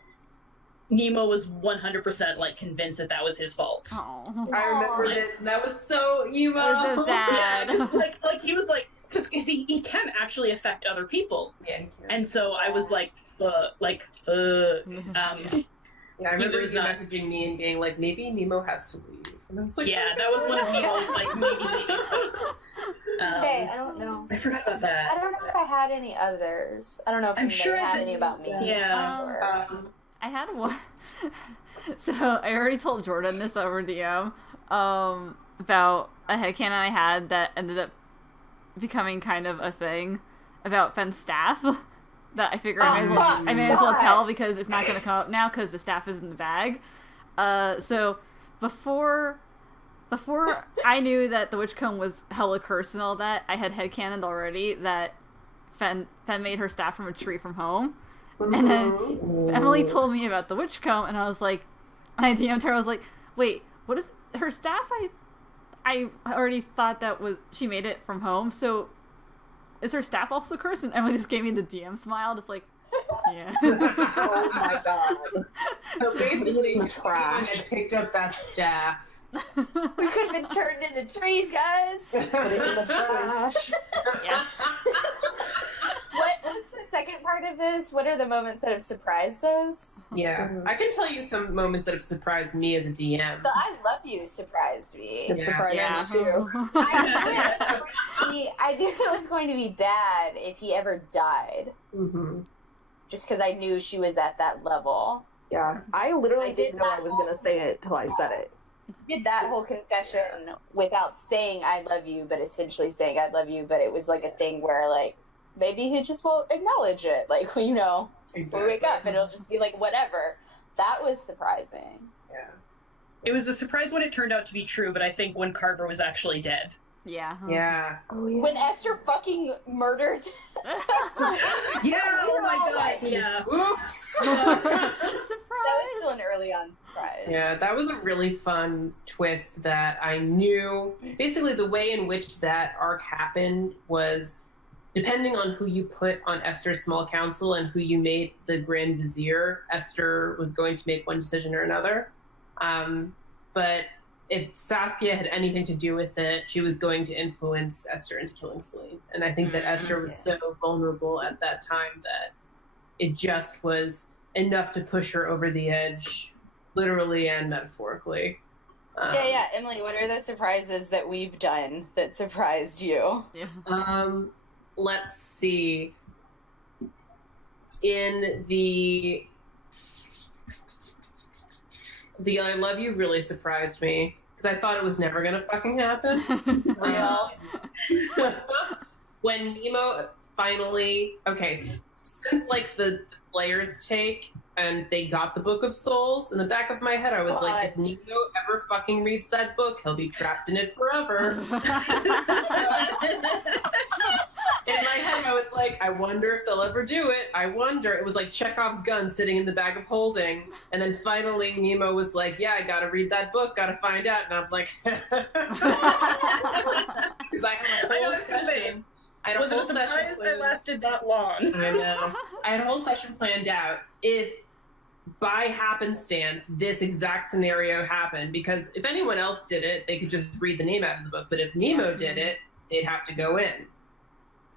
Nemo was 100%, like, convinced that was his fault. Oh. I remember this, and that was so emo. That was so sad. Yeah, like he was like, because he can actually affect other people. Yeah, he can. And so I was like, Yeah, I remember you was not- messaging me and being like, maybe Nemo has to leave. And I was like, yeah, that was one of Nemo's, like, maybe. Hey, I don't know. I forgot about I that. don't know if I had any others. I don't know if I'm anybody sure I had did. any about me. Yeah. I had one. So I already told Jordan this over DM about a headcanon I had that ended up becoming kind of a thing about Fenn's staff. That I figure I may as well tell because it's not going to come up now because the staff is in the bag. So before I knew that the witch comb was hella cursed and all that, I had headcanoned already that Fen made her staff from a tree from home. And then Emily told me about the witch comb, and I was like, and I DM'd her, I was like, wait, what is her staff? I already thought that was, she made it from home, so is her staff also cursed? And Emily just gave me the DM smile, just like, yeah. Oh my god. So basically, The trash. had picked up that staff. We could have been turned into trees, guys. Put it in the trash. Yeah. What's the second part of this? What are the moments that have surprised us? Yeah, I can tell you some moments that have surprised me as a DM. The I love you surprised me. It surprised Yeah. me too. I knew it was going to be bad if he ever died. Mm-hmm. Just because I knew she was at that level. Yeah, I literally I did didn't know not I was gonna say it till I said it. Did that whole confession without saying I love you, but essentially saying I love you, but it was like a thing where like maybe he just won't acknowledge it. Like, you know, we wake up and it'll just be like whatever. That was surprising. Yeah. It was a surprise when it turned out to be true, but I think when Carver was actually dead. Yeah. Yeah. Oh yeah. When Esther fucking murdered Yeah, oh my all god, like- yeah. Oops. that was Surprise! still an early on surprise. Yeah, that was a really fun twist that I knew. Basically, the way in which that arc happened was depending on who you put on Esther's small council and who you made the Grand Vizier, Esther was going to make one decision or another. But if Saskia had anything to do with it, she was going to influence Esther into killing Celine. And I think that Esther was so vulnerable at that time that it just was enough to push her over the edge, literally and metaphorically. Yeah. Emily, what are the surprises that we've done that surprised you? Yeah. Let's see. In the I love you really surprised me because I thought it was never gonna fucking happen. Real. When Nemo finally, since like the Slayers take and they got the Book of Souls, in the back of my head I was like, if Nemo ever fucking reads that book, he'll be trapped in it forever. In my head, I was like, I wonder if they'll ever do it. I wonder. It was like Chekhov's gun sitting in the bag of holding. And then finally, Nemo was like, yeah, I gotta read that book, gotta find out. And I'm like, because I had a whole session. Was it a surprise that lasted that long? I know. I had a whole session planned out. If by happenstance this exact scenario happened, because if anyone else did it, they could just read the name out of the book. But if Nemo did it, they'd have to go in.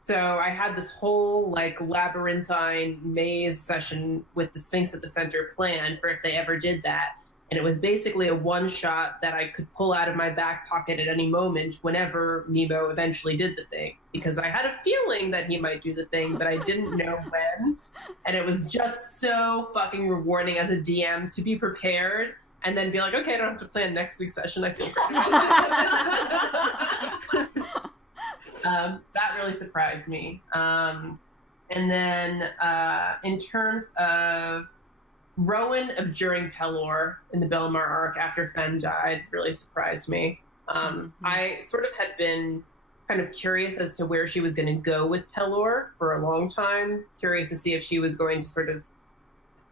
So I had this whole like labyrinthine maze session with the Sphinx at the center planned for if they ever did that. And it was basically a one shot that I could pull out of my back pocket at any moment whenever Nemo eventually did the thing. Because I had a feeling that he might do the thing, but I didn't know when. And it was just so fucking rewarding as a DM to be prepared and then be like, okay, I don't have to plan next week's session. I feel that really surprised me. And then in terms of Rowan abjuring Pelor in the Belmar arc after Fen died really surprised me. I sort of had been kind of curious as to where she was going to go with Pelor for a long time. Curious to see if she was going to sort of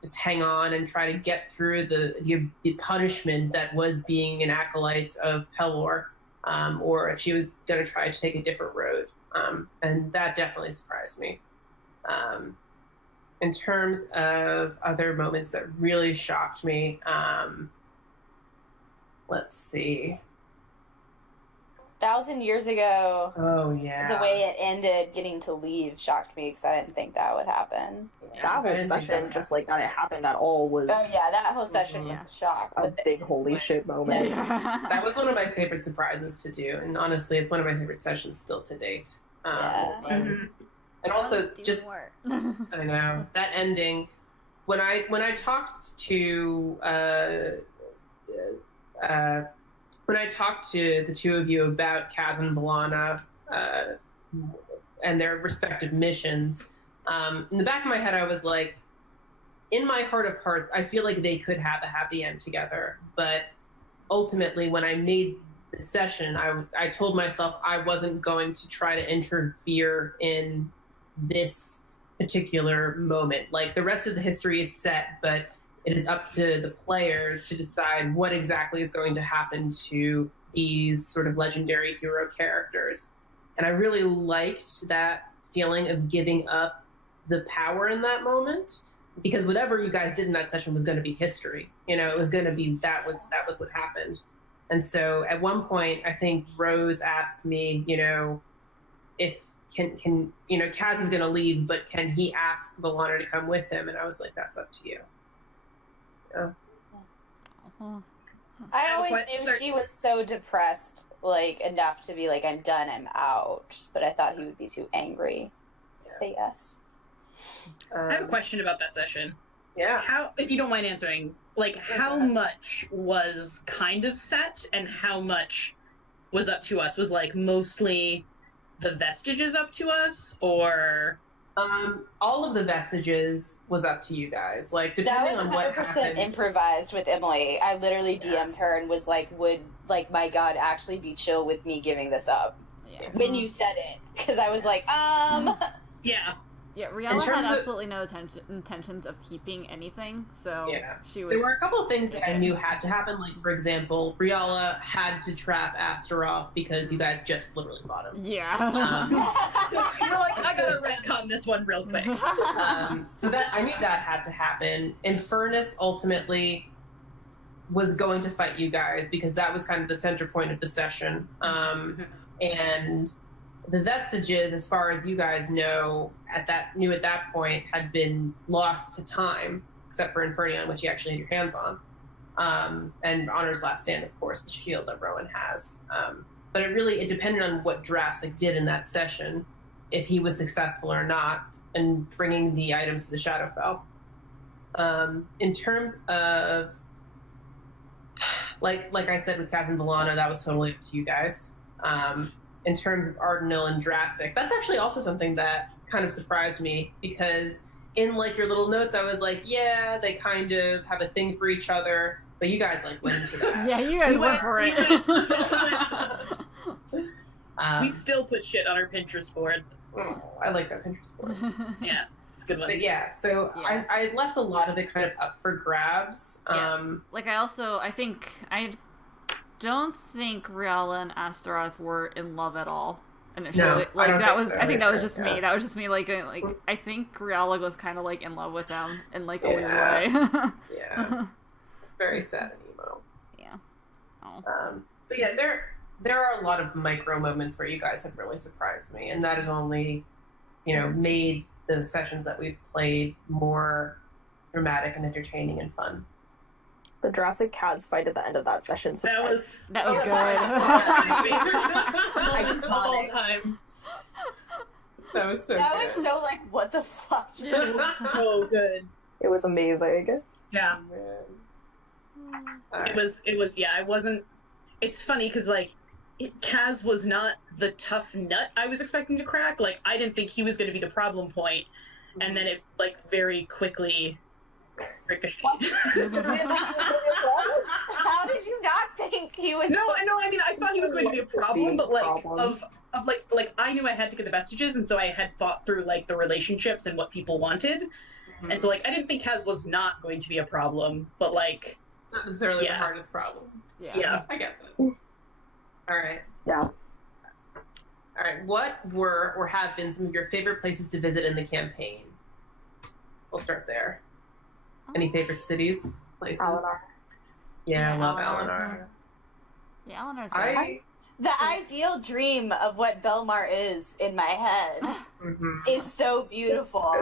just hang on and try to get through the punishment that was being an acolyte of Pelor, or if she was going to try to take a different road. And that definitely surprised me. In terms of other moments that really shocked me, let's see. 1,000 years ago, Oh, yeah. the way it ended, getting to leave, shocked me because I didn't think that would happen. That whole session, just like that it happened at all, was Oh yeah, that whole session was a shock. a But big holy shit moment. That was one of my favorite surprises to do, and honestly, it's one of my favorite sessions still to date. Yeah. So- And also, Do just more. I know that ending. When I talked to when I talked to the two of you about Kaz and Balana and their respective missions, in the back of my head, I was like, in my heart of hearts, I feel like they could have a happy end together. But ultimately, when I made the session, I told myself I wasn't going to try to interfere in this particular moment. Like, the rest of the history is set, but it is up to the players to decide what exactly is going to happen to these sort of legendary hero characters. And I really liked that feeling of giving up the power in that moment, because whatever you guys did in that session was going to be history. You know, it was going to be, that was what happened. And so at one point, I think Rose asked me, you know, if can you know, Kaz is going to leave, but can he ask Balana to come with him? And I was like, that's up to you. Yeah. I always knew she was so depressed, like, enough to be like, I'm done, I'm out. But I thought he would be too angry to say yes. I have a question about that session. Yeah. How, if you don't mind answering, like, how much was kind of set and how much was up to us? Was, like, mostly the vestiges up to us, or... All of the vestiges was up to you guys. Like, depending That on was what 100% happened. improvised with Emily. I literally DM'd her and was like, would, like, my God actually be chill with me giving this up? Yeah. When you said it. Because I was like, Yeah. Yeah, In Riella had terms of- absolutely no intentions of keeping anything, so Yeah. she was... There were a couple of things that I knew had to happen. Like, for example, Riella had to trap Astaroth because you guys just literally fought him. Yeah. You're like, I gotta retcon this one real quick. So that, I knew that had to happen. Infernus ultimately was going to fight you guys because that was kind of the center point of the session. And the vestiges, as far as you guys know, at that point, had been lost to time, except for Infernion, which you actually had your hands on. And Honor's Last Stand, of course, the shield that Rowan has. But it depended on what Jurassic did in that session, if he was successful or not, in bringing the items to the Shadowfell. In terms of, like I said with Kaz and Balana, that was totally up to you guys. In terms of Ardenil and Jurassic, that's actually also something that kind of surprised me, because in, like, your little notes, I was like, yeah, they kind of have a thing for each other, but you guys, like, went into that. Yeah, you guys went for it. We still put shit on our Pinterest board. Oh, I like that Pinterest board. Yeah, it's a good one. But yeah, so Yeah. I left a lot of it kind of up for grabs. Yeah. Like, I don't think Riella and Astaroth were in love at all initially. No, like, I don't that think was, so I think that was either, just yeah. me. That was just me, like, I think Riella was kind of, like, in love with them in, like, a Yeah. weird way. Yeah. It's very sad and emo. Yeah. Oh. But yeah, there are a lot of micro moments where you guys have really surprised me, and that has only, made the sessions that we've played more dramatic and entertaining and fun. The Jurassic Cats fight at the end of that session. That was That was good. iconic of all time. That was so that good. was so, like, what the fuck? It was so good. It was amazing. Yeah. All right. It was, yeah, I wasn't, it's funny because, like, Kaz was not the tough nut I was expecting to crack. Like, I didn't think he was going to be the problem point, and then it, like, very quickly ricocheted. How did you not think he was? No, I know. I mean, I thought he was going to be a problem, but, like, Problem. of like I knew I had to get the vestiges, and so I had thought through like the relationships and what people wanted, and so like I didn't think Kaz was not going to be a problem, but like not necessarily Yeah. the hardest problem. yeah. I get that. All right. Yeah. All right. What were or have been some of your favorite places to visit in the campaign? We'll start there. Any favorite cities, places? Eleanor. Yeah, I Yeah, love Eleanor. Eleanor. Yeah, Eleanor's great. The ideal dream of what Belmar is in my head is so beautiful.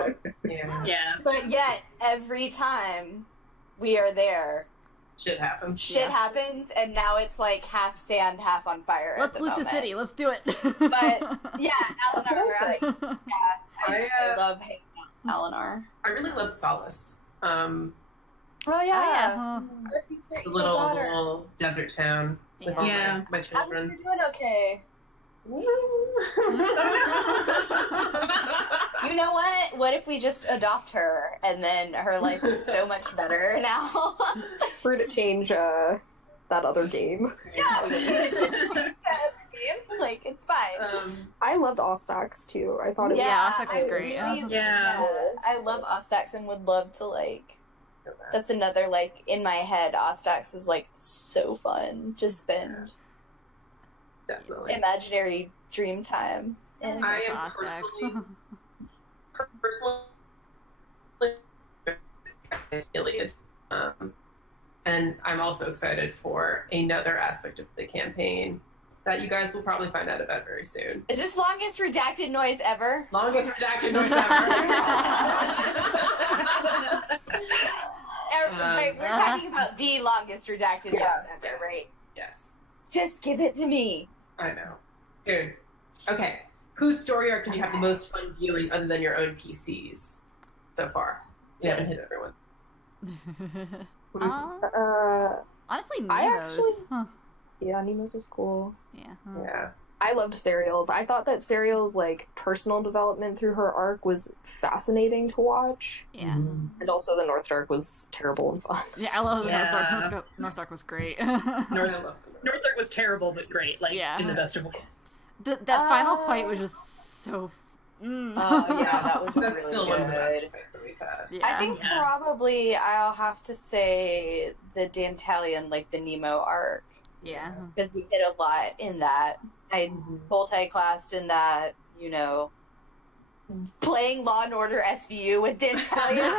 Yeah. Yeah. But yet, every time we are there, Shit happens. shit happens, and now it's like half sand, half on fire. Let's at the loot the moment. city. Let's do it. But yeah, Eleanor, I I love hanging out with Eleanor. I really love Solace. Oh Oh, yeah. yeah. The little desert town with all Yeah. my You're children. doing okay. Woo. You know what? What if we just adopt her, and then her life is so much better now? For to change that other game. Like, it's fine. I loved Ostax too. I thought it Yeah, Ostax was I great. Yeah. I love Ostax and would love to, like, that's another, like, in my head, Ostax is, like, so fun to spend Definitely. imaginary dream time. And I am Ostax. personally Iliad. And I'm also excited for another aspect of the campaign that you guys will probably find out about very soon. is this longest redacted noise ever? Longest redacted noise ever. Right, we're talking about the longest redacted noise ever, right? Yes, Just give it to me. I know. Dude. Okay. Whose story arc did you have the most fun viewing other than your own PCs so far? You haven't hit everyone. Honestly, I Nemo's. actually- yeah, Nemo's was cool. Yeah. Yeah. I loved Serial's. I thought that Serial's like personal development through her arc was fascinating to watch, Yeah. and also the North Arc was terrible and fun. Yeah, I love the North Yeah. Arc. North Arc was great. I love them. Northrop was terrible, but great. Like Yeah. in the best of That final fight was just so. Oh, yeah, that was That's really still one of the best good. fights that we've had. Yeah. I think Yeah. probably I'll have to say the Dantalion, like the Nemo arc, Yeah. because we hit a lot in that. I multi-classed in that, you know, playing Law and Order SVU with Dantalion.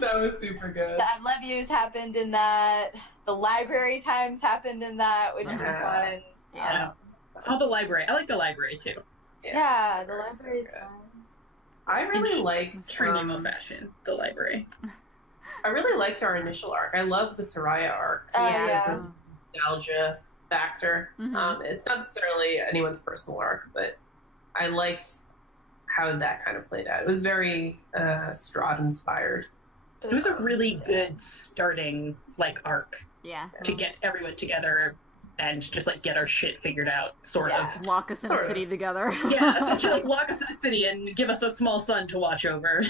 That was super good. The I Love Yous happened in that. The library times happened in that, which was Yeah. fun. Yeah. Oh, the library. I like the library too. Yeah, the very, so library's good. fun. I really liked True Nemo fashion. The library. I really liked our initial arc. I love the Soraya arc. Oh, Just yeah. as a nostalgia factor. Mhm. It's not necessarily anyone's personal arc, but I liked how that kind of played out. It was very Strahd inspired. It was a really good starting like arc Yeah. to get everyone together and just like get our shit figured out, sort of. Lock us in Sort a of. city together. Yeah, essentially like, lock us in a city and give us a small son to watch over.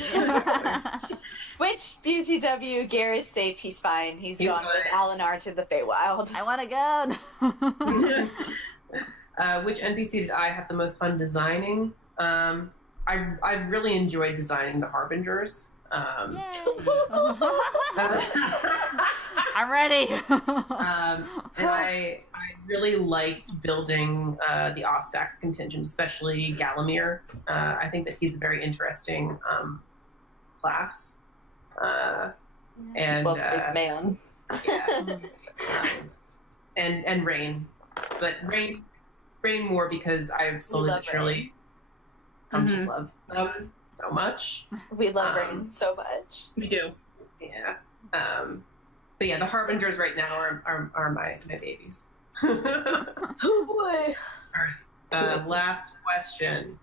Which BTW, Garrett's safe, he's fine. He's He's gone with fine. Alinar to the Feywild. I want to go. Which NPC did I have the most fun designing? I really enjoyed designing the Harbingers. Yay. I'm ready. And I really liked building the Ostax contingent, especially Galamir. I think that he's a very interesting class. And Love big man. yeah, and Rain, but Rain more because I've slowly love but surely come to love them so much. We love Um, Rain so much. We do. Yeah. But yeah, the Harbingers right now are my babies. Oh boy. Last question.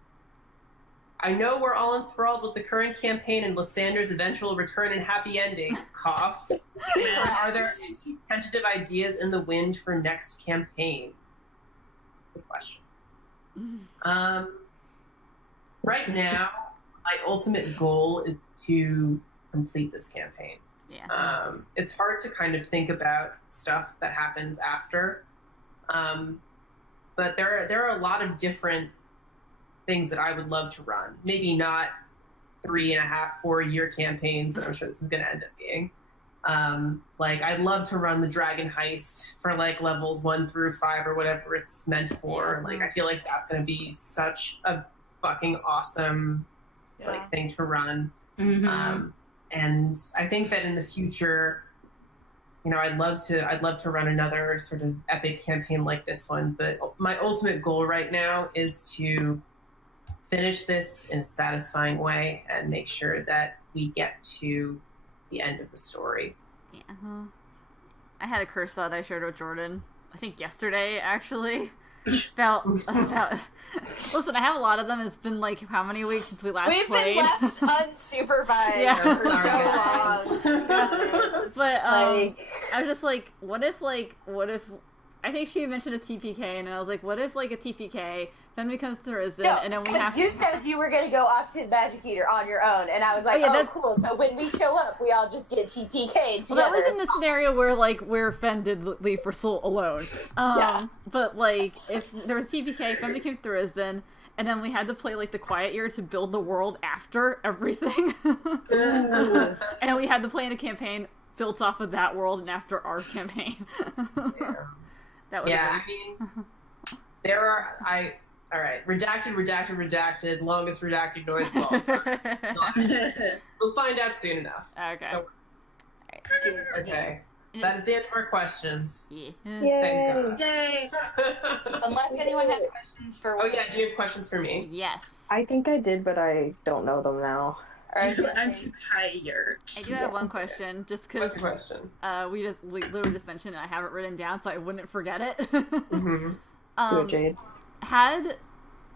I know we're all enthralled with the current campaign and Lysander's eventual return and happy ending. Cough. Are there any tentative ideas in the wind for next campaign? Good question. Right now, my ultimate goal is to complete this campaign. Yeah. It's hard to kind of think about stuff that happens after. But but there are a lot of different things that I would love to run. Maybe not 3.5, 4-year campaigns that I'm sure this is going to end up being. Like, I'd love to run the Dragon Heist for like levels 1 through 5 or whatever it's meant for. Like, I feel like that's going to be such a fucking awesome like thing to run. And I think that in the future, you know, I'd love to run another sort of epic campaign like this one. But my ultimate goal right now is to finish this in a satisfying way and make sure that we get to the end of the story. Yeah. I had a curse that I shared with Jordan, I think yesterday, actually. about listen, I have a lot of them. It's been like how many weeks since we last played? We've been left unsupervised for so long. But I was just like, what if I think she mentioned a TPK, and I was like, what if like a TPK, then becomes Tharizdun, and then we have you said you were going to go off to the Magic Eater on your own, and I was like, cool, so when we show up, we all just get TPK'd together. Well, that was in the scenario where Fen did leave for Soul alone. But like, if there was TPK, Fen became Tharizdun, and then we had to play like the Quiet Year to build the world after everything. And then we had to play in a campaign built off of that world and after our campaign. That was I mean, there are all right, redacted, longest redacted noise of all time. We'll find out soon enough. Okay. Okay. That is the end of our questions. Yeah. Thank God. Yay! Unless anyone has questions for... Oh yeah, do you have questions for me? Yes. I think I did, but I don't know them now. I'm too tired. I do have one question, just because What's the question? we literally just mentioned it, and I have it written down so I wouldn't forget it. Jade.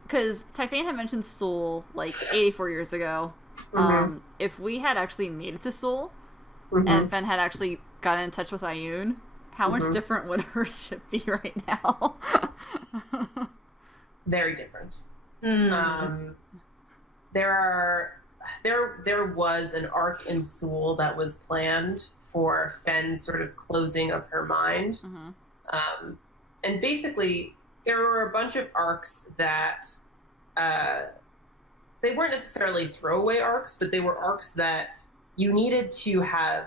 Because Typhane had mentioned Soul like 84 years ago. If we had actually made it to Soul, and Fen had actually gotten in touch with Ioun, how much different would her ship be right now? Very different. There was an arc in Soul that was planned for Fen sort of closing of her mind. And basically, there were a bunch of arcs that they weren't necessarily throwaway arcs, but they were arcs that you needed to have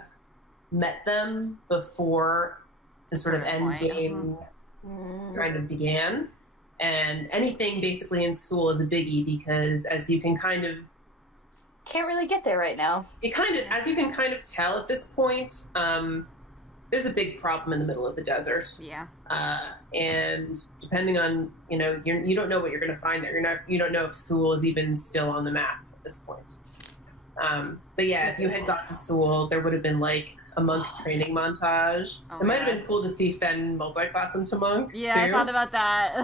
met them before the sort of end game kind of began. And anything basically in Soul is a biggie because as you can kind of Can't really get there right now. as you can kind of tell at this point, there's a big problem in the middle of the desert. Yeah. And depending on, you don't know what you're going to find there. You don't know if Soul is even still on the map at this point. But yeah, if you had got to Soul, there would have been like a monk training montage. It might have been cool to see Fen multi-class into monk. Yeah, too. I thought about that.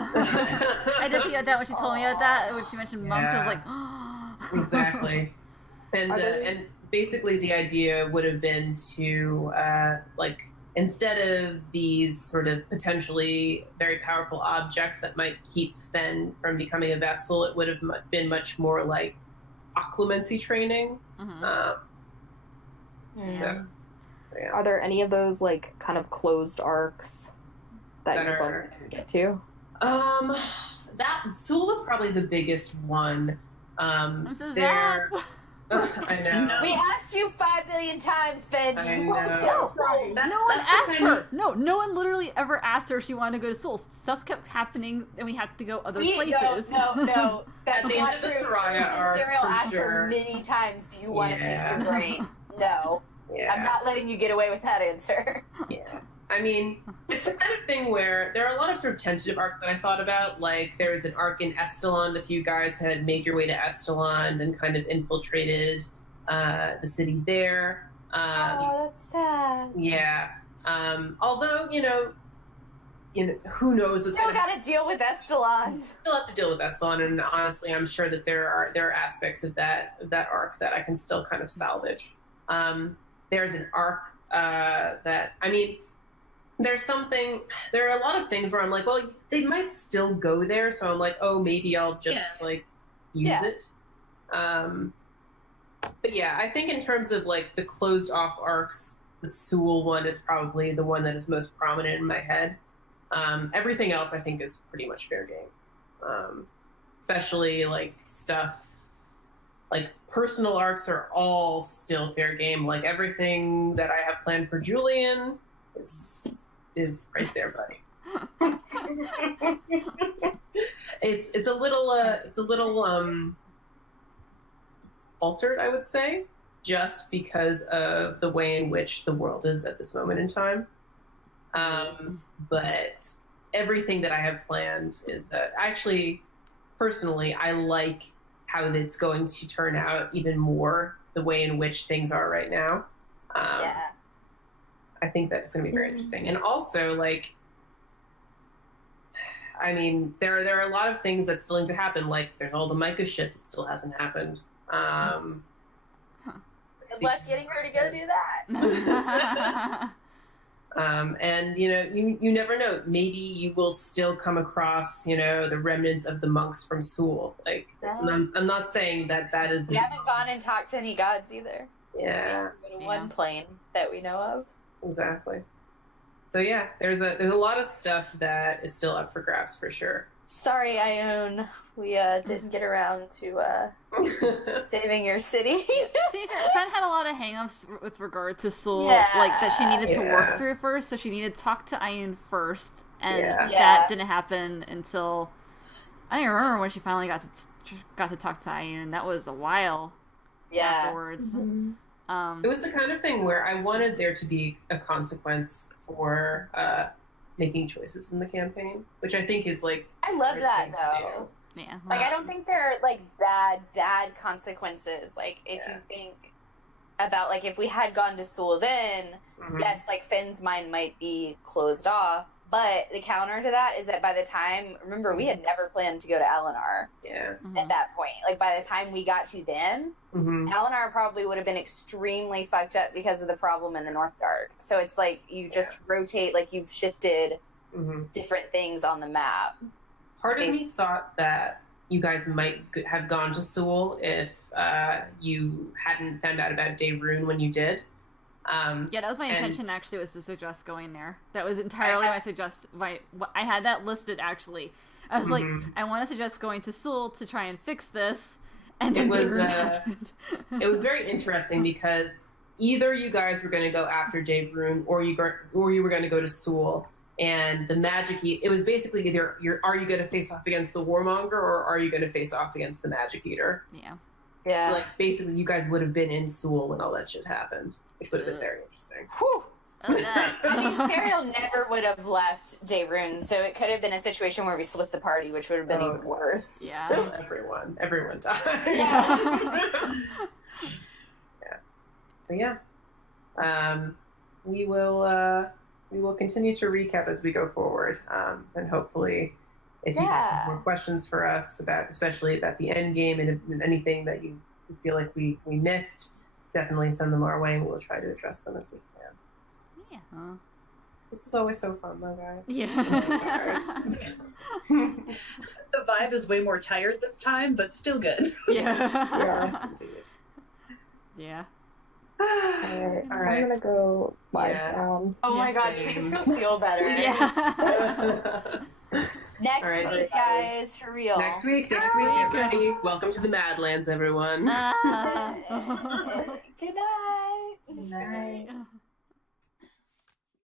I did think about that when she told me about that. When she mentioned monks, I was like, exactly. And basically the idea would have been to instead of these sort of potentially very powerful objects that might keep Fen from becoming a vessel, it would have been much more like occlumency training. Are there any of those like kind of closed arcs that you can get to? That Soul was probably the biggest one. I'm so sad. I know. We asked you 5 million times, Ben. I You know. won't No one asked her. No one literally ever asked her if she wanted to go to Soul. Stuff kept happening, and we had to go other places. No. That's At the not end of the true. Soraya arc, Zerial for asked sure. her many times, do you want to Yeah. use your brain? No. Yeah. I'm not letting you get away with that answer. Yeah. I mean, it's the kind of thing where there are a lot of sort of tentative arcs that I thought about. Like, there's an arc in Estelond. If you guys had made your way to Estelond and kind of infiltrated the city there. That's sad. Yeah. Although, who knows? Still got to deal with Estelond. Still have to deal with Estelond, and honestly, I'm sure that there are aspects of that arc that I can still kind of salvage. There's an arc that, I mean, there are a lot of things where I'm like, well, they might still go there, so I'm like, oh, maybe I'll just use it. But yeah, I think in terms of like the closed off arcs, the Soul one is probably the one that is most prominent in my head. Everything else I think is pretty much fair game. Especially like stuff like personal arcs are all still fair game. Like everything that I have planned for Julian is right there, buddy. It's a little altered, I would say, just because of the way in which the world is at this moment in time. But everything that I have planned is actually, personally, I like how it's going to turn out even more the way in which things are right now. I think that's going to be very interesting. And also, like, I mean, there are a lot of things that still need to happen. Like, there's all the Micah shit that still hasn't happened. Good luck getting her to go do that. And you never know. Maybe you will still come across the remnants of the monks from Seoul. Like, I'm not saying that is. We haven't gone and talked to any gods either. Yeah. One plane that we know of. Exactly. So yeah, there's a lot of stuff that is still up for grabs for sure. Sorry, Ione. We didn't get around to saving your city. See, Fen had a lot of hang-ups with regard to Seoul, like that she needed to work through first, so she needed to talk to Ione first, and that didn't happen until I don't even remember when she finally got to talk to Ione. That was a while afterwards. Mm-hmm. It was the kind of thing where I wanted there to be a consequence for making choices in the campaign, which I think is like I love that though. Yeah. Like I don't think they're like bad consequences. Like if you think about like if we had gone to Seoul then, yes, like Finn's mind might be closed off. But the counter to that is that by the time, remember, we had never planned to go to Eleanor at that point. Like, by the time we got to them, Eleanor probably would have been extremely fucked up because of the problem in the North Dark. So it's like you just rotate, like you've shifted different things on the map. Part of me thought that you guys might have gone to Seoul if you hadn't found out about Daerun when you did. That was my intention. Actually, was to suggest going there. That was entirely I had that listed. Actually, I was like, I want to suggest going to Seoul to try and fix this, and then it was very interesting because either you guys were going to go after Daerun or you were going to go to Seoul, and the magic. It was basically either are you going to face off against the Warmonger or are you going to face off against the Magic Eater? Yeah. Like, basically, you guys would have been in Seoul when all that shit happened, which would have been very interesting. Whew. I mean, Serial never would have left Daerun, so it could have been a situation where we split the party, which would have been even worse. Yeah. Everyone died. But we will continue to recap as we go forward, and hopefully. If you have more questions for us especially about the end game and anything that you feel like we missed, definitely send them our way and we'll try to address them as we can. Yeah. This is always so fun, though, guys. Yeah. The vibe is way more tired this time, but still good. Yeah. Indeed. Yeah. All right. I'm gonna go lie down. Oh my god, please go feel better. Next week, guys, for real. Next week, get ready. Welcome to the Madlands, everyone. Good night. Good night.